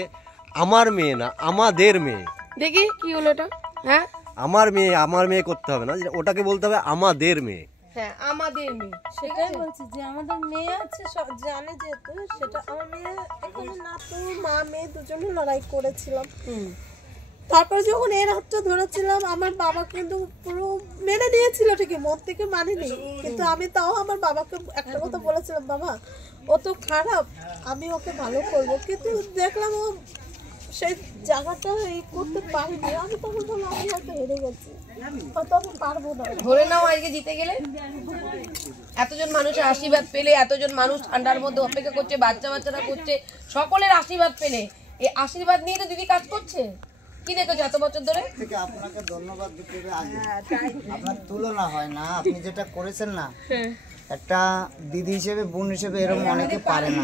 আমার মেয়ে না, আমাদের মেয়ে। দেখি কি হলো এটা, হ্যাঁ আমার মেয়ে, আমার মেয়ে করতে হবে না, ওটাকে বলতে হবে আমাদের মেয়ে। হ্যাঁ আমাদের মেয়ে, সেটাই বলছি যে আমাদের মেয়ে আছে, জানে যেহেতু সেটা আমার মেয়ে। এখানে না তো মা মেয়ে দুজনে লড়াই করেছিলাম, তারপরে যখন এর হাতটা ধরেছিলাম আমার বাবা কিন্তু পুরো মেনে নিয়েছিল, ঠিকই মন থেকে মানেনি, কিন্তু আমি তাও আমার বাবাকে একটা কথা বলেছিলাম, বাবা ও তো খারাপ, আমি ওকে ভালো করবো, কিন্তু দেখলাম ও সেই জায়গাটা এই করতে পারিনি। আমি তখন বললাম আমি হয়তো হেরে গেছি, হয়তো আমি পারবো না। ধরে নাও আজকে জিতে গেলে, এতজন মানুষের আশীর্বাদ পেলে, এতজন মানুষ ঠান্ডার মধ্যে অপেক্ষা করছে, বাচ্চা বাচ্চারা করছে, সকলের আশীর্বাদ পেলে, এই আশীর্বাদ নিয়ে তো দিদি কাজ করছে। কি দেখেছো এত বছর ধরে? আপনাকে ধন্যবাদ দিতে হবে, আগে আপনার তুলনা হয় না, আপনি যেটা করেছেন না, একটা দিদি হিসেবে, বোন হিসেবে এরকম অনেকে পারে না,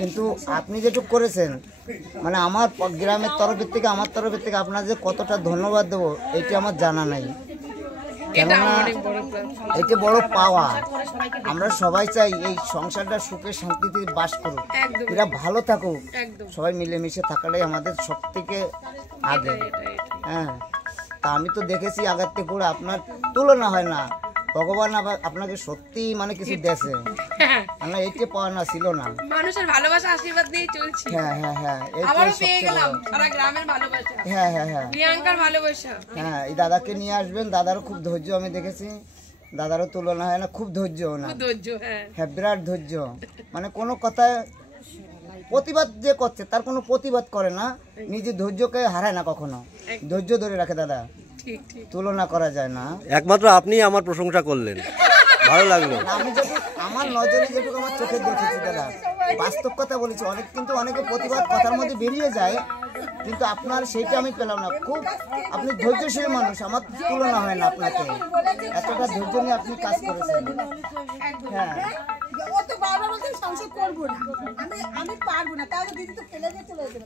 কিন্তু আপনি যেটুকু করেছেন, মানে আমার গ্রামের তরফের থেকে, আমার তরফের থেকে আপনার যে কতটা ধন্যবাদ দেবো এটি আমার জানা নাই। কেননা এটা বড় পাওয়া, আমরা সবাই চাই এই সংসারটা সুখে শান্তিতে বাস করুক, এরা ভালো থাকুক, সবাই মিলেমিশে থাকাটাই আমাদের সব থেকে আগে। হ্যাঁ, তা আমি তো দেখেছি আগার থেকে করে আপনার তুলনা হয় না, ভগবান আপনাকে সত্যি মানে কিছু দেশে আমরা এইটা পাওয়া না ছিল না, মানুষের ভালোবাসা আশীর্বাদ দিয়ে চলছি। হ্যাঁ হ্যাঁ হ্যাঁ, আবারও পেয়ে গেলাম সারা গ্রামের ভালোবাসা। হ্যাঁ হ্যাঁ হ্যাঁ, প্রিয়াঙ্কার ভালোবাসা। হ্যাঁ, এই দাদাকে নিয়ে আসবেন, দাদারও খুব ধৈর্য আমি দেখেছি, দাদারও তুলনা হয় না, খুব ধৈর্য না, হ্যাঁ বিরাট ধৈর্য, মানে কোনো কথায় প্রতিবাদ যে করছে তার কোনো প্রতিবাদ করে না, নিজের ধৈর্যকে হারায় না কখনো, ধৈর্য ধরে রাখে দাদা, তুলনা করা যায় না। একমাত্র আপনি আমার প্রশংসা করলেন, ভালো লাগলো। আমি যেটুকু আমার নজরে, যেটুকু আমার চোখে দেখেছি দাদা, বাস্তব কথা বলেছি, অনেক কিন্তু অনেকে প্রতিবাদ কথার মধ্যে বেরিয়ে যায়, কিন্তু আপনার সেইটা আমি পেলাম না। খুব আপনি ধৈর্যশীল মানুষ, আমার তুলনা হয় না আপনাকে। এতটা ধৈর্য নিয়ে আপনি কাজ করেছেন। হ্যাঁ ও তো বারবার বলছে সংসার করবো না, আমি পারবো না, তাহলে দিদি তো ফেলে দিয়ে চলে যাবে।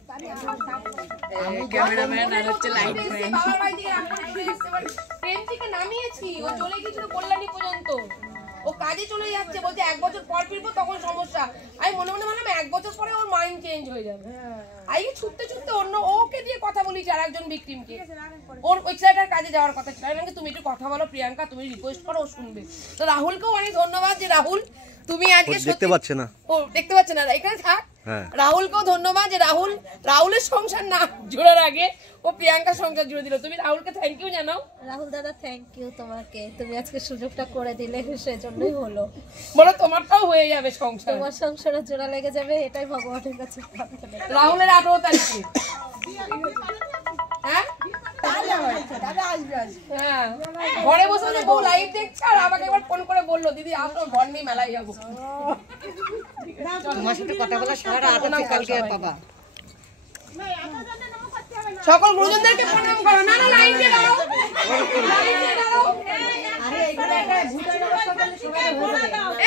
আমি ক্যামেরাম্যান আর হচ্ছে লাইট ম্যান। বাবার বাড়ি থেকে ট্রেন থেকে নামিয়েছি, ও চলে গিয়েছিল কল্যাণী পর্যন্ত। ও কাজে চলে যাচ্ছে, বলছে 1 বছর পর ফিরবো, তখন সমস্যা। আমি মনে মনে ভাবলাম 1 বছর পরে ওর মাইন্ড চেঞ্জ হয়ে যাবে। আই ছুটতে ছুটতে অন্য ওকে দিয়ে কথা বলিছি আর একজন ভিকটিমকে। ওর ওই ছেলেটার কাজে যাওয়ার কথা ছিল। আমি তুমি একটু কথা বলো প্রিয়াঙ্কা, তুমি রিকোয়েস্ট করো, ও শুনবে। তো রাহুলকেও অনেক ধন্যবাদ যে রাহুল তুমি আজকে দেখতে পাচ্ছে না, ও দেখতে পাচ্ছে না, এখানে থাক। রাহুলকেও ধন্যবাদ যে রাহুলের সংসার না জোড়ার আগে ও প্রিয়াঙ্কার সংসার জুড়ে দিল। তুমি রাহুলকে থ্যাংক ইউ জানাও। রাহুল দাদা থ্যাংক ইউ তোমাকে, তুমি আজকে সুযোগটা করে দিলে, সেজন্যই হলো। বলো তোমারটাও হয়ে যাবে সংসার, তোমার সংসারে জোড়া লেগে যাবে, এটাই ভগবানের কাছে প্রার্থনা। রাহুলের 18 তারিখে। হ্যাঁ ঘরে বসে বউ লাইভ দেখছে আর আমাকে একবার ফোন করে বললো দিদি আসো ঘর নিয়ে মেলায় যাবো। তোমার সাথে কথা বলা সারা রাত আছে, কালকে পাবা। সকল গুরুজনদেরকে প্রণাম করো। না না লাইন দিয়ে দাও, লাইন দিয়ে দাও।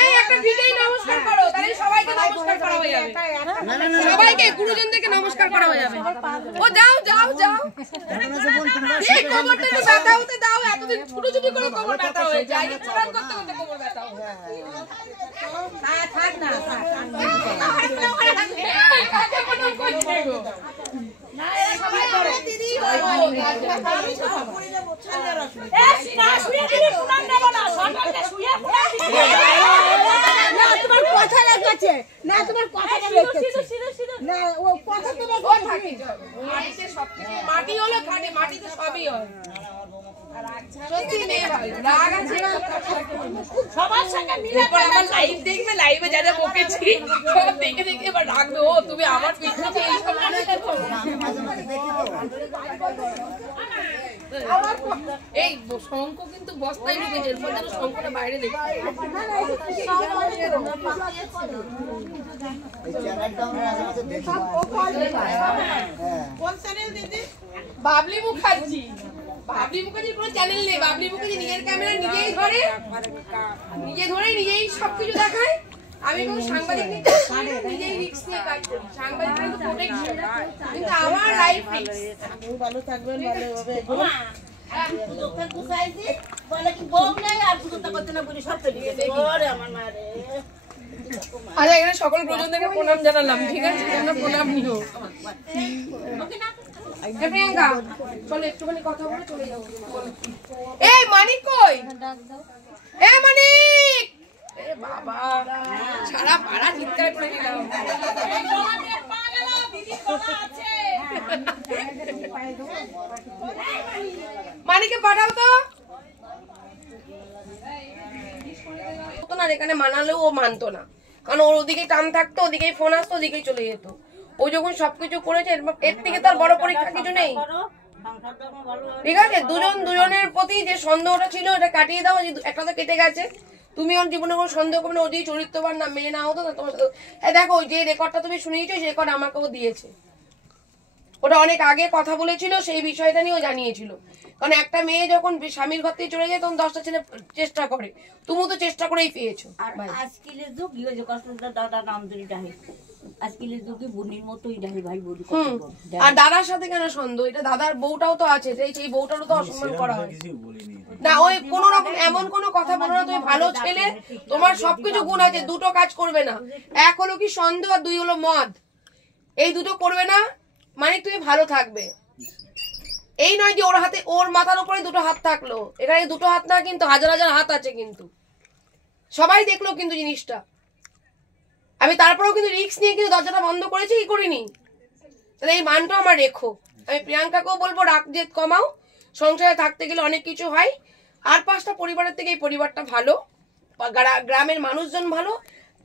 এই একটা ভিডিও নমস্কার করো, তাহলে সবাইকে নমস্কার করা হয়ে যাবে। সবাইকে গুরুজনদেরকে নমস্কার করা হয়ে যাবে। ও যাও যাও যাও, এই কোমরটা একটু ব্যথা হতে দাও। এতদিন ছুটোছুটি করে কোমর ব্যথা হয়ে যায়, প্রণাম করতে করতে কোমর ব্যথা হয়। থাক না না, এরা সবাই করে দিদি। তোমার কথা লেগেছে না, তোমার কথা লেগেছে না, ও কথা তো লেগেছে। মাটি হলো খাটে, মাটিতে সবই হয়। সত্যি মেয়ে ভালো, রাগ আছে সবার সঙ্গে মিলে। আমার লাইভ দেখবে, লাইভে যা যা বকেছি সব দেখে দেখে এবার রাখবে। ও তুমি আমার পিছনে এইসব এই শঙ্খ কিন্তু বস্তায় ঢুকেছে, এরপর যেন শঙ্খটা বাইরে দেখে। বাবলি মুখার্জি, বাবলি মুখার্জির কোনো চ্যানেল নেই। বাবলি মুখার্জি নিজের ক্যামেরা নিজেই ধরে, নিজেই সবকিছু দেখায়। আমি কোনো সাংবাদিক নিজেই রিস্ক নিয়ে কাজ করি। সাংবাদিক কিন্তু প্রোটেকশন, কিন্তু আমার লাইফ রিস্ক। ভালো থাকবেন, ভালোভাবে আচ্ছা, এখানে সকল প্রজনদেরকে প্রণাম জানালাম, ঠিক আছে? তোমরা প্রণাম নিও। প্রিয়াঙ্কা চলো একটুখানি কথা বলে চলে যাবো। এই মানিক কই? এ মানিক, এ বাবা সারা পাড়া চিৎকার করে দিলাম। মানিকে পাঠাও তো না, এখানে মানালেও ও মানতো না, কারণ ওর ওদিকে টান থাকতো, ওদিকেই ফোন আসতো, ওদিকেই চলে যেত। ও যখন সবকিছু করেছে, এর থেকে তার বড় পরীক্ষা কিছু নেই, ঠিক আছে? দুজনের প্রতি যে সন্দেহটা ছিল এটা কাটিয়ে দাও। একটা তো কেটে গেছে, তুমি ওর জীবনে কোনো সন্দেহ করবে না। ও যদি চরিত্রবান না মেয়ে না হতো না তোমার সাথে। হ্যাঁ দেখো, যে রেকর্ডটা তুমি শুনিয়েছো সেই রেকর্ড আমাকেও দিয়েছে। ওটা অনেক আগে কথা বলেছিল, সেই বিষয়টা নিয়েও জানিয়েছিল। কারণ একটা মেয়ে যখন স্বামীর ঘর থেকে চলে যায় তখন 10টা ছেলে চেষ্টা করে, তুমি তো চেষ্টা করেই পেয়েছো। আজকের যুগ দাদা নাম ধরে ডাহে, আজকের যুগে বোনের মতোই ডাহে ভাই বোন। আর দাদার সাথে কেন সন্দেহ? এটা দাদার বউটাও তো আছে, সেই বউটারও তো অসম্মান করা হয় না। ওই কোন রকম এমন কোনো কথা বলো না। তুমি ভালো ছেলে, তোমার সবকিছু গুণ আছে, দুটো কাজ করবে না। এক হলো কি সন্দেহ, আর দুই হলো মদ। এই দুটো করবে না মানে তুমি ভালো থাকবে। এই নয় যে ওর হাতে, ওর মাথার উপরে দুটো হাত থাকলো, এখানে দুটো হাত না, কিন্তু হাজার হাজার হাত আছে। কিন্তু সবাই দেখলো কিন্তু জিনিসটা। আমি তারপরেও কিন্তু রিস্ক নিয়ে কিন্তু দরজাটা বন্ধ করেছি, কি করিনি? তাহলে এই মানটা আমার রেখো। আমি প্রিয়াঙ্কাকেও বলবো রাগ জেদ কমাও, সংসারে থাকতে গেলে অনেক কিছু হয়। আর 5টা পরিবারের থেকে এই পরিবারটা ভালো, গ্রামের মানুষজন ভালো।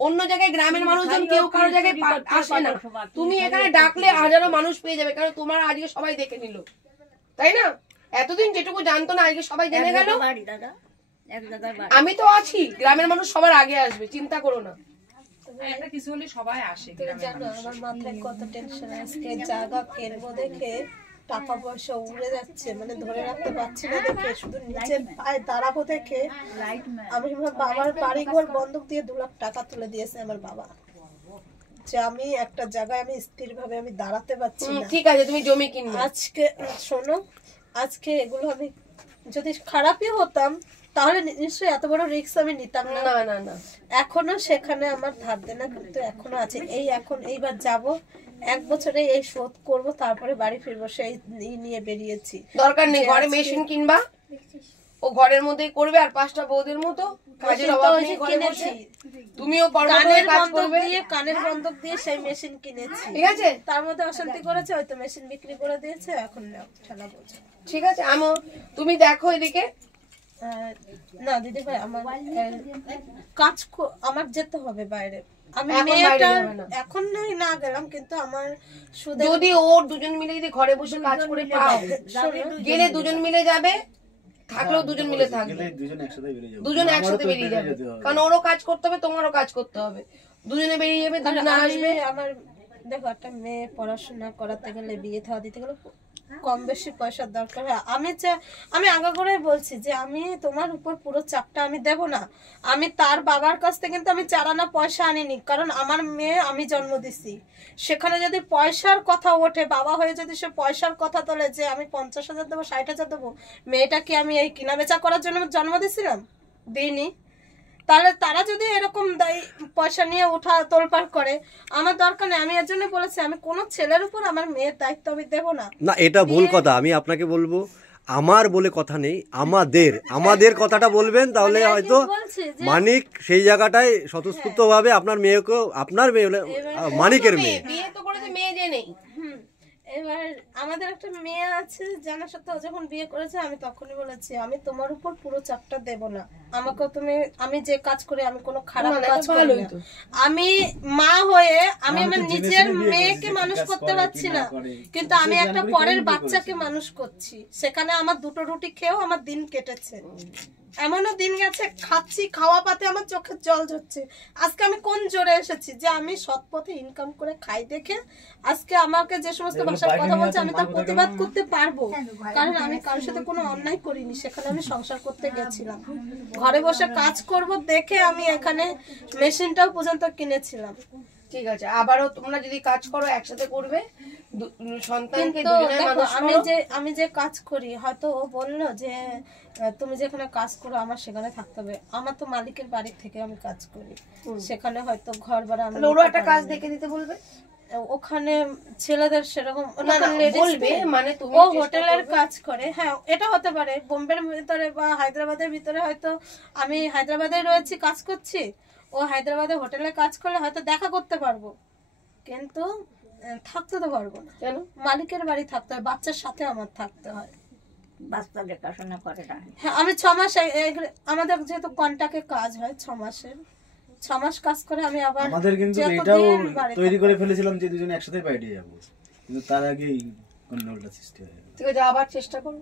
অন্য জায়গায় গ্রামের মানুষজন কেউ কারো জায়গায় আসে না, তুমি এখানে ডাকলে হাজারো মানুষ পেয়ে যাবে, কারণ তোমার আজকে সবাই দেখে নিল, তাই না? এতদিন যেটুকু জানতো না আজকে সবাই জেনে গেল। আমি তো আছি, গ্রামের মানুষ সবার আগে আসবে, চিন্তা করো না। একটা কিছু হলে সবাই আসে। তুমি জানো আমার মাথায় কত টেনশন, আজকে জায়গা কিনবো দেখে টাকা পয়সা উড়ে যাচ্ছে, মানে ধরে রাখতে পারছি না দেখে, শুধু নিচের পায়ে দাঁড়াবো দেখে আমি আমার বাবার বাড়ি ঘর বন্ধক দিয়ে 2 লাখ টাকা তুলে দিয়েছে আমার বাবা, যে আমি একটা জায়গায় আমি স্থির ভাবে আমি দাঁড়াতে পারছি না। ঠিক আছে তুমি জমি কিনবে। আজকে শোনো, আজকে এগুলো আমি যদি খারাপই হতাম তাহলে নিশ্চয়ই এত বড় রিস্ক আমি নিতাম না। না না না, এখনো সেখানে আমার ধার দেনা কিন্তু এখনো আছে। এইবার যাব 1 বছরে এই শোধ করব, তারপরে বাড়ি ফিরবো, সেই নিয়ে বেরিয়েছি। দরকার নেই ঘরে মেশিন কিনবা, ও ঘরের মধ্যেই করবে, আর 5টা বউদের মতো কাজের অভাব নেই ঘরে বসে। তুমিও কানের বন্ধক দিয়ে সেই মেশিন কিনেছি, ঠিক আছে? তার মধ্যে অশান্তি করেছে, হয়তো মেশিন বিক্রি করে দিয়েছে, এখন ঠেলা বলছে। ঠিক আছে তুমি দেখো এদিকে। না দিদি ভাই, আমার কাজ আমার যেতে হবে বাইরে, আমি মেয়েটা এখন না গেলাম, কিন্তু আমার যদি ওর দুজন মিলে যদি ঘরে বসে কাজ করে পাও, গেলে দুজন মিলে যাবে, থাকলেও দুজন মিলে থাকবে, দুজন একসাথে বেরিয়ে যাবে, কারণ ওরও কাজ করতে হবে তোমারও কাজ করতে হবে, দুজনে বেরিয়ে যাবে, দুজনে আসবে। আমার দেখো একটা মেয়ে পড়াশোনা করাতে গেলে, বিয়ে থাওয়া দিতে গেলে কম বেশি পয়সার দরকার হয়। আমি আগে করে বলছি যে আমি তোমার উপর পুরো চাপটা আমি দেব না। আমি তার বাবার কাছ থেকে কিন্তু আমি 4 আনা পয়সা আনিনি, কারণ আমার মেয়ে আমি জন্ম দিছি। সেখানে যদি পয়সার কথা ওঠে, বাবা হয়ে যদি সে পয়সার কথা তোলে যে আমি 50,000 দেবো, 60,000 দেবো, মেয়েটা কি আমি এই কিনা বেচা করার জন্য জন্ম দিছিলাম? দিইনি। তাহলে তারা যদি এরকম পয়সা নিয়ে ওঠা তোলপাড় করে, আমার দরকার নেই। আমি এর জন্য বলেছি আমি কোনো ছেলের উপর আমার মেয়ের দায়িত্ব আমি দেবো না। না, এটা ভুল কথা। আমি আপনাকে বলবো, আমার বলে কথা নেই, আমাদের কথাটা বলবেন, তাহলে হয়তো মানিক সেই জায়গাটায় স্বতঃস্ফূর্ত ভাবে আপনার মেয়েকেও, আপনার মেয়ে হলে মানিকের মেয়ে, বিয়ে তো করেছে মেয়ে জেনেই। এবার আমাদের একটা মেয়ে আছে জানা সত্ত্বেও যখন বিয়ে করেছে, আমি তখনই বলেছি আমি তোমার উপর পুরো চাপটা দেব না। আমাকে আমি যে কাজ করি আমি কোনো খারাপ কাজ করি না। আমি মা হয়ে আমি আমার নিজের মেয়েকে মানুষ করতে পারছি না, কিন্তু আমি একটা পরের বাচ্চাকে মানুষ করছি। সেখানে আমার 2টো রুটি খেয়েও আমার দিন কেটেছে, এমনও দিন গেছে খাচ্ছি, খাওয়া পাতে আমার চোখের জল ঝরছে। আজকে আমি কোন জোরে এসেছি যে আমি সৎ পথে ইনকাম করে খাই দেখে আজকে আমাকে যে সমস্ত ভাষার কথা বলছে আমি তার প্রতিবাদ করতে পারবো, কারণ আমি কারোর সাথে কোনো অন্যায় করিনি। সেখানে আমি সংসার করতে গেছিলাম, ঘরে বসে কাজ করব দেখে আমি এখানে মেশিনটাও পর্যন্ত কিনেছিলাম। ঠিক আছে, আবারও তোমরা যদি কাজ করো একসাথে করবে, সন্তানকে আমি যে কাজ করি, হয়তো ও বললো যে তুমি যেখানে কাজ করো আমার সেখানে থাকতে হবে। আমার তো মালিকের বাড়ি থেকে আমি কাজ করি, সেখানে হয়তো ঘর ভাড়া ওরও একটা কাজ দেখে দিতে বলবে। ওখানে ছেলেদের সেরকম বলবে, মানে ও হোটেলের কাজ করে। হ্যাঁ, এটা হতে পারে বোম্বের ভিতরে বা হায়দ্রাবাদের ভিতরে, হয়তো আমি হায়দ্রাবাদে রয়েছি কাজ করছি, ও হায়দ্রাবাদে হোটেলে কাজ করলে হয়তো দেখা করতে পারবো, কিন্তু থাকতে তো পারবো না। কেন? মালিকের বাড়ি থাকতে হয়, বাচ্চার সাথে আমার থাকতে হয়, বাচ্চা দেখাশোনা করে না। হ্যাঁ, আমি 6 মাস, আমাদের যেহেতু কন্ট্রাক্টে কাজ হয় 6 মাসের, 6 মাস কাজ করে আমি আবার আমাদের কিন্তু এটাও তৈরি করে ফেলেছিলাম যে দুজনে একসাথে বাইরে যাব, কিন্তু তার আগেই গন্ডগোলটা সৃষ্টি হয়ে গেল। ঠিক আছে, আবার চেষ্টা করো।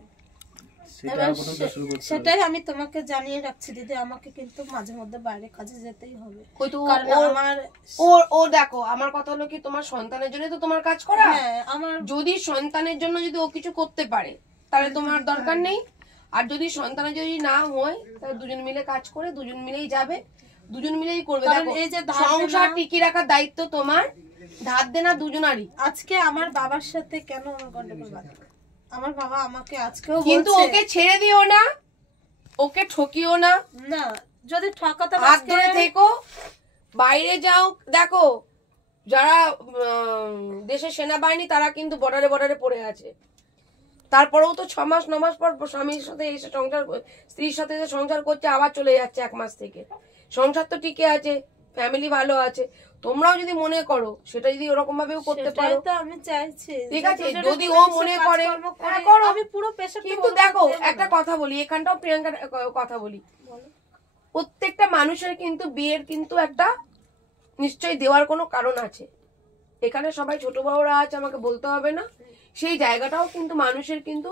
সেটাই আমি তোমাকে জানিয়ে রাখছি দিদি, আমাকে কিন্তু মাঝে মধ্যে বাইরে কাজে যেতেই হবে। ও দেখো, আমার কথা হলো কি, তোমার সন্তানের জন্য তো তোমার কাজ করা। আমার যদি সন্তানের জন্য যদি ও কিছু করতে পারে তাহলে তোমার দরকার নেই, আর যদি সন্তানের যদি না হয় তাহলে দুজন মিলে কাজ করে দুজন মিলেই যাবে, দুজন মিলেই করবে। দেখো, এই যে সংসার টিকিয়ে রাখার দায়িত্ব তোমার, ধার দেনা দুজনারই। আজকে আমার বাবার সাথে কেন আমার গন্ডগোল বাঁধবে? আমার বাবা আমাকে আজকেও কিন্তু ওকে ছেড়ে দিও না, ওকে ঠকিও না। না, যদি ঠকাতে হাত ধরে থেকো, বাইরে যাও। দেখো, যারা দেশের সেনাবাহিনী তারা কিন্তু বর্ডারে পড়ে আছে, তারপরেও তো 6 মাস 9 মাস পর স্বামীর সাথে এসে সংসার, স্ত্রীর সাথে এসে সংসার করছে, আবার চলে যাচ্ছে 1 মাস থেকে। সংসার তো টিকে আছে, ফ্যামিলি ভালো আছে। তোমরাও যদি মনে করো সেটা যদি ওরকম ভাবেও করতে পারো, আমি চাইছি। ঠিক আছে, যদি ও মনে করে আমি পুরো পেশা। কিন্তু দেখো, একটা কথা বলি, এখানটাও প্রিয়াঙ্কার কথা বলি, প্রত্যেকটা মানুষের কিন্তু বিয়ের কিন্তু একটা নিশ্চয়ই দেওয়ার কোনো কারণ আছে। এখানে সবাই ছোট বড়রা আছে, আমাকে বলতে হবে না, সেই জায়গাটাও কিন্তু মানুষের কিন্তু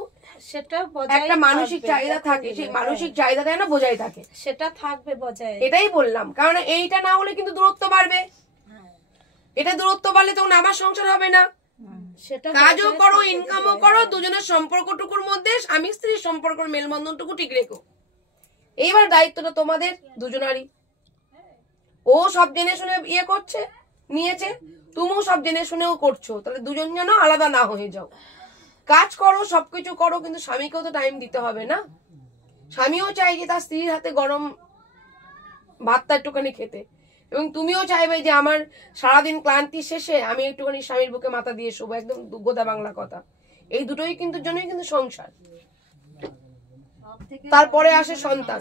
সেটা একটা মানসিক চাহিদা থাকে, সেই মানসিক চাহিদাটা না বজায় থাকে, সেটা থাকবে বজায়। এটাই বললাম, কারণ এইটা না হলে কিন্তু দূরত্ব বাড়বে। এটা দূরত্ব বাড়লে তখন আমার সংসার হবে না। কাজও করো, ইনকামও করো, দুজনের সম্পর্কটুকুর মধ্যে স্বামী স্ত্রীর সম্পর্কের মেলবন্ধনটুকু ঠিক রেখো। এইবার দায়িত্বটা তোমাদের দুজনারই। ও সব জেনে শুনে ইয়ে করছে, নিয়েছে, তুমিও সব জেনে শুনেও করছো, তাহলে দুজন যেন আলাদা না হয়ে যাও। কাজ করো, সবকিছু করো, কিন্তু স্বামীকেও তো টাইম দিতে হবে না। স্বামীও চাই যে তার স্ত্রীর হাতে গরম ভাতটা একটুখানি খেতে, এবং তুমিও চাইবে যে আমার সারাদিন ক্লান্তি শেষে আমি একটুখানি স্বামীর বুকে মাথা দিয়ে শোবো। একদম গোদা বাংলা কথা। এই দুটোই কিন্তু জন্যই কিন্তু সংসার। তারপরে আসে সন্তান।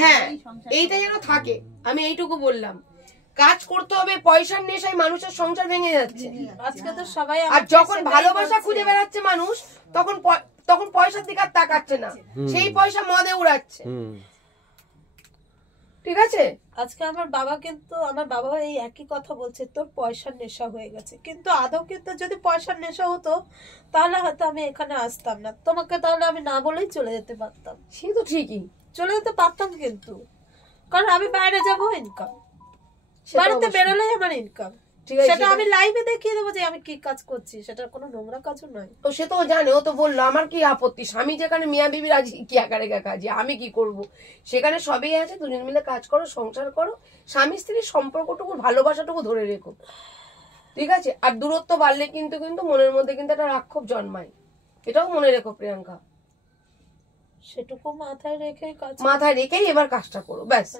হ্যাঁ, এইটা যেন থাকে, আমি এইটুকু বললাম। কাজ করতে হবে, পয়সার নেশায় মানুষের সংসার ভেঙে যাচ্ছে আজকে তো সবাই। আর যখন ভালোবাসা খুঁজে বেড়াচ্ছে মানুষ, তখন পয়সার দিকে আর তাকাচ্ছে না, সেই পয়সা মদে উড়াচ্ছে। ঠিক আছে, আজকে আমার বাবা এই একই কথা বলছে, তোর পয়সার নেশা হয়ে গেছে। কিন্তু আদৌ কিন্তু যদি পয়সার নেশা হতো তাহলে হয়তো আমি এখানে আসতাম না, তোমাকে তাহলে আমি না বলেই চলে যেতে পারতাম। সে তো ঠিকই চলে যেতে পারতাম, কিন্তু কারণ আমি বাইরে যাবো, ইনকাম বাড়িতে বেরোলেই আমার ইনকাম, সেটা আমি লাইভে দেখিয়ে দেবো যে আমি কি কাজ করছি, সেটা কোনো নোংরা কাজও নয়। তো সে তো জানে, ও তো বললো আমার কি আপত্তি, স্বামী যেখানে মিয়া বিবি রাজি কি একারে কাজে, আমি কি করব? সেখানে সবই আছে, দুজন মিলে কাজ করো, সংসার করো, স্বামী স্ত্রীর সম্পর্কটুকু ভালোবাসাটুকু ধরে রেখো। ঠিক আছে, আর দূরত্ব বাড়লে কিন্তু মনের মধ্যে কিন্তু একটা রাক্ষোভ জন্মায়, এটাও মনে রেখো প্রিয়াঙ্কা। সেটুকু মাথায় রেখেই এবার কাজটা করো, ব্যাস।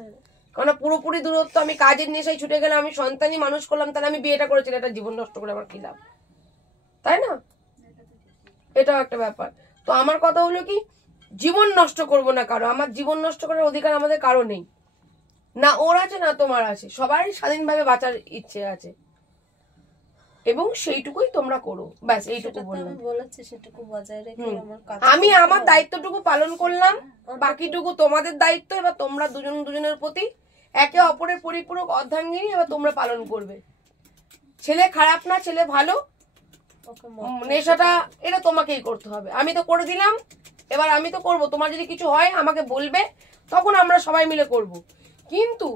কারণ পুরোপুরি দূরত্ব, আমি কাজের নেশায় ছুটে গেলাম, আমি সন্তানই মানুষ করলাম, তাহলে আমি বিয়েটা করেছিলাম, এটা জীবন নষ্ট করে আমার কি লাভ, তাই না? এটাও একটা ব্যাপার। তো আমার কথা হলো কি, জীবন নষ্ট করব না কারো, আমার জীবন নষ্ট করার অধিকার আমাদের কারো নেই, না ওর আছে না তোমার আছে, সবাই স্বাধীনভাবে বাঁচার ইচ্ছে আছে, এবং সেইটুকুই তোমরা করো, ব্যাস। এইটুকু বললাম, আমি আমার দায়িত্বটুকু পালন করলাম, বাকিটুকু তোমাদের দায়িত্ব। এবার তোমরা দুজনের প্রতি একে অপরের পরিপূরক অর্ধাঙ্গিনী এবার তোমরা পালন করবে। ছেলে খারাপ না, ছেলে ভালো, নেশাটা এটা তোমাকেই করতে হবে। আমি তো করে দিলাম, এবার আমি তো করবো। তোমার যদি কিছু হয় আমাকে বলবে, তখন আমরা সবাই মিলে করব, কিন্তু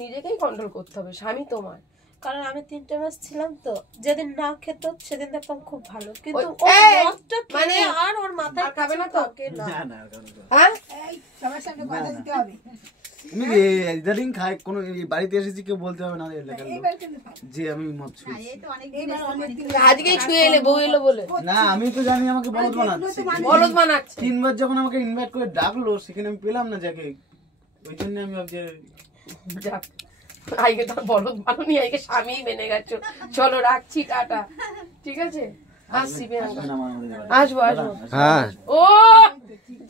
নিজেকেই কন্ট্রোল করতে হবে। স্বামী তোমার, কারণ আমি 3 মাস ছিলাম, তো যেদিন না খেত সেদিন দেখতাম খুব ভালো, কিন্তু মানে আর ওর মাথায় খাবে না তো। হ্যাঁ, সবার সঙ্গে কথা দিতে হবে। আমি ইদানিং খাই, কোনো বাড়িতে এসেছি কেউ বলতে হবে না যে আমি মদ ছুঁয়েছি। আজকেই ছুঁয়ে এলে, বউ এলো বলে না, আমি তো জানি আমাকে বলদ বানাচ্ছে। 3 বার যখন আমাকে ইনভাইট করে ডাকলো, সেখানে আমি পেলাম না যাকে, ওই জন্য আমি ভাবছি যাক, আজকে তার বলদ বানুনি, আজকে স্বামী মেনে গেছো। চলো রাখছি, টাটা। ঠিক আছে, আসছি, আসবো। ও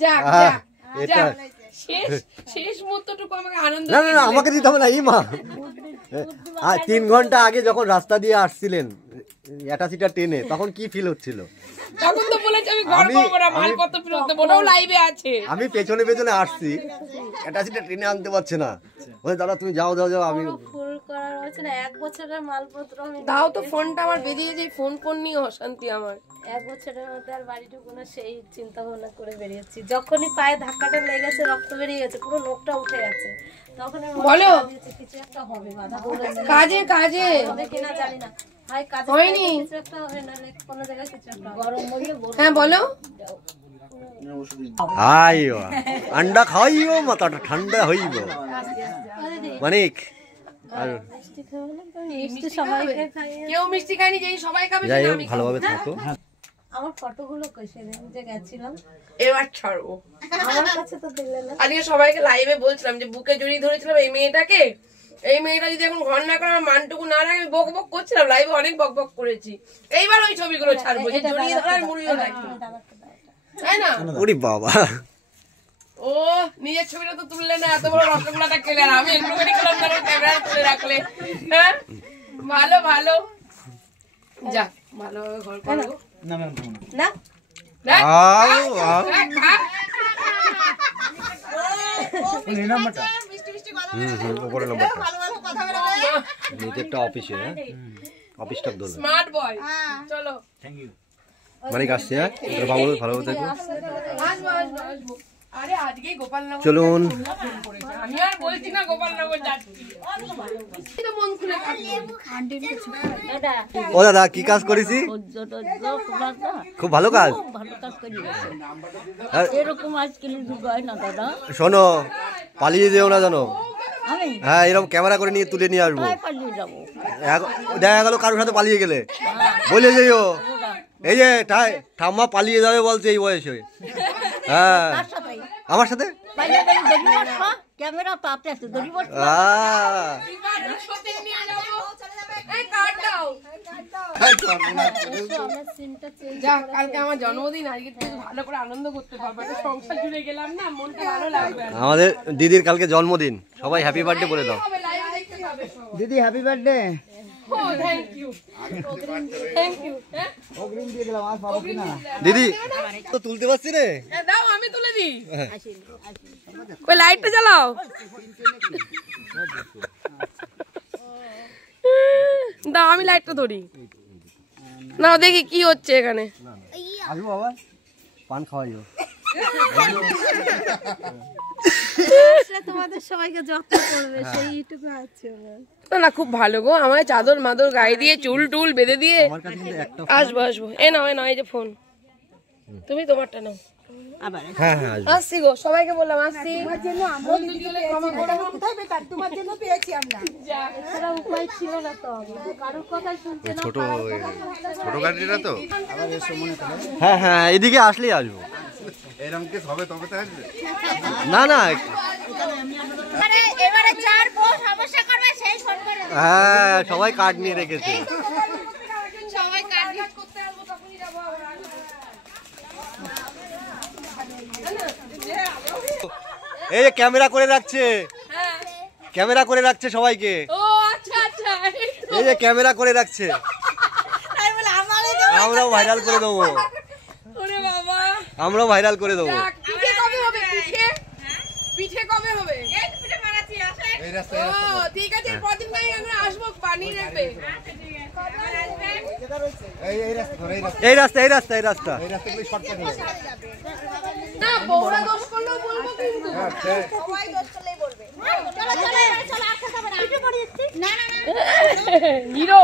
যাক যাক, শেষ মুহূর্তটুকু আমাকে আনন্দ। না, আমাকে দিতে হবে না। এই মা 3 ঘন্টা আগে যখন রাস্তা দিয়ে আসছিলেন অ্যাটাসিটা টেনে, তখন কি ফিল হচ্ছিল? তখন তো বলেছি আমি ঘর করব না, মাল কত ফিরত দেব না, ও লাইভে আছে। আমি পেছনে আসছি, অ্যাটাসিটা টেনে আনতে পারছে না, বলে দাদা তুমি যাও। আমি ফুল করার হচ্ছে না, 1 বছরের মালপত্র আমি দাও তো। ফোনটা আমার বেরিয়ে যায়, ফোন নিয়ে অশান্তি আমার। 1 বছরের মধ্যে আর বাড়িটুকু না, সেই চিন্তা ভাবনা করে বেরিয়েছি। যখনই পায়ে ধাক্কাটা লেগে গেছে, রক্ত বেরিয়ে গেছে, পুরো নোকটা উঠে গেছে, তখন বলো কিছু একটা হবে, বাধা কাজে হবে কিনা জানি না, ভাই কাজে হয়নি, কিছু একটা হবে, না কোনো জায়গায় কিছু একটা গরম মরিয়ে। হ্যাঁ বলো। আইও আন্ডা খাইও, মাথাটা ঠান্ডা হইব। মানিক আর কেউ মিষ্টি খায়নি, যেই সবাই খাবে, যাই হোক ভালোভাবে থাকো। আমার ফটোগুলো কই, সেদিন যে গেছিলাম, এবার ছাড়বো। আমার কাছে তো দিলে না। আজকে সবাইকে লাইভে বলছিলাম যে বুকে জড়িয়ে ধরেছিলাম এই মেয়েটাকে, এই মেয়েটা যদি এখন ঘর না করে আমার মানটুকু না রাখে, আমি বক বক করছিলাম লাইভে, অনেক বক বক করেছি। এইবার ওই ছবিগুলো ছাড়বো, যে জড়িয়ে ধরার মুড়িও রাখি, তাই না? ওরে বাবা, ও নিজের ছবিটা তো তুললে না, এত বড় রসগোল্লাটা খেলে, আর আমি একটু করে খেলাম না, ক্যামেরা তুলে রাখলে। হ্যাঁ, ভালো যাক, ভালোভাবে ঘর করবো না। নিজেরটা অফিসে, অফিসটা ধরো। স্মার্ট বয়, চলো। Thank you. মানিক আসছে, হ্যাঁ, ভালোভাবে থেকো। আসবো। আরে আজকে গোপালনগর চলুন আমি আর বলছি না গোপালনগর যাচ্ছি তো মন খুলে ও দাদা কি কাজ করেছি খুব ভালো কাজ এরকম আজকাল যুগ হয় না দাদা। শোনো পালিয়ে যেও না জানো। হ্যাঁ এরকম ক্যামেরা করে নিয়ে তুলে নিয়ে আসবো। দেখা গেল কারোর সাথে পালিয়ে গেলে বলে যেও এই যে ঠাম্মা পালিয়ে যাবে বলছে এই বয়সে। হ্যাঁ আমার সাথে ক্যামেরা পাতে আছে কালকে আমার জন্মদিন, আজকে ভালো করে আনন্দ করতে পারবো, একটা সংসার জুড়ে গেলাম না, মনটা ভালো লাগবে। আমাদের দিদির কালকে জন্মদিন, সবাই হ্যাপি বার্থডে বলে দাও। দিদি হ্যাপি বার্থডে। দিদি তো তুলতে পারছি রে, দাও আমি তুলে দিই। ওই লাইটটা জ্বালাও। দাও আমি লাইটটা ধরি। না দেখি কি হচ্ছে এখানে। আসবো বাবা, পান খাওয়াইও। তোমাদের সবাইকে যত্ন করবে সেইটুকু আছে। না খুব ভালো গো, আমার চাদর মাদর গায়ে দিয়ে চুল টুল বেঁধে দিয়ে আসবো আসবো। এ নাও এই যে ফোন, তুমি তোমারটা নাও। আসছি গো, সবাইকে বললাম আসছি। ছোট গাড়িটা তো। হ্যাঁ হ্যাঁ এদিকে আসলেই আসবো। এরকম কি হবে তবে তো আসবে না না এবারে চার বউ সমস্যা করবে সেই ফোন করে। হ্যাঁ সবাই কার্ড নিয়ে রেখেছে। সবাই কার্ড করতে আসবো তখনই যাবো। এই যে ক্যামেরা করে রাখছে, ক্যামেরা করে রাখছে সবাইকে। ও আচ্ছা আচ্ছা, এই যে ক্যামেরা করে রাখছে, আমরাও ভাইরাল করে দেবো। ওরে বাবা, আমরাও ভাইরাল করে দেবো। পিঠে কবে হবে? পিঠে কবে হবে? ও ঠিক আছে, প্রতিদিন আমরা আসবো, পানি নেবে। এই রাস্তা না বউরা দোষ করলেও বলবো কিন্তু। সবাই দোষ করলেই বলবে। চলো চলো চলো, আচ্ছা যাবে না। হিরো